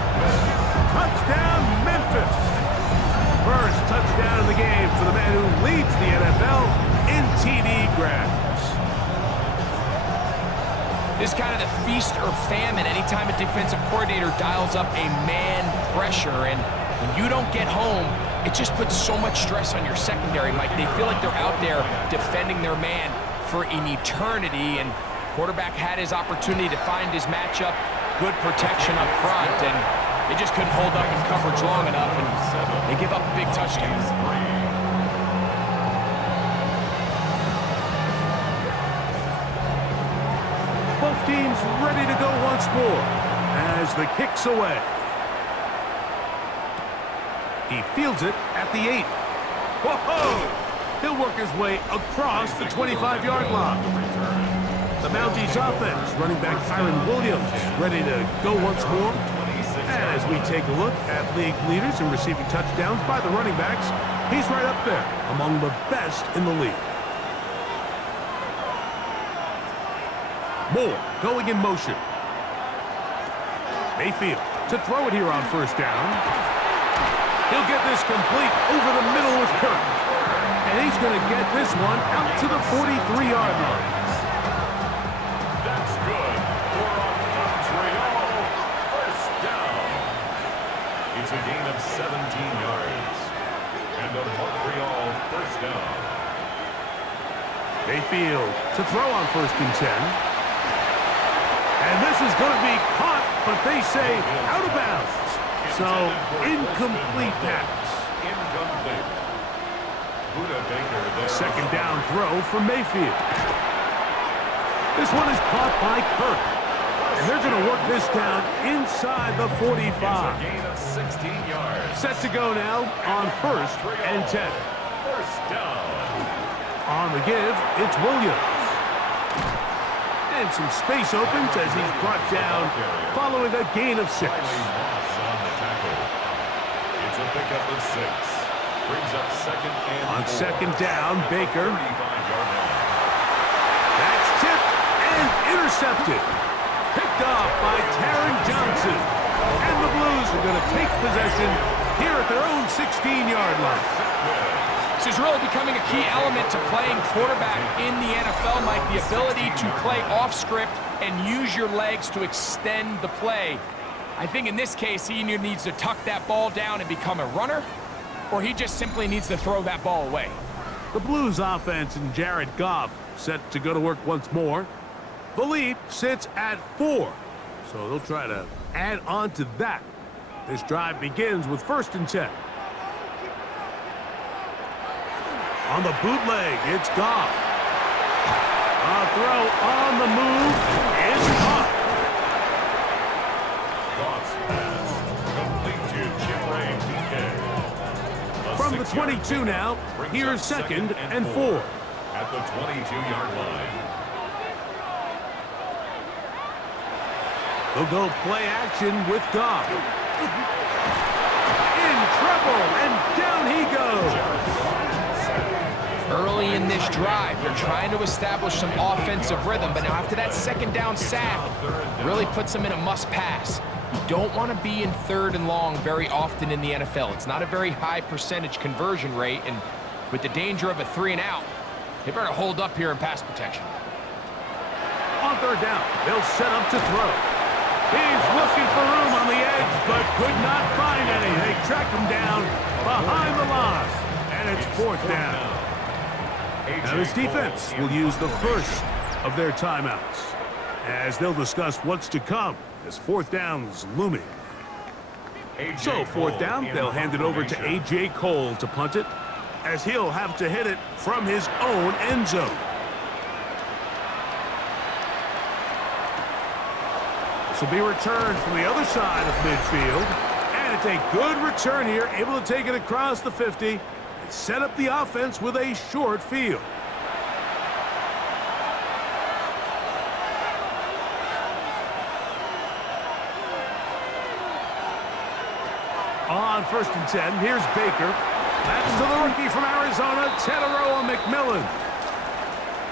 Touchdown, Memphis. First touchdown of the game for the man who leads the NFL in TD grabs. This is kind of the feast or famine anytime a defensive coordinator dials up a man pressure. And when you don't get home, it just puts so much stress on your secondary, Mike. They feel like they're out there defending their man for an eternity. And quarterback had his opportunity to find his matchup, good protection up front, and they just couldn't hold up in coverage long enough, and they give up a big touchdown. Both teams ready to go once more as the kick's away. He fields it at the 8. Whoa! He'll work his way across the 25-yard line. The Mounties offense, running back Kyron Williams, ready to go once more. As we take a look at league leaders in receiving touchdowns by the running backs, he's right up there among the best in the league. Moore going in motion. Mayfield to throw it here on first down. He'll get this complete over the middle with Kirk. And he's going to get this one out to the 43-yard line. That's good for a Montreal first down. It's a gain of 17 yards. And a Montreal first down. Mayfield to throw on first and 10. And this is going to be caught, but they say out of bounds. So, incomplete pass. Incomplete. Buda Baker there. Second down throw for Mayfield. This one is caught by Kirk. And they're going to work this down inside the 45. It's a gain of 16 yards. Set to go now on first and 10. First down. On the give, it's Williams. And some space opens as he's brought down following a gain of 6. It's a pickup of 6. Brings up second and on 4. Second down, Baker. 35-yard line. That's tipped and intercepted. Picked off by Taron Johnson. And the Blues are going to take possession here at their own 16-yard line. This is really becoming a key element to playing quarterback in the NFL, Mike. The ability to play off script and use your legs to extend the play. I think in this case, he either needs to tuck that ball down and become a runner, or he just simply needs to throw that ball away. The Blues offense and Jared Goff set to go to work once more. The lead sits at 4, so they'll try to add on to that. This drive begins with first and 10. On the bootleg, it's Goff. A throw on the move is caught. Goff's pass complete to Chip Ray PK. From the 22 now, here's second and 4. At the 22-yard line. They'll go play action with Goff. In trouble, and down he goes. Early in this drive, they're trying to establish some offensive rhythm, but now after that second down sack, really puts them in a must-pass. You don't want to be in third and long very often in the NFL. It's not a very high percentage conversion rate, and with the danger of a 3-and-out, they better hold up here in pass protection. On third down, they'll set up to throw. He's looking for room on the edge, but could not find any. They track him down behind the line, and it's fourth down. Now this defense will use the first of their timeouts as they'll discuss what's to come as fourth down is looming. So fourth down, they'll hand it over to A.J. Cole to punt it as he'll have to hit it from his own end zone. This will be returned from the other side of midfield. And it's a good return here, able to take it across the 50 and set up the offense with a short field. On first and 10, here's Baker. That's to the rookie from Arizona, Tedoroa McMillan.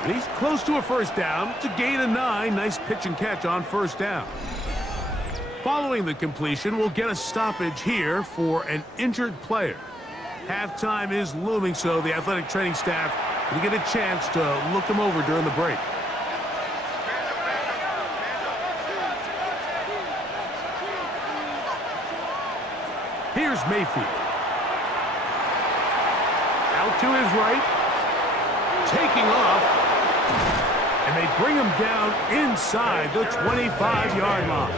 He's close to a first down. It's a gain of 9. Nice pitch and catch on first down. Following the completion, we'll get a stoppage here for an injured player. Halftime is looming, so the athletic training staff will get a chance to look him over during the break. Here's Mayfield. Out to his right. Taking off. And they bring him down inside the 25-yard line.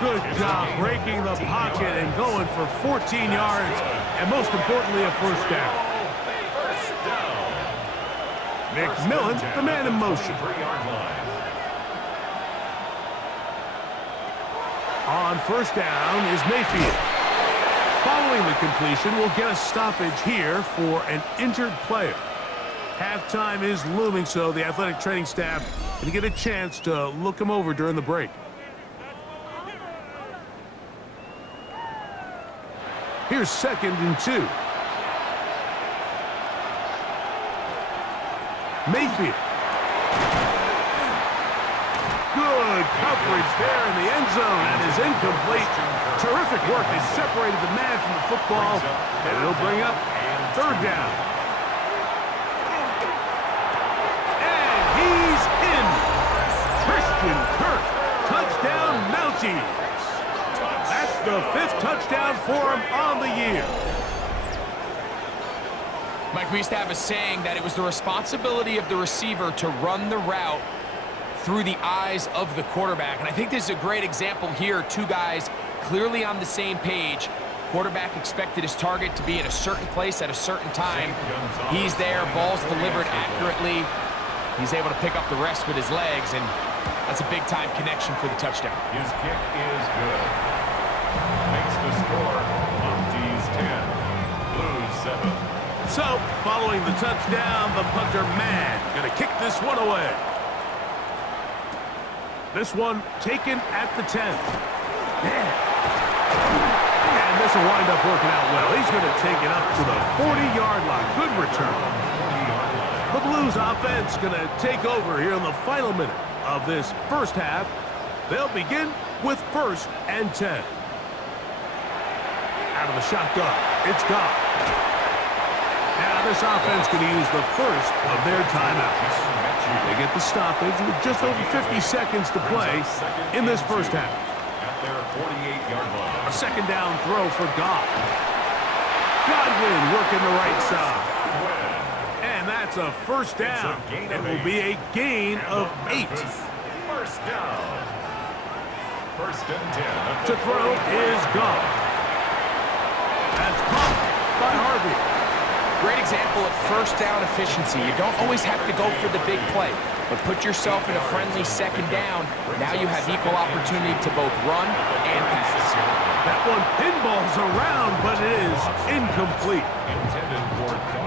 Good job breaking the pocket and going for 14 yards, and most importantly, a first down. McMillan, the man in motion. On first down is Mayfield. Following the completion, we'll get a stoppage here for an injured player. Halftime is looming, so the athletic training staff will get a chance to look him over during the break. Here's 2nd and 2. Mayfield. Good coverage there in the end zone and is incomplete. Terrific work has separated the man from the football, and it'll bring up 3rd down. And he's in. Christian Kirk, touchdown Mounties. That's the 5th touchdown for him on the year. Mike, we used to have a saying that it was the responsibility of the receiver to run the route through the eyes of the quarterback. And I think this is a great example here. Two guys clearly on the same page. Quarterback expected his target to be in a certain place at a certain time. He's there, ball's delivered accurately. He's able to pick up the rest with his legs, and that's a big-time connection for the touchdown. His kick is good. Makes the score Mounties 10, Blues 7. So, following the touchdown, the punter man gonna kick this one away. This one taken at the 10. And this will wind up working out well. He's gonna take it up to the 40-yard line. Good return. The Blues offense gonna take over here in the final minute of this first half. They'll begin with 1st and 10. Out of the shotgun, it's Goff. Now this offense going to use the first of their timeouts. They get the stoppage with just over 50 seconds to play in this first half. At their 48-yard line. A 2nd down throw for Goff. Godwin working the right side. And that's a first down. It will be a gain of 8. First down. 1st and 10. To throw is Goff. That's caught by Harvey. Great example of first down efficiency. You don't always have to go for the big play, but put yourself in a friendly 2nd down. Now you have equal opportunity to both run and pass. That one pinballs around, but it is incomplete.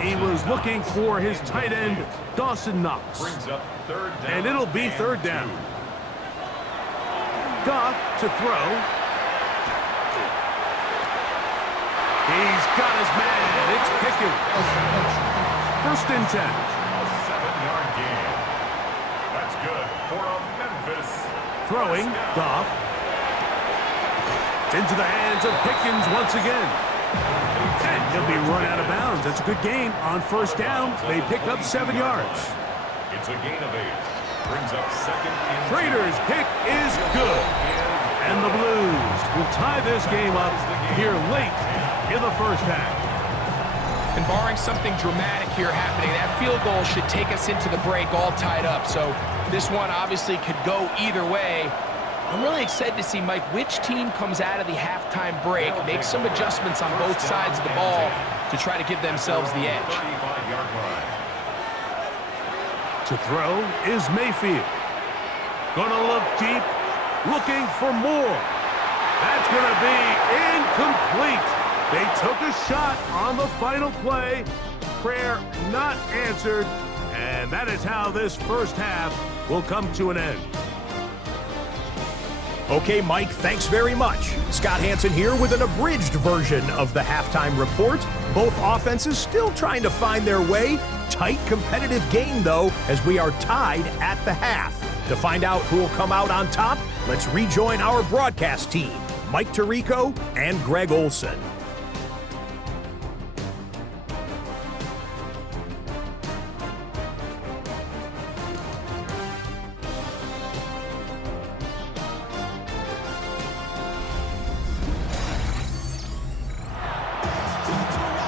He was looking for his tight end, Dawson Knox. Brings up 3rd down. And it'll be 3rd down. Goff to throw. He's got his man. It's Pickens. 1st and 10. A 7-yard gain. That's good for a Memphis. Throwing, Goff. It's into the hands of Pickens once again. And he'll be run out of bounds. That's a good gain on 1st down. They pick up 7 yards. It's a gain of 8. Brings up 2nd and 10. Prater's kick is good. And the Blues will tie this game up here late in the first half. And barring something dramatic here happening, that field goal should take us into the break all tied up. So this one obviously could go either way. I'm really excited to see, Mike, which team comes out of the halftime break, make some adjustments on both sides of the ball to try to give themselves the edge. To throw is Mayfield. Gonna look deep, looking for more. That's gonna be incomplete. They took a shot on the final play. Prayer not answered. And that is how this first half will come to an end. Okay, Mike, thanks very much. Scott Hansen here with an abridged version of the halftime report. Both offenses still trying to find their way. Tight, competitive game, though, as we are tied at the half. To find out who will come out on top, let's rejoin our broadcast team, Mike Tirico and Greg Olson.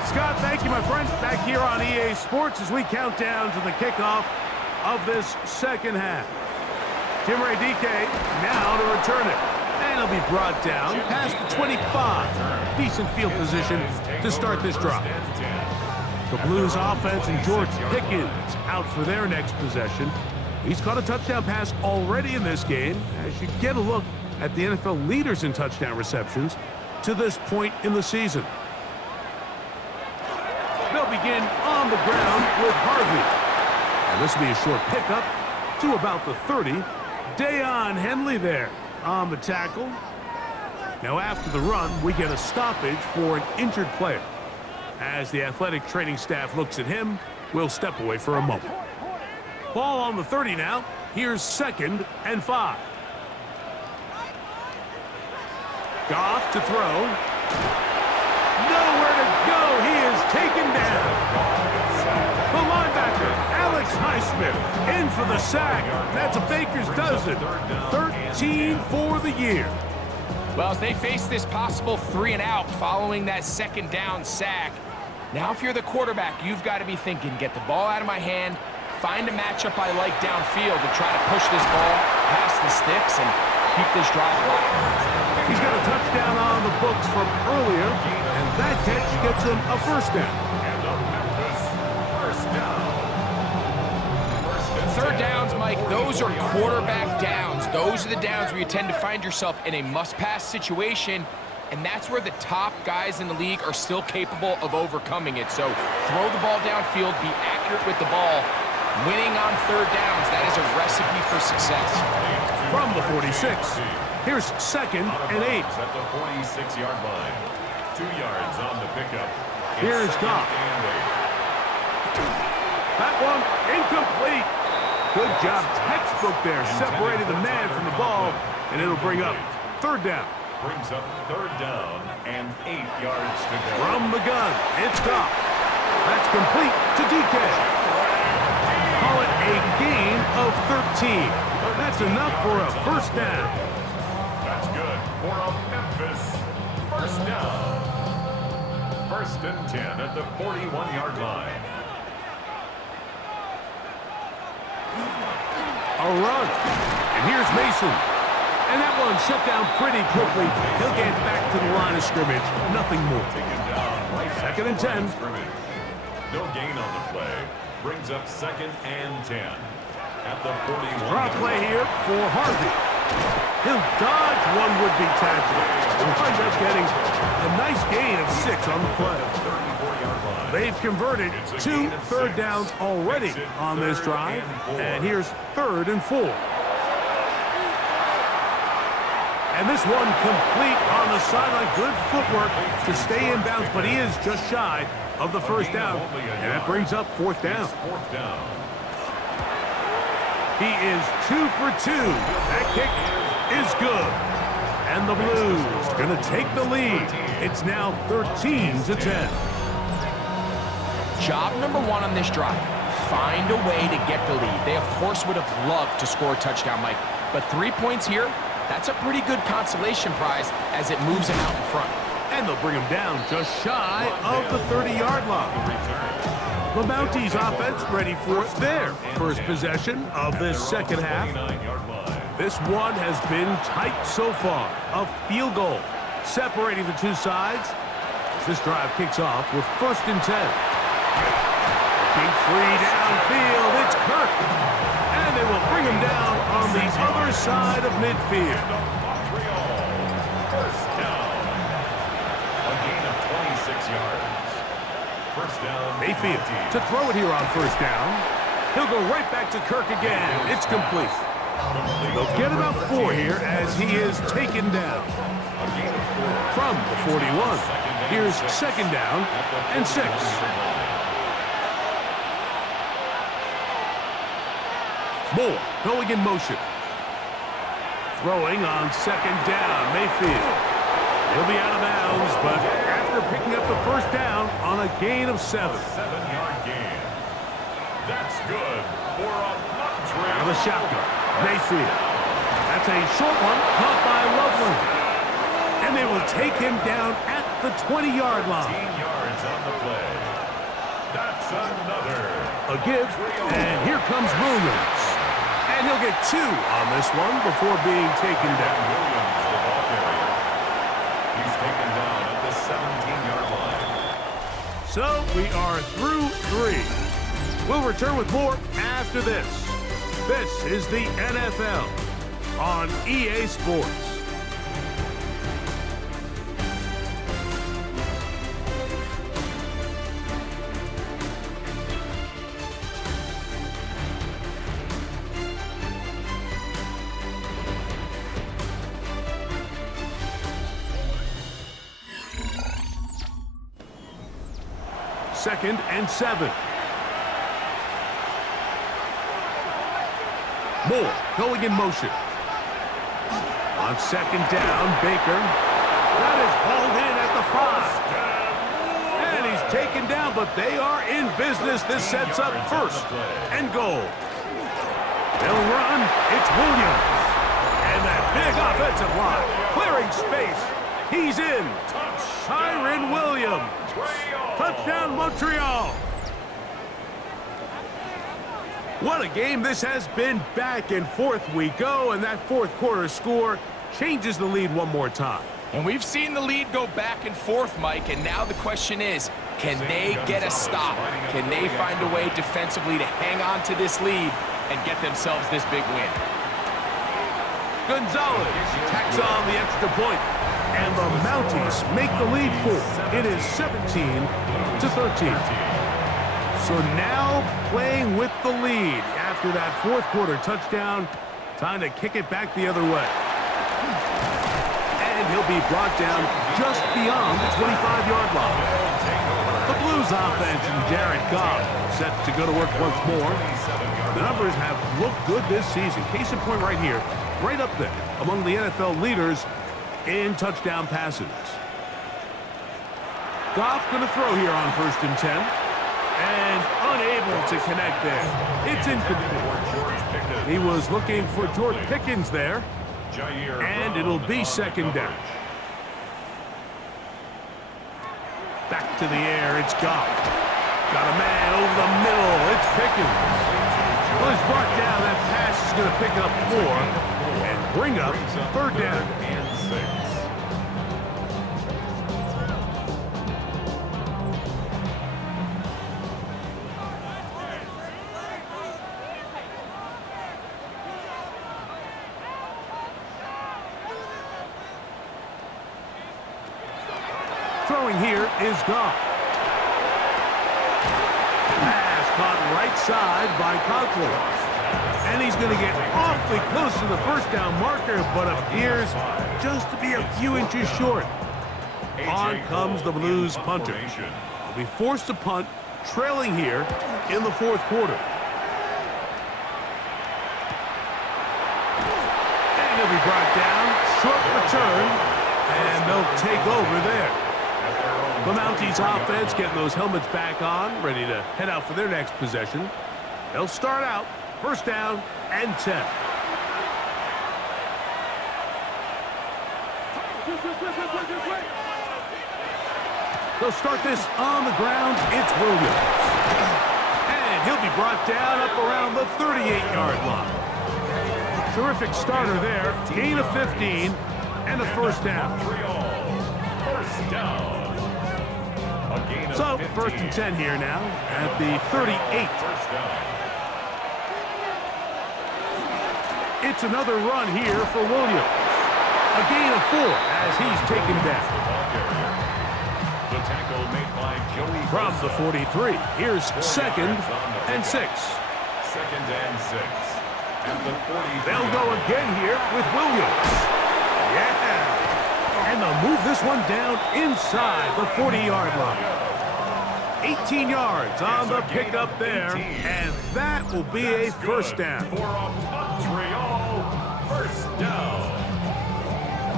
Scott, thank you, my friend. Back here on EA Sports as we count down to the kickoff of this second half. Jim Ray DK now to return it. And it'll be brought down past the 25. Decent field position to start this drive. The Blues offense and George Pickens out for their next possession. He's caught a touchdown pass already in this game. As you get a look at the NFL leaders in touchdown receptions to this point in the season. They'll begin on the ground with Harvey. And this will be a short pickup to about the 30. Dayon Henley there on the tackle. Now after the run, we get a stoppage for an injured player. As the athletic training staff looks at him, we'll step away for a moment. Ball on the 30 now. Here's 2nd and 5. Goff to throw. Nowhere to go. He is taken down. The linebacker, Alex Highsmith, in for the sack. That's a baker's dozen. 13 for the year. Well, as they face this possible 3-and-out following that 2nd down sack, now if you're the quarterback, you've got to be thinking, get the ball out of my hand, find a matchup I like downfield to try to push this ball past the sticks and keep this drive alive. He's got a touchdown on the books from earlier, and that catch gets him a first down. And a Memphis first down. Third downs, Mike, those are quarterback downs. Those are the downs where you tend to find yourself in a must-pass situation, and that's where the top guys in the league are still capable of overcoming it. So throw the ball downfield, be accurate with the ball. Winning on third downs, that is a recipe for success. From the 46, here's 2nd and 8. At the 46-yard line. 2 yards on the pickup. Here's Goff. That one incomplete. Good job, textbook there, separating the man from the ball, and it'll bring up 3rd down. Brings up 3rd down and 8 yards to go. From the gun, it's Goff. That's complete to DK. Call it a gain of 13. That's enough for a first down. That's good for a Memphis first down. 1st and 10 at the 41-yard line. A run. And here's Mason. And that one shut down pretty quickly. He'll get back to the line of scrimmage. Nothing more. 2nd and 10. No gain on the play. Brings up 2nd and 10 at the 41. Drop play here for Harvey. He'll dodge one would-be tackle. And winds up getting a nice gain of 6 on the play. They've converted 2 third downs already on this drive. And here's 3rd and 4. And this one complete on the sideline. Good footwork to stay in bounds, but he is just shy of the first down. And that brings up 4th down. He is 2 for 2. That kick is good. And the Blues going to take the lead. It's now 13-10. Job number 1 on this drive, find a way to get the lead. They, of course, would have loved to score a touchdown, Mike. But 3 points here, that's a pretty good consolation prize as it moves him out in front. And they'll bring him down just shy of the 30-yard line. The Mounties offense ready for their first possession of this second half. This one has been tight so far. A field goal separating the two sides as this drive kicks off with 1st and 10. Looking free downfield, it's Kirk. And they will bring him down on the other side of midfield. First down. A gain of 26 yards. First down. Mayfield to throw it here on 1st down. He'll go right back to Kirk again. It's complete. They'll get about 4 here as he is taken down. From the 41, here's second down and 6. Moore going in motion. Throwing on second down, Mayfield. He'll be out of bounds, but after picking up the first down on a gain of 7. 7-yard gain. That's good for a punt return. Out of the shotgun, Mayfield. That's a short one, caught by Loveland. And they will take him down at the 20-yard line. 15 yards on the play. That's another. A give, and here comes Williams. And he'll get 2 on this one before being taken down. Williams, the ball carrier. He's taken down at the 17-yard line. So we are through 3. We'll return with more after this. This is the NFL on EA Sports. Second and 7. Moore going in motion. On second down, Baker. That is hauled in at the 5. And he's taken down, but they are in business. This sets up first and goal. They'll run. It's Williams. And that big offensive line. Clearing space. He's in. Tyron Williams. Touchdown, Montreal. What a game this has been. Back and forth we go, and that fourth quarter score changes the lead one more time. And we've seen the lead go back and forth, Mike, and now the question is, can they get a stop? Can they find a way defensively to hang on to this lead and get themselves this big win? Gonzalez tacks on the extra point, and the Mounties make the lead 4. It is 17-13. So now playing with the lead after that fourth quarter touchdown. Time to kick it back the other way. And he'll be brought down just beyond the 25-yard line. The Blues offense and Jared Goff set to go to work once more. The numbers have looked good this season. Case in point right here, right up there among the NFL leaders in touchdown passes. Goff going to throw here on 1st and 10. And unable to connect there. It's incomplete. He was looking for George Pickens there. And it'll be second down. Back to the air, it's Goff. Got a man over the middle, it's Pickens. Well, he's brought down, that pass is going to pick up 4 and bring up 3rd down. And 6. Throwing here is Goff. Pass caught right side by Conklin. And he's going to get awfully close to the first down marker, but appears just to be a few inches short. On comes the Blues punter. He'll be forced to punt, trailing here in the fourth quarter. And he'll be brought down, short return, and they'll take over there. The Mounties offense getting those helmets back on, ready to head out for their next possession. They'll start out, first down and 10. They'll start this on the ground. It's Williams. And he'll be brought down up around the 38-yard line. Terrific starter there. Gain of 15 and a first down. First down. So, 1st and 10 here now at the 38. It's another run here for Williams. A gain of 4 as he's taken down. The tackle made by Joey from the 43. Here's 2nd and 6. 2nd and 6. at the 40. They'll go again here with Williams. Yeah. And they'll move this one down inside the 40-yard line. 18 yards on the pickup there, and that will be a first down. For a Montreal first down.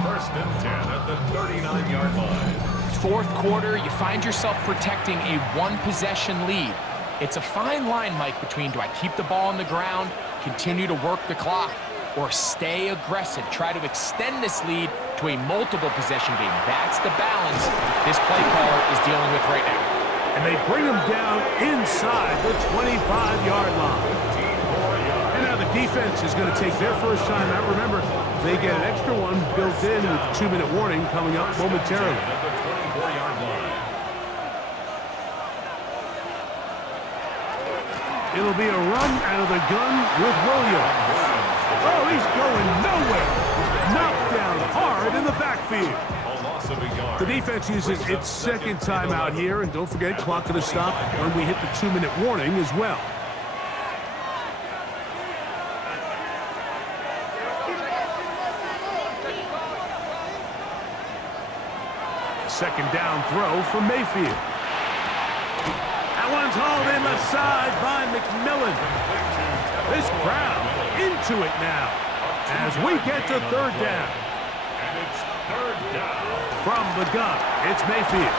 First and 10 at the 39-yard line. Fourth quarter, you find yourself protecting a one-possession lead. It's a fine line, Mike, between do I keep the ball on the ground, continue to work the clock, or stay aggressive, try to extend this lead to a multiple possession game. That's the balance this play caller is dealing with right now. And they bring him down inside the 25-yard line. And now the defense is going to take their first time out. Remember, they get an extra one built in with a 2-minute warning coming up momentarily. At the 24-yard line. It'll be a run out of the gun with Williams. Oh, he's going nowhere. Knocked down hard in the backfield. The defense uses its second timeout here, and don't forget, clock going to stop when we hit the 2-minute warning as well. Second down throw from Mayfield. That one's hauled in left side by McMillan. This crowd into it now as we get to third down. And it's third down. From the gun, it's Mayfield.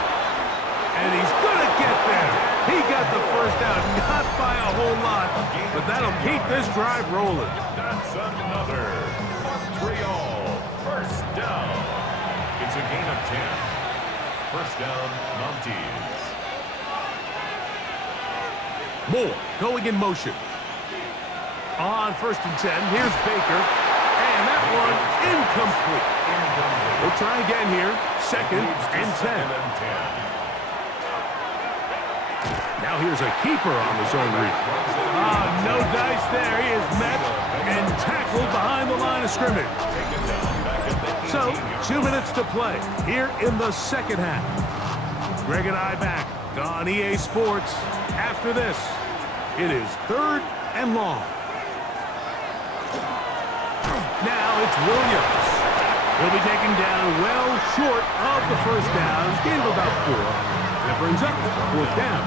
And he's going to get there. He got the first down, not by a whole lot, but that'll keep this drive rolling. That's another Montreal first down. It's a gain of 10. First down, Mounties. Moore going in motion. On first and 10, here's Baker. And that one incomplete. We'll try again here. Second and 10. Now here's a keeper on the zone read. No dice there. He is met and tackled behind the line of scrimmage. So, 2 minutes to play here in the second half. Greg and I back on EA Sports. After this, it is third and long. Now it's Williams. He'll be taken down well short of the first down. Gain of about 4. That brings up fourth down.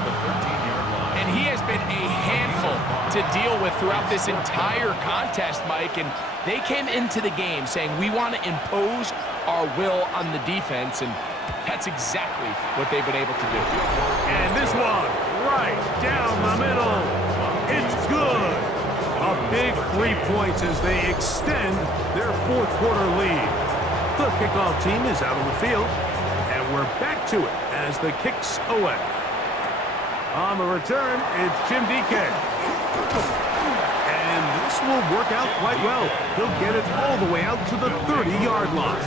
And he has been a handful to deal with throughout this entire contest, Mike. And they came into the game saying, we want to impose our will on the defense. And that's exactly what they've been able to do. And this one right down the middle. It's good. A big 3 points as they extend their fourth quarter lead. The kickoff team is out on the field, and we're back to it as the kicks away. On the return, it's Jim DK. And this will work out quite well. He'll get it all the way out to the 30-yard line.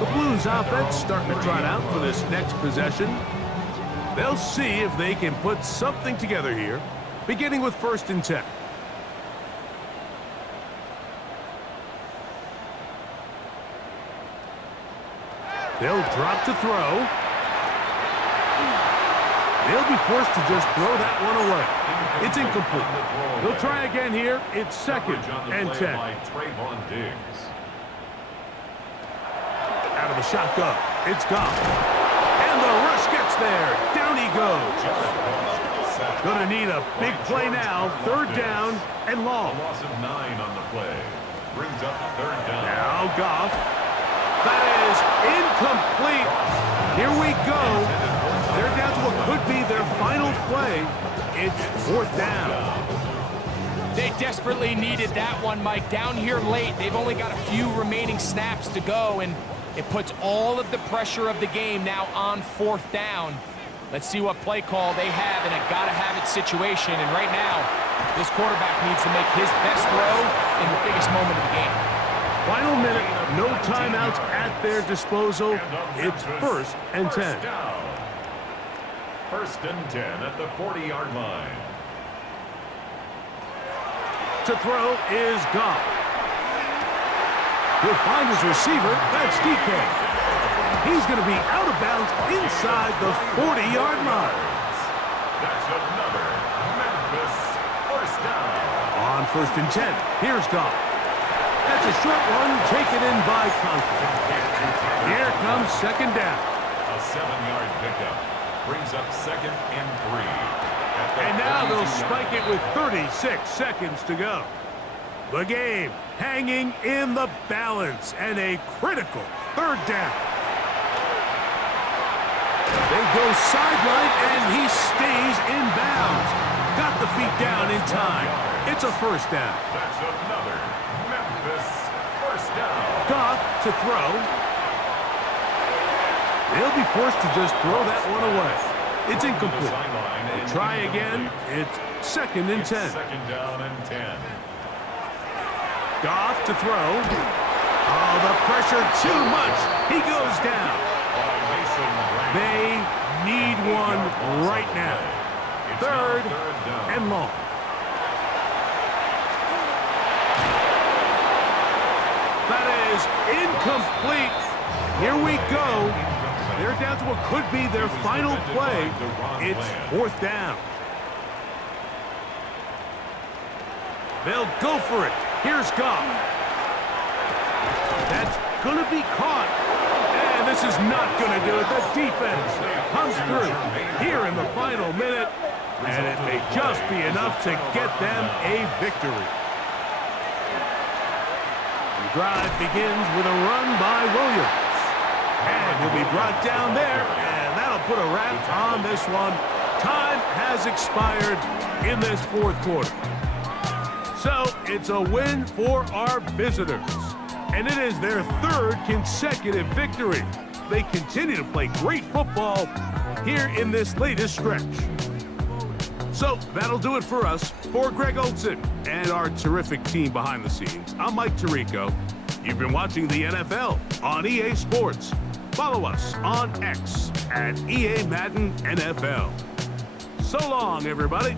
The Blues offense starting to trot out for this next possession. They'll see if they can put something together here, beginning with first and 10. They'll drop to throw. They'll be forced to just throw that one away. It's incomplete. They'll try again here. It's second and 10. Out of the shotgun. It's Goff. And the rush gets there. Down he goes. Gonna need a big play now. Third down and long. Loss of 9 on the play. Brings up third down. Now Goff. That is incomplete. Here we go. They're down to what could be their final play. It's fourth down. They desperately needed that one, Mike. Down here late, they've only got a few remaining snaps to go, and it puts all of the pressure of the game now on fourth down. Let's see what play call they have in a gotta-have-it situation. And right now, this quarterback needs to make his best throw in the biggest moment of the game. Final minute, no timeouts at their disposal. It's first and 10. First and 10 at the 40-yard line. To throw is Goff. He'll find his receiver. That's DK. He's going to be out of bounds inside the 40-yard line. That's another Memphis first down. On on 1st and 10. Here's Goff. That's a short one taken in by Conklin. Here comes 2nd down. A 7-yard pickup brings up 2nd and 3. And now they'll spike it with 36 seconds to go. The game hanging in the balance and a critical 3rd down. They go sideline and he stays in bounds. Got the feet down in time. It's a 1st down. That's another Memphis 1st down. Goff to throw. They'll be forced to just throw that one away. It's incomplete. They try again. It's 2nd and 10. 2nd down and 10. Goff to throw. Oh, the pressure too much. He goes down. They need one right now. 3rd and long. That is incomplete. Here we go. They're down to what could be their final play. It's 4th down. They'll go for it. Here's Goff. That's going to be caught. And this is not going to do it. The defense comes through here in the final minute. And it may just be enough to get them a victory. The drive begins with a run by Williams. And he'll be brought down there. And that'll put a wrap on this one. Time has expired in this 4th quarter. So it's a win for our visitors. And it is their 3rd consecutive victory. They continue to play great football here in this latest stretch. So that'll do it for us. For Greg Olson and our terrific team behind the scenes, I'm Mike Tirico. You've been watching the NFL on EA Sports. Follow us on X at EA Madden NFL. So long, everybody.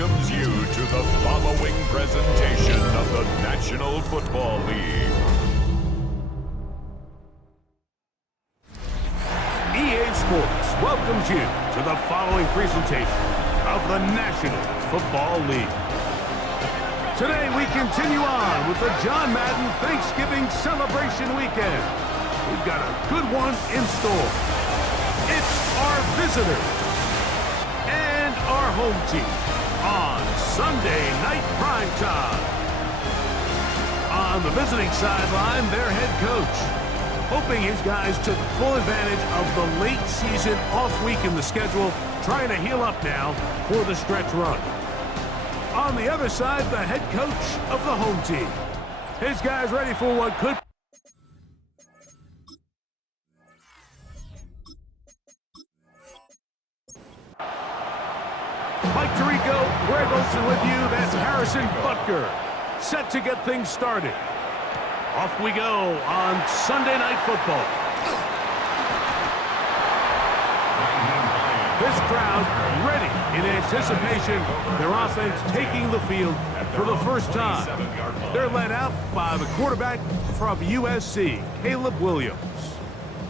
welcomes you to the following presentation of the National Football League. EA Sports welcomes you to the following presentation of the National Football League. Today we continue on with the John Madden Thanksgiving celebration weekend. We've got a good one in store. It's our visitors and our home team on Sunday night prime time. On the visiting sideline, their head coach, hoping his guys took full advantage of the late season off week in the schedule, trying to heal up now for the stretch run. On the other side, the head coach of the home team. His guys ready for what could... Mike Tirico, Greg Olson with you. That's Harrison Butker, set to get things started. Off we go on Sunday Night Football. This crowd ready in anticipation. Their offense taking the field for the first time. They're led out by the quarterback from USC, Caleb Williams.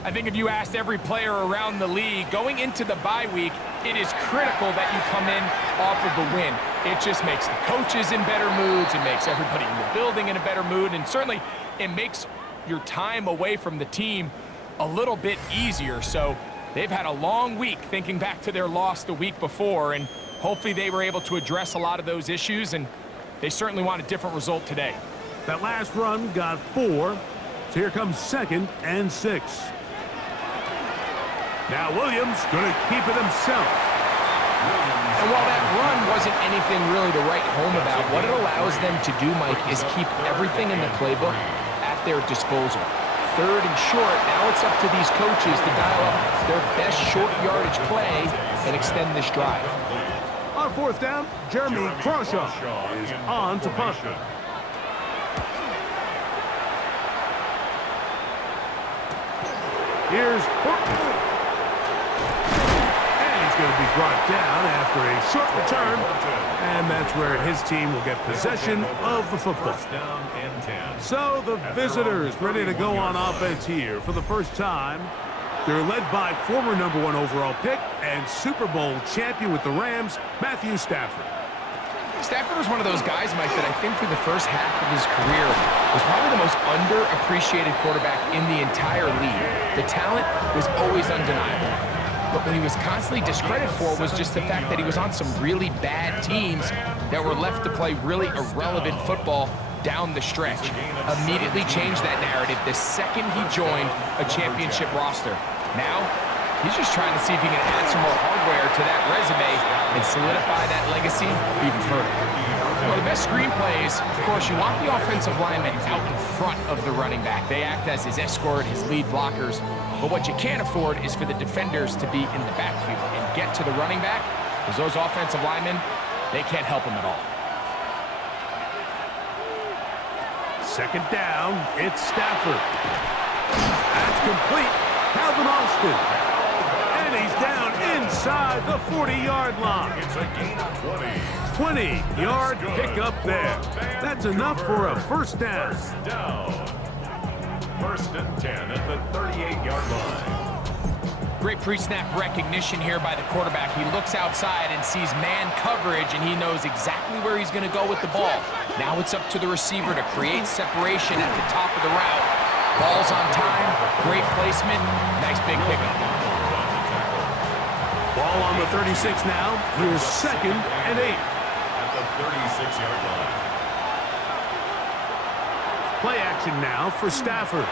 I think if you asked every player around the league, going into the bye week, it is critical that you come in off of the win. It just makes the coaches in better moods. It makes everybody in the building in a better mood. And certainly, it makes your time away from the team a little bit easier. So they've had a long week thinking back to their loss the week before, and hopefully they were able to address a lot of those issues, and they certainly want a different result today. That last run got 4, so here comes 2nd and 6. Now Williams going to keep it himself. And while that run wasn't anything really to write home about, what it allows them to do, Mike, is keep everything in the playbook at their disposal. 3rd and short, now it's up to these coaches to dial up their best short yardage play and extend this drive. On 4th down, Jeremy Crawshaw is on to punt. Here's Horton. And he's going to be brought down after a short return. And that's where his team will get possession of the football. So the visitors ready to go on offense here for the first time. They're led by former #1 overall pick and Super Bowl champion with the Rams, Matthew Stafford. Stafford was one of those guys, Mike, that I think through the first half of his career was probably the most underappreciated quarterback in the entire league. The talent was always undeniable. But what he was constantly discredited for was just the fact that he was on some really bad teams that were left to play really irrelevant football down the stretch. Immediately changed that narrative the second he joined a championship roster. Now, he's just trying to see if he can add some more hardware to that resume and solidify that legacy even further. Well, the best screenplays, of course, you want the offensive linemen out in front of the running back. They act as his escort, his lead blockers. But what you can't afford is for the defenders to be in the backfield and get to the running back, because those offensive linemen, they can't help him at all. 2nd down, it's Stafford. That's complete. Calvin Austin. And he's down inside the 40-yard line. It's a gain of 20. 20-yard pickup there. That's enough for a first down. First down. 1st and 10 at the 38-yard line. Great pre-snap recognition here by the quarterback. He looks outside and sees man coverage, and he knows exactly where he's going to go with the ball. Now it's up to the receiver to create separation at the top of the route. Ball's on time, great placement, nice big pickup. Ball on the 36 now. Here's 2nd and 8. At the 36-yard line. Play action now for Stafford.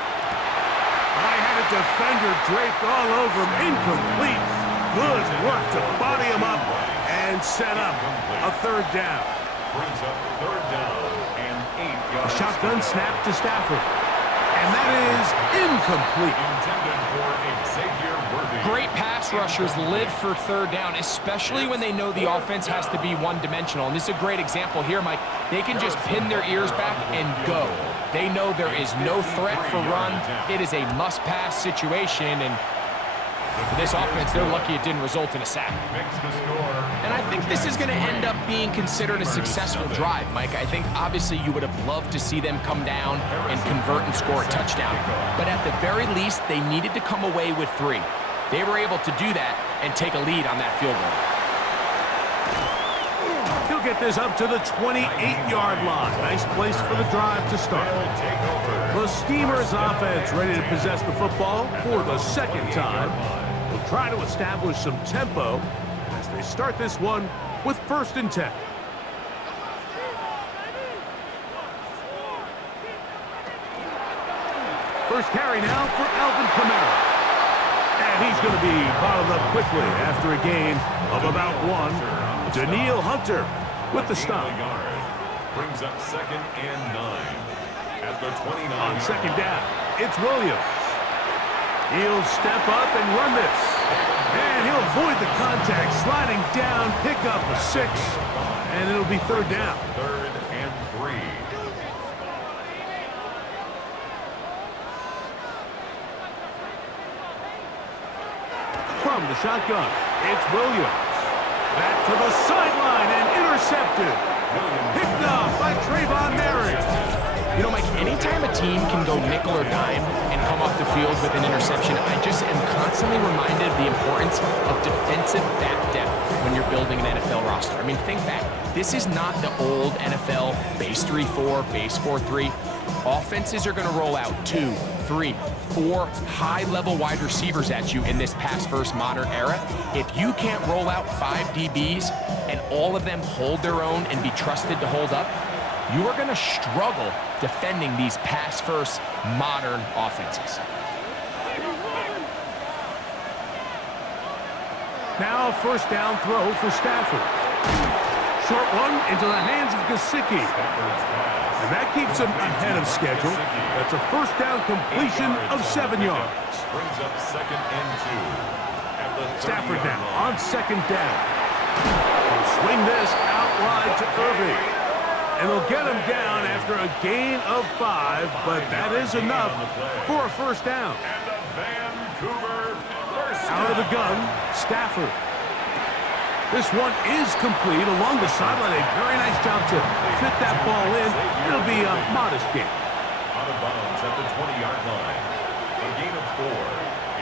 High-headed defender draped all over him. Incomplete. Good work to body him up and set up a 3rd down. Brings up 3rd down and 8 yards. A shotgun snap to Stafford. And that is incomplete. Intended for Xavier Worthy. Great pass rushers live for 3rd down, especially when they know the offense has to be one-dimensional. And this is a great example here, Mike. They can just pin their ears back and go. They know there is no threat for run. It is a must-pass situation, and For this offense, they're lucky it didn't result in a sack. And I think this is going to end up being considered a successful drive, Mike. I think obviously you would have loved to see them come down and convert and score a touchdown. But at the very least, they needed to come away with 3. They were able to do that and take a lead on that field goal. He'll get this up to the 28-yard line. Nice place for the drive to start. The Steamers offense ready to possess the football for the second time. Will try to establish some tempo as they start this one with 1st and 10. First carry now for Alvin Kamara. And he's going to be bottled up quickly after a gain of about 1. Daniil Hunter with the stop. Brings up 2nd and 9. At the 29. On 2nd down, it's Williams. He'll step up and run this. And he'll avoid the contact, sliding down, pick up a 6. And it'll be 3rd down. 3rd and 3. From the shotgun, it's Williams. Back to the sideline and intercepted. Picked off by Trayvon Merritt. You know, Mike, anytime a team can go nickel or dime and come off the field with an interception, I just am constantly reminded of the importance of defensive back depth when you're building an NFL roster. I mean, think back. This is not the old NFL base 3-4, base 4-3. Offenses are going to roll out 2, 3, 4 high-level wide receivers at you in this pass-first modern era. If you can't roll out 5 DBs and all of them hold their own and be trusted to hold up, you are going to struggle defending these pass-first modern offenses. Now 1st down throw for Stafford. Short one into the hands of Gesicki. And that keeps him ahead of schedule. That's a 1st down completion of 7 yards. Brings up 2nd and 2. Stafford now on 2nd down. He'll swing this out wide to Irving. And they'll get him down after a gain of 5, but that is enough for a 1st down. Out of the gun, Stafford. This one is complete along the sideline. A very nice job to fit that ball in. It'll be a modest gain. Out of bounds at the 20-yard line. A gain of 4.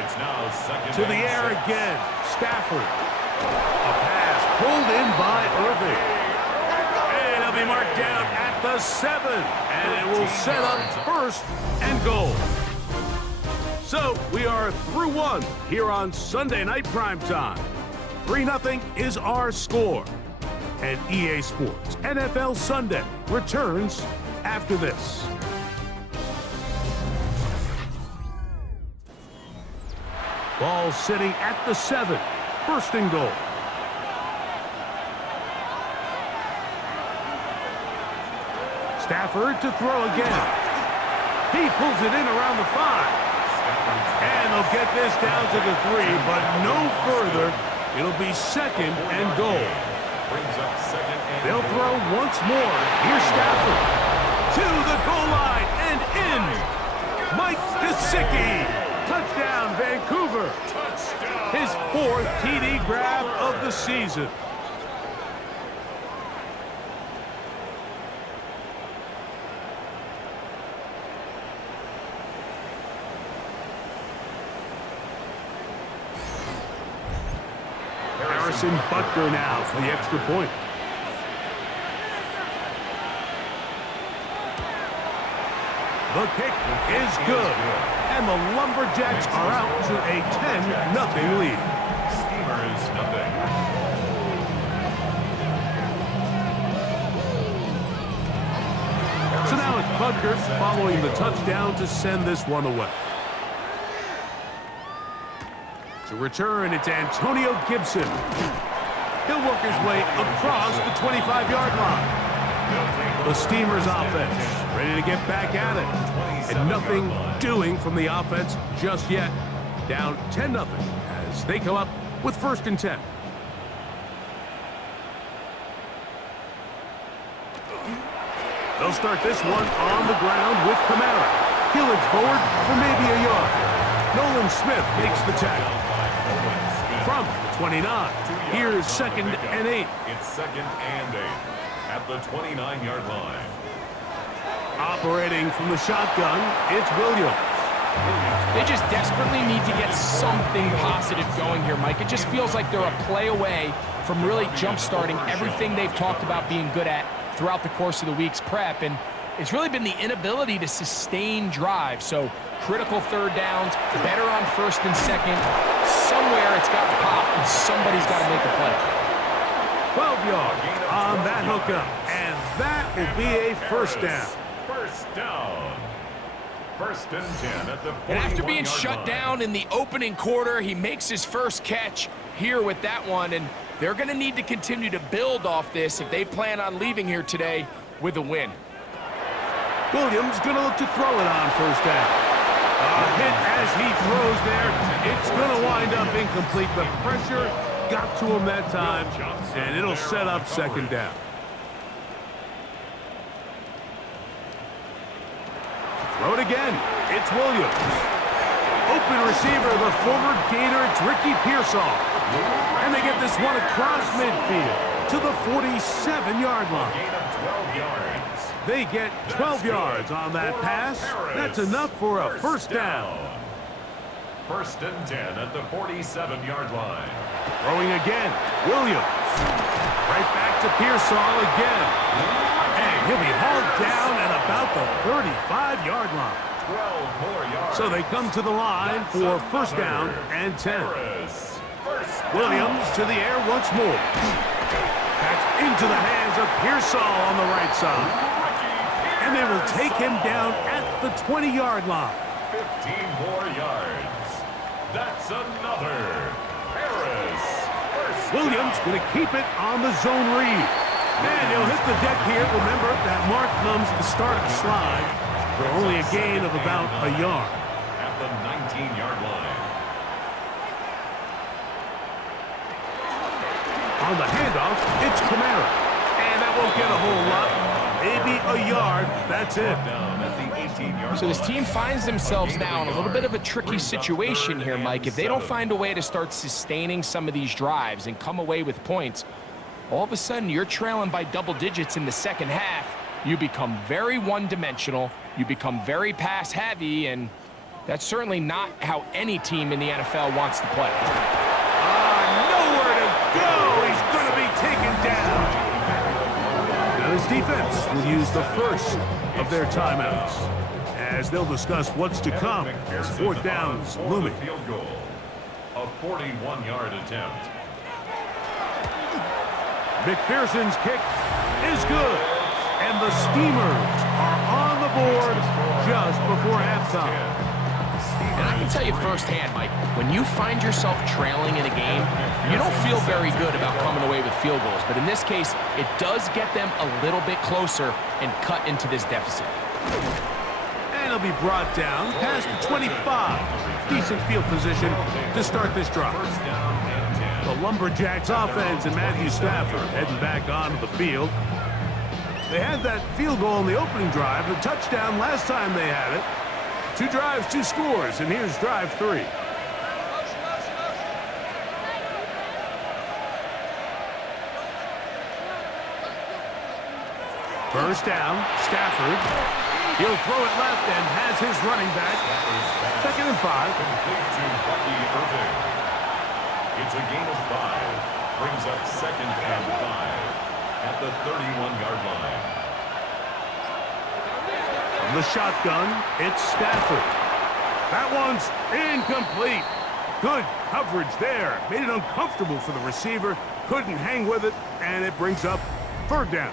It's now 2nd to the air again. Stafford. A pass pulled in by Irving. And it'll be marked down at the 7. And it will set up 1st and goal. So we are through 1 here on Sunday Night Primetime. 3-0 is our score. And EA Sports NFL Sunday returns after this. Ball sitting at the 7. 1st and goal. Stafford to throw again. He pulls it in around the 5. And they'll get this down to the 3, but no further. It'll be 2nd and goal. They'll throw once more. Here's Stafford. To the goal line and in. Mike Gesicki. Touchdown, Vancouver. His 4th TD grab of the season. Harrison Butker now for the extra point. The kick is good. And the Lumberjacks are out to a 10-0 lead. Steamers 0. So now it's Butker following the touchdown to send this one away. To return, it's Antonio Gibson. He'll work his way across the 25-yard line. The Steamers offense ready to get back at it. And nothing doing from the offense just yet. Down 10-0 as they come up with 1st and 10. They'll start this one on the ground with Kamara. He'll edge forward for maybe a yard. Nolan Smith makes the tackle. 29. Here's 2nd and 8. It's 2nd and 8 at the 29-yard line. Operating from the shotgun, it's Williams. They just desperately need to get something positive going here, Mike. It just feels like they're a play away from really jump-starting everything they've talked about being good at throughout the course of the week's prep. And it's really been the inability to sustain drives. So critical third downs, better on 1st and 2nd. Somewhere it's got to pop, and somebody's got to make a play. 12 yards on that hookup, and that will be a 1st down. 1st down. 1st and 10 at the 41-yard line. And after being shut down in the opening quarter, he makes his first catch here with that one, and they're going to need to continue to build off this if they plan on leaving here today with a win. Williams going to look to throw it on 1st down. A hit as he throws there. It's going to wind up incomplete. The pressure got to him that time, and it'll set up 2nd down. Throw it again. It's Williams. Open receiver, the former Gator, it's Ricky Pearsall. And they get this one across midfield to the 47-yard line. Gain of 12 yards. They get 12 yards on that pass. That's enough for a 1st down. 1st and 10 at the 47-yard line. Throwing again, Williams. Right back to Pearsall again. And he'll be hauled down at about the 35-yard line. 12 more yards. So they come to the line for 1st down and 10. Williams to the air once more. That's into the hands of Pearsall on the right side. And they will take him down at the 20-yard line. 15 more yards. That's another. Harris. Williams going to keep it on the zone read. And he'll hit the deck here. Remember, that mark comes at the start of the slide for only a gain of about a yard. At the 19-yard line. On the handoff, it's Kamara. And that won't get a whole lot. Maybe a yard. That's it. So this team finds themselves now in a little bit of a tricky situation here, Mike. If they don't find a way to start sustaining some of these drives and come away with points, all of a sudden you're trailing by double digits in the 2nd half. You become very one-dimensional. You become very pass-heavy, and that's certainly not how any team in the NFL wants to play. Nowhere to go. He's going to be taken down. Now this defense will use the first of their timeouts as they'll discuss what's to come as 4th down is looming. Field goal. A 41-yard attempt. McPherson's kick is good. And the Steamers are on the board just before halftime. And I can tell you firsthand, Mike, when you find yourself trailing in a game, you don't feel very good about coming away with field goals. But in this case, it does get them a little bit closer and cut into this deficit. And it'll be brought down past the 25. Decent field position to start this drive. The Lumberjacks offense and Matthew Stafford heading back onto the field. They had that field goal in the opening drive, the touchdown last time they had it. 2 drives, 2 scores, and here's drive 3. First down, Stafford. He'll throw it left and has his running back. 2nd and 5. Complete to Bucky Irving. It's a gain of 5. Brings up 2nd and 5 at the 31-yard line. From the shotgun, it's Stafford. That one's incomplete. Good coverage there. Made it uncomfortable for the receiver. Couldn't hang with it, and it brings up 3rd down.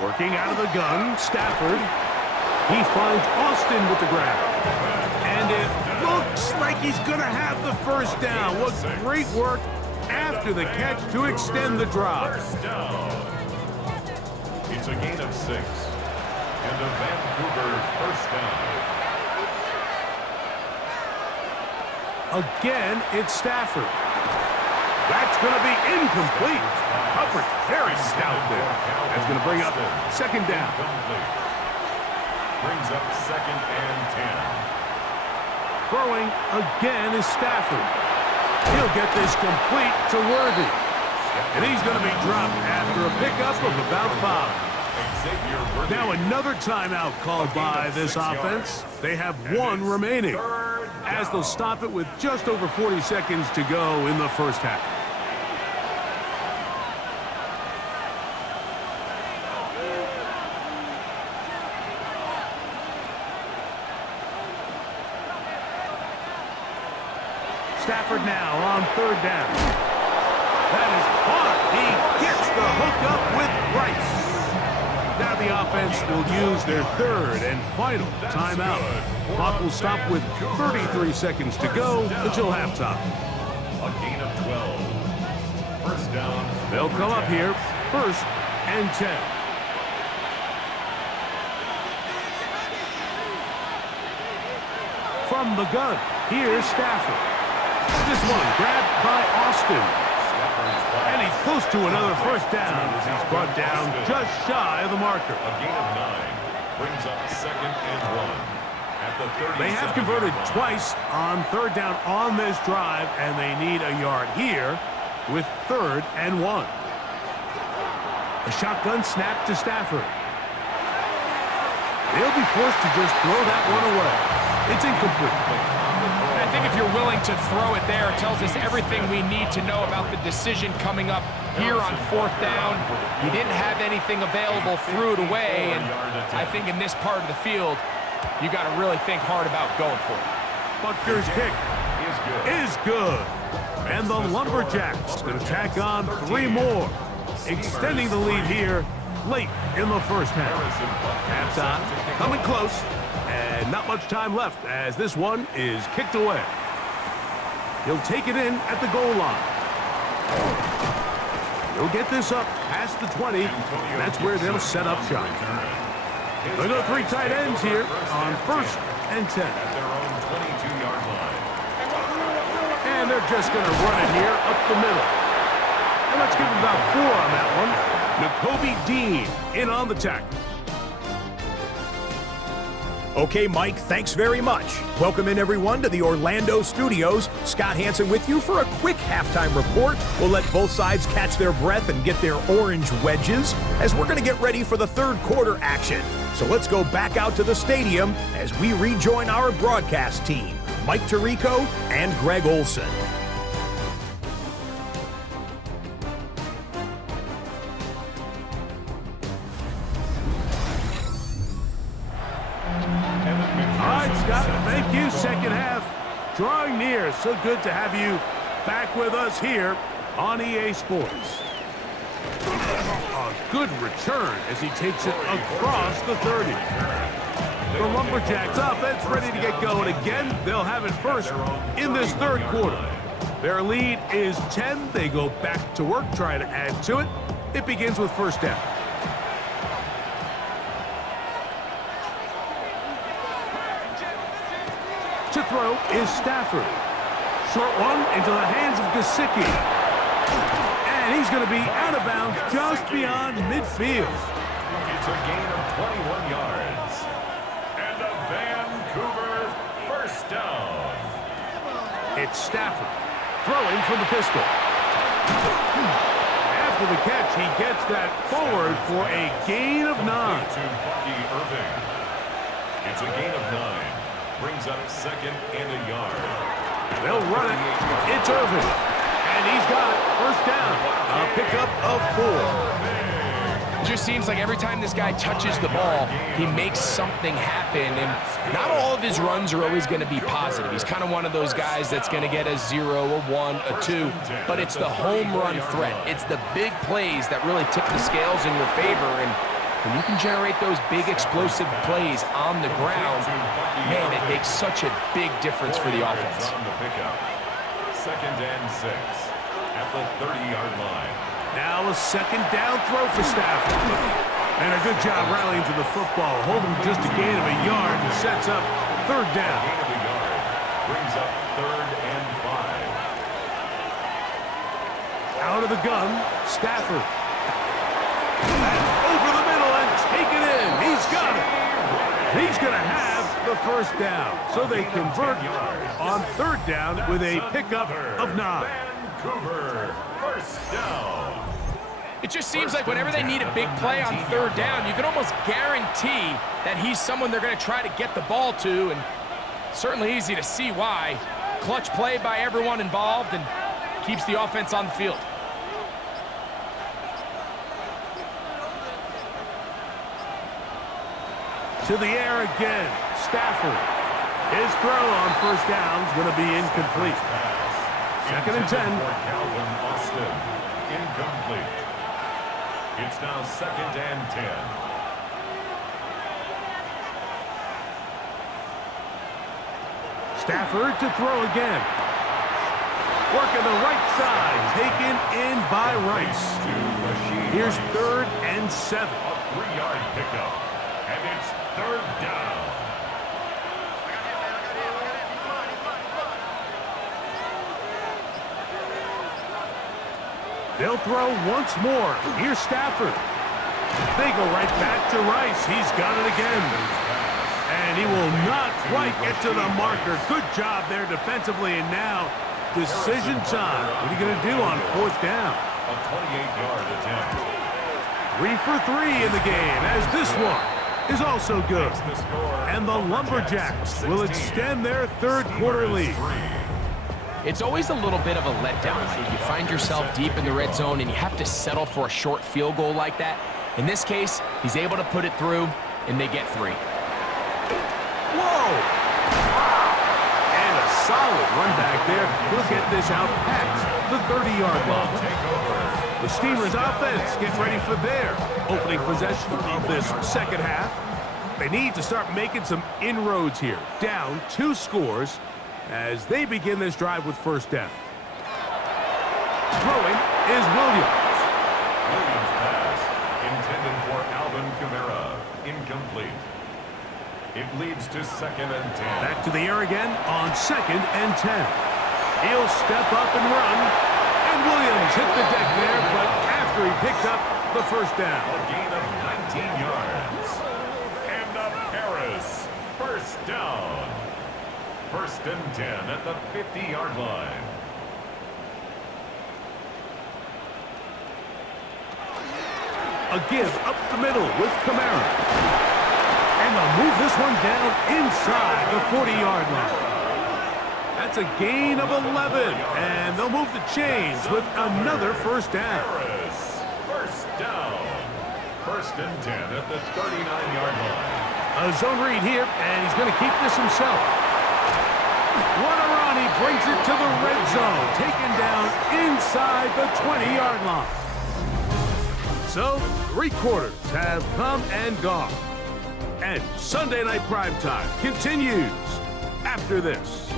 Working out of the gun, Stafford. He finds Austin with the grab. And it looks like he's going to have the 1st down. What great work after the catch to extend the drive. 1st down. It's a gain of 6. And a Vancouver 1st down. Again, it's Stafford. That's going to be incomplete. Coverage very stout there. That's going to bring up second down. Brings up 2nd and 10. Throwing again is Stafford. He'll get this complete to Worthy. And he's going to be dropped after a pickup of about 5. Now another timeout called by this offense. They have 1 remaining, as they'll stop it with just over 40 seconds to go in the first half. Stafford now on 3rd down. That is caught. He gets the hookup with Rice. Now the offense will use their 3rd and final timeout. Clock will stop with 33 seconds to go until halftime. A gain of 12. First down. They'll come up here, 1st and 10. From the gun, here's Stafford. This one grabbed by Austin. And he's close to another first down as he's brought down just shy of the marker. A gain of 9 brings up 2nd and 1. At the 30. They have converted twice on 3rd down on this drive, and they need a yard here with 3rd and 1. A shotgun snap to Stafford. They'll be forced to just throw that one away. It's incomplete. I think if you're willing to throw it there, it tells us everything we need to know about the decision coming up here on 4th down. He didn't have anything available, threw it away, and I think in this part of the field, you got to really think hard about going for it. Butker's kick is good. And the Lumberjacks going to tack on 3 more, extending the lead here late in the first half. Halftime coming close. And not much time left as this one is kicked away. He'll take it in at the goal line. He'll get this up past the 20. That's where they'll set up shop. They'll go 3 tight ends here on 1st and 10. At their own 22-yard line. And they're just going to run it here up the middle. And let's give him about 4 on that one. Nakobe Dean in on the tackle. Okay, Mike, thanks very much. Welcome in, everyone, to the Orlando studios. Scott Hansen with you for a quick halftime report. We'll let both sides catch their breath and get their orange wedges as we're going to get ready for the 3rd quarter action. So let's go back out to the stadium as we rejoin our broadcast team, Mike Tirico and Greg Olson. Thank you, second half. Drawing near. So good to have you back with us here on EA Sports. A good return as he takes it across the 30. The Lumberjacks offense ready to get going again. They'll have it first in this 3rd quarter. Their lead is 10. They go back to work, trying to add to it. It begins with 1st down. To throw is Stafford. Short one into the hands of Gesicki. And he's going to be out of bounds just beyond midfield. It's a gain of 21 yards. And a Vancouver first down. It's Stafford throwing from the pistol. After the catch, he gets that forward for a gain of 9. To Bucky Irving. It's a gain of 9. Brings up 2nd and a yard. They'll run it. It's Irving. And he's got it. First down. A pickup of 4. It just seems like every time this guy touches the ball, he makes something happen. And not all of his runs are always going to be positive. He's kind of one of those guys that's going to get a 0, a 1, a 2. But it's the home run threat. It's the big plays that really tip the scales in your favor. And when you can generate those big explosive plays on the ground, man, it makes such a big difference for the offense. 2nd and 6 at the 30-yard line. Now a 2nd down throw for Stafford. And a good job rallying to the football, holding just a gain of a yard and sets up 3rd down. Gain of a yard brings up 3rd and Out of the gun, Stafford. And over the middle and take it in. He's got it. He's going to have the first down. So they convert on third down with a pickup of 9. Vancouver, first down. It just seems like whenever they need a big play on third down, you can almost guarantee that he's someone they're going to try to get the ball to, and certainly easy to see why. Clutch play by everyone involved and keeps the offense on the field. To the air again, Stafford. His throw on first down is going to be incomplete. Second and 10. For Calvin Austin, incomplete. It's now second and 10. Stafford to throw again. Working the right side, taken in by Rice. Here's third and 7. A 3-yard pickup, and it's third down. They'll throw once more. Here's Stafford. They go right back to Rice. He's got it again. And he will not quite get to the marker. Good job there defensively. And now, decision time. What are you going to do on fourth down? A 28-yard attempt. 3 for 3 in the game, as this one is also good. And the Lumberjacks will extend their third quarter lead. It's always a little bit of a letdown. Like you find yourself deep in the red zone and you have to settle for a short field goal like that. In this case, he's able to put it through, and they get 3. Whoa! And a solid run back there. He'll get this out past the 30-yard line. The Steamers offense get ready for their opening possession of this second half. They need to start making some inroads here. Down 2 scores as they begin this drive with first down. Throwing is Williams. Williams pass intended for Alvin Kamara. Incomplete. It leads to second and 10. Back to the air again on second and 10. He'll step up and run. And Williams hit the deck there, but after he picked up the first down. A gain of 19 yards. And a Harris. First down. First and 10 at the 50-yard line. A give up the middle with Kamara. And they'll move this one down inside the 40-yard line. That's a gain of 11. And they'll move the chains with another first down. Harris. First down. First and 10 at the 39-yard line. A zone read here, and he's going to keep this himself. What a run. He brings it to the red zone. Taken down inside the 20-yard line. So, 3 quarters have come and gone. And Sunday Night Primetime continues after this.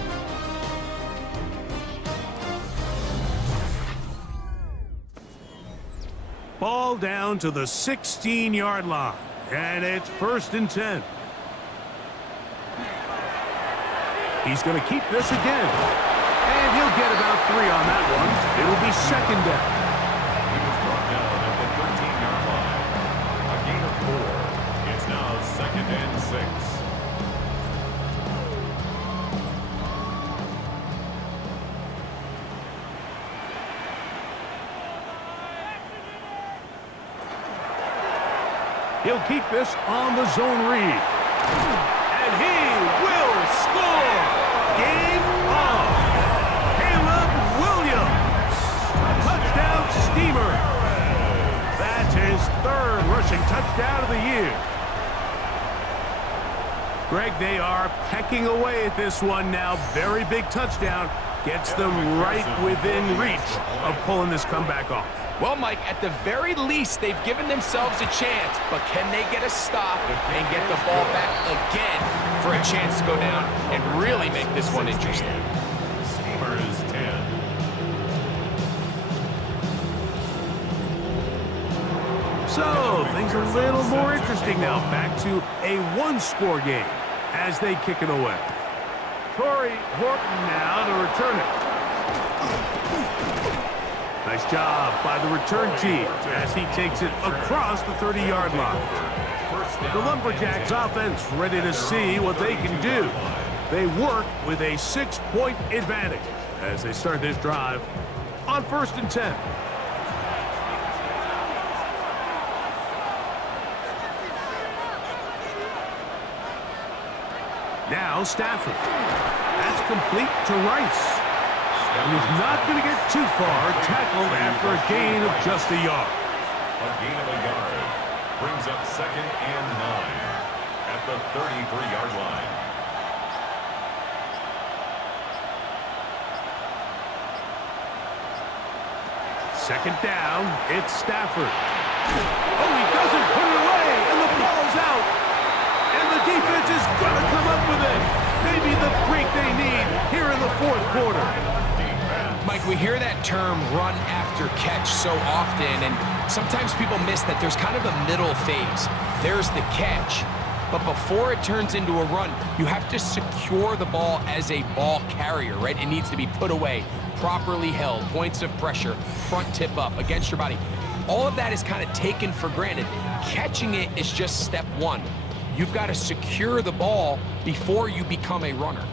Ball down to the 16-yard line. And it's first and 10. He's going to keep this again. And he'll get about 3 on that one. It'll be second down. He was brought down at the 13-yard line. A gain of 4. It's now second and 6. He'll keep this on the zone read. And he will score! Game on! Caleb Williams! Touchdown Steamer! That's his 3rd rushing touchdown of the year. Greg, they are pecking away at this one now. Very big touchdown. Gets them right within reach of pulling this comeback off. Well, Mike, at the very least, they've given themselves a chance, but can they get a stop and get the ball back again for a chance to go down and really make this one interesting? Steamers 10. So, things are a little more interesting now. Back to a 1-score game as they kick it away. Torrey Horton now to return it. Nice job by the return team as he takes it across the 30-yard line. The Lumberjacks offense ready to see what they can do. They work with a 6-point advantage as they start this drive on 1st and 10. Now Stafford. That's complete to Rice. And he's not going to get too far, tackled after a gain of just a yard. A gain of a yard brings up 2nd and 9 at the 33-yard line. Second down, it's Stafford. Oh, he doesn't put it away, and the ball's out. And the defense is going to come up with it. Maybe the break they need here in the 4th quarter. Mike, we hear that term run after catch so often, and sometimes people miss that there's kind of a middle phase. There's the catch, but before it turns into a run, you have to secure the ball as a ball carrier, right? It needs to be put away, properly held, points of pressure, front tip up against your body. All of that is kind of taken for granted. Catching it is just step one. You've got to secure the ball before you become a runner.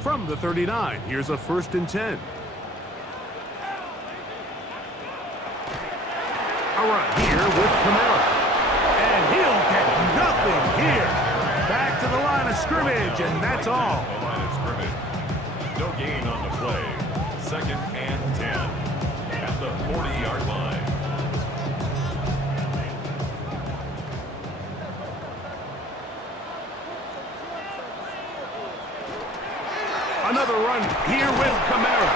From the 39, here's a 1st and 10. A run here with Camara. And he'll get nothing here. Back to the line of scrimmage, and that's all. The line of scrimmage. No gain on the play. 2nd and 10 at the 40-yard line. Another run here with Camara.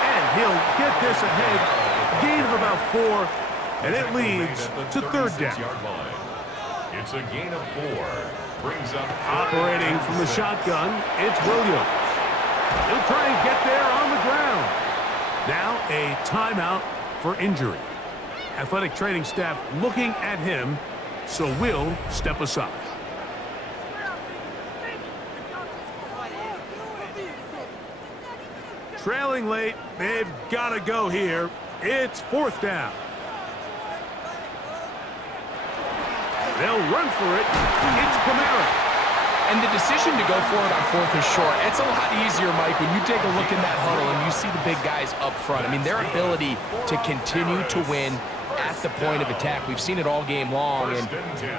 And he'll get this ahead. Gain of about 4. And it leads to 3rd down. It's a gain of 4. Brings up operating from the shotgun, it's Williams. He'll try and get there on the ground. Now a timeout for injury. Athletic training staff looking at him, so we'll step aside. Trailing late, they've got to go here. It's 4th down. They'll run for it. It's Camara. And the decision to go for it on 4th is short. It's a lot easier, Mike, when you take a look in that huddle and you see the big guys up front. I mean, their ability to continue to win at the point of attack. We've seen it all game long, and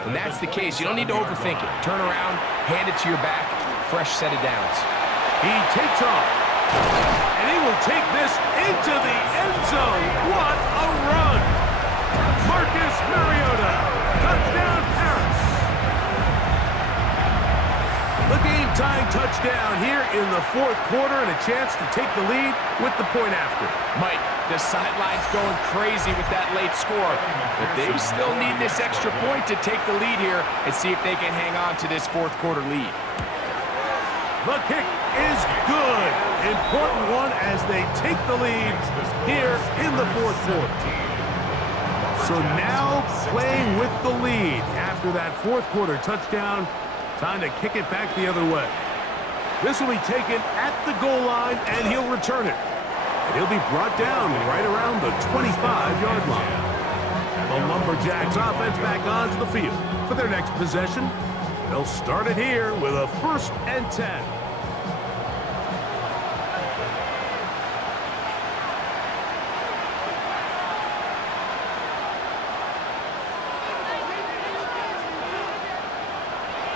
when that's the case, you don't need to overthink it. Turn around, hand it to your back, fresh set of downs. He takes off, and he will take this into the end zone. What a run! Marcus Mariota, touchdown Paris. The game-tying touchdown here in the 4th quarter, and a chance to take the lead with the point after. Mike, the sideline's going crazy with that late score, but they still need this extra point to take the lead here and see if they can hang on to this 4th quarter lead. The kick is good. Important one as they take the lead here in the 4th quarter. So now playing with the lead after that 4th quarter touchdown. Time to kick it back the other way. This will be taken at the goal line, and he'll return it. And he'll be brought down right around the 25-yard line. The Lumberjacks offense back onto the field for their next possession. They'll start it here with a 1st and 10.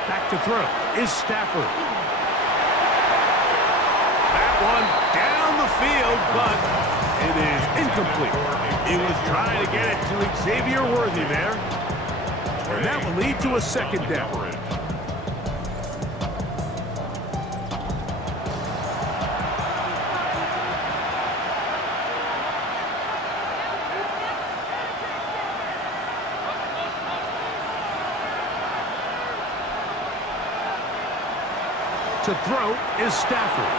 Back to throw is Stafford. That one down the field, but it is incomplete. He was trying to get it to Xavier Worthy there. And that will lead to a 2nd down. To throw is Stafford.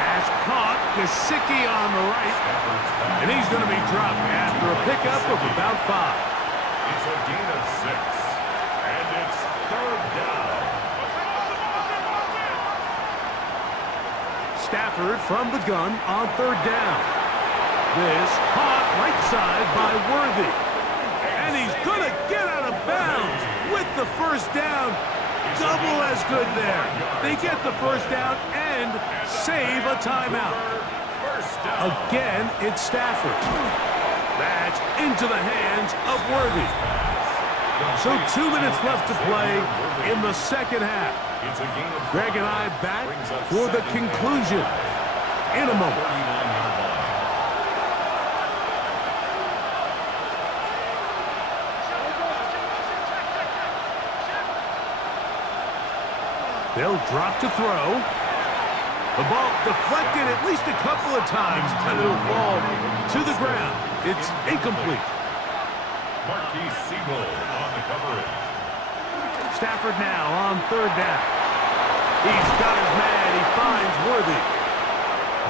Pass caught, Gesicki on the right. And he's going to be dropped after a pickup of about 5. It's a gain of 6. And it's 3rd down. Stafford from the gun on 3rd down. This caught right side by Worthy. And he's going to get out of bounds with the first down. Double as good there. They get the first down and save a timeout. Again, it's Stafford. That's into the hands of Worthy. So 2 minutes left to play in the second half. Greg and I back for the conclusion in a moment. They'll drop to throw. The ball deflected at least a couple of times, and it'll fall to the ground. It's incomplete. Marquise Siegel on the coverage. Stafford now on third down. He's got his man. He finds Worthy.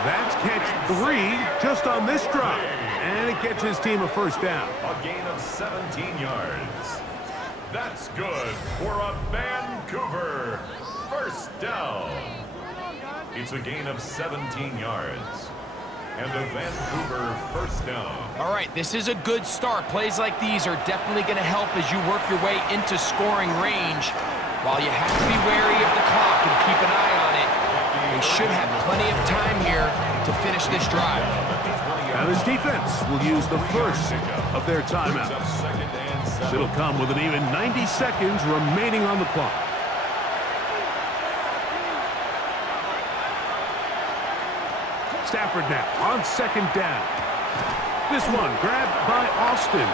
That's catch 3 just on this drive. And it gets his team a first down. A gain of 17 yards. That's good for a Vancouver first down. It's a gain of 17 yards. And a Vancouver first down. All right, this is a good start. Plays like these are definitely going to help as you work your way into scoring range. While you have to be wary of the clock and keep an eye on it, they should have plenty of time here to finish this drive. Now this defense will use the first of their timeouts. It'll come with an even 90 seconds remaining on the clock. Stafford now on second down. This one grabbed by Austin.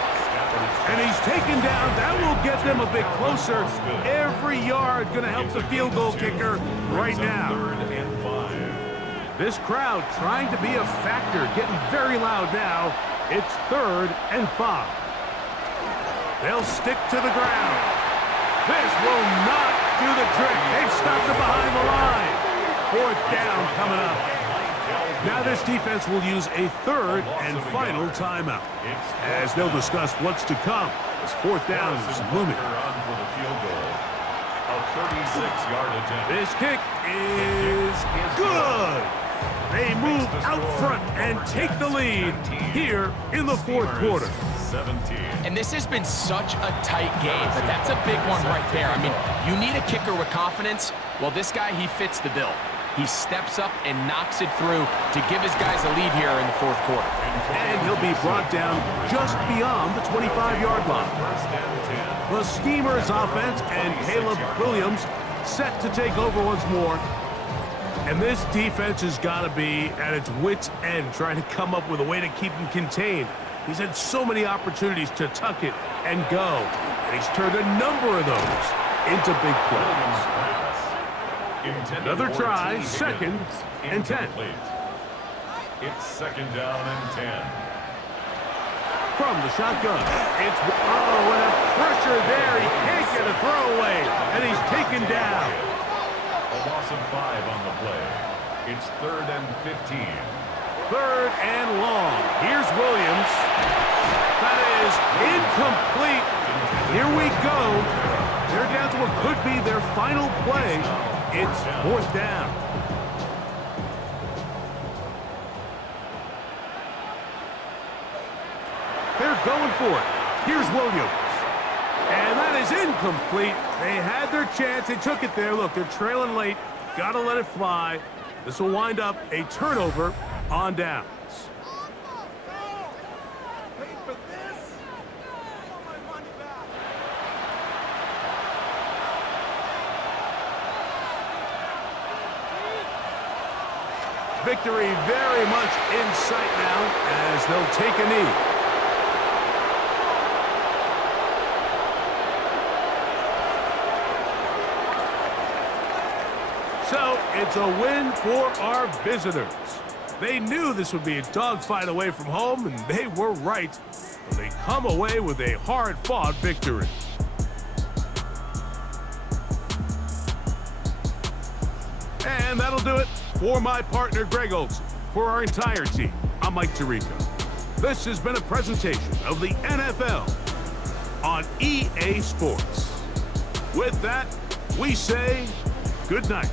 And he's taken down. That will get them a bit closer. Every yard going to help the field goal kicker right now. This crowd trying to be a factor, getting very loud now. It's 3rd and 5. They'll stick to the ground. This will not do the trick. They've stopped it behind the line. 4th down coming up. Now this defense will use a 3rd and final timeout, as they'll discuss what's to come as 4th down is looming. This kick is good. They move out front and take the lead here in the 4th quarter. And this has been such a tight game, but that's a big one right there. I mean, you need a kicker with confidence. Well, this guy, he fits the bill. He steps up and knocks it through to give his guys a lead here in the 4th quarter. And he'll be brought down just beyond the 25-yard line. The Steamers offense and Caleb Williams set to take over once more. And this defense has got to be at its wit's end, trying to come up with a way to keep him contained. He's had so many opportunities to tuck it and go, and he's turned a number of those into big plays. Another try, 2nd and 10. It's 2nd down and 10. From the shotgun, it's, and a pressure there. He can't get a throwaway, and he's taken down. A loss of 5 on the play. It's 3rd and 15. 3rd and long. Here's Williams. That is incomplete. Here we go. They're down to what could be their final play. It's 4th down. They're going for it. Here's Williams. And that is incomplete. They had their chance. They took it there. Look, they're trailing late. Got to let it fly. This will wind up a turnover on downs. Victory very much in sight now as they'll take a knee. So it's a win for our visitors. They knew this would be a dogfight away from home, and they were right. But they come away with a hard-fought victory. And that'll do it for my partner, Greg Olson. For our entire team, I'm Mike Tirico. This has been a presentation of the NFL on EA Sports. With that, we say good night.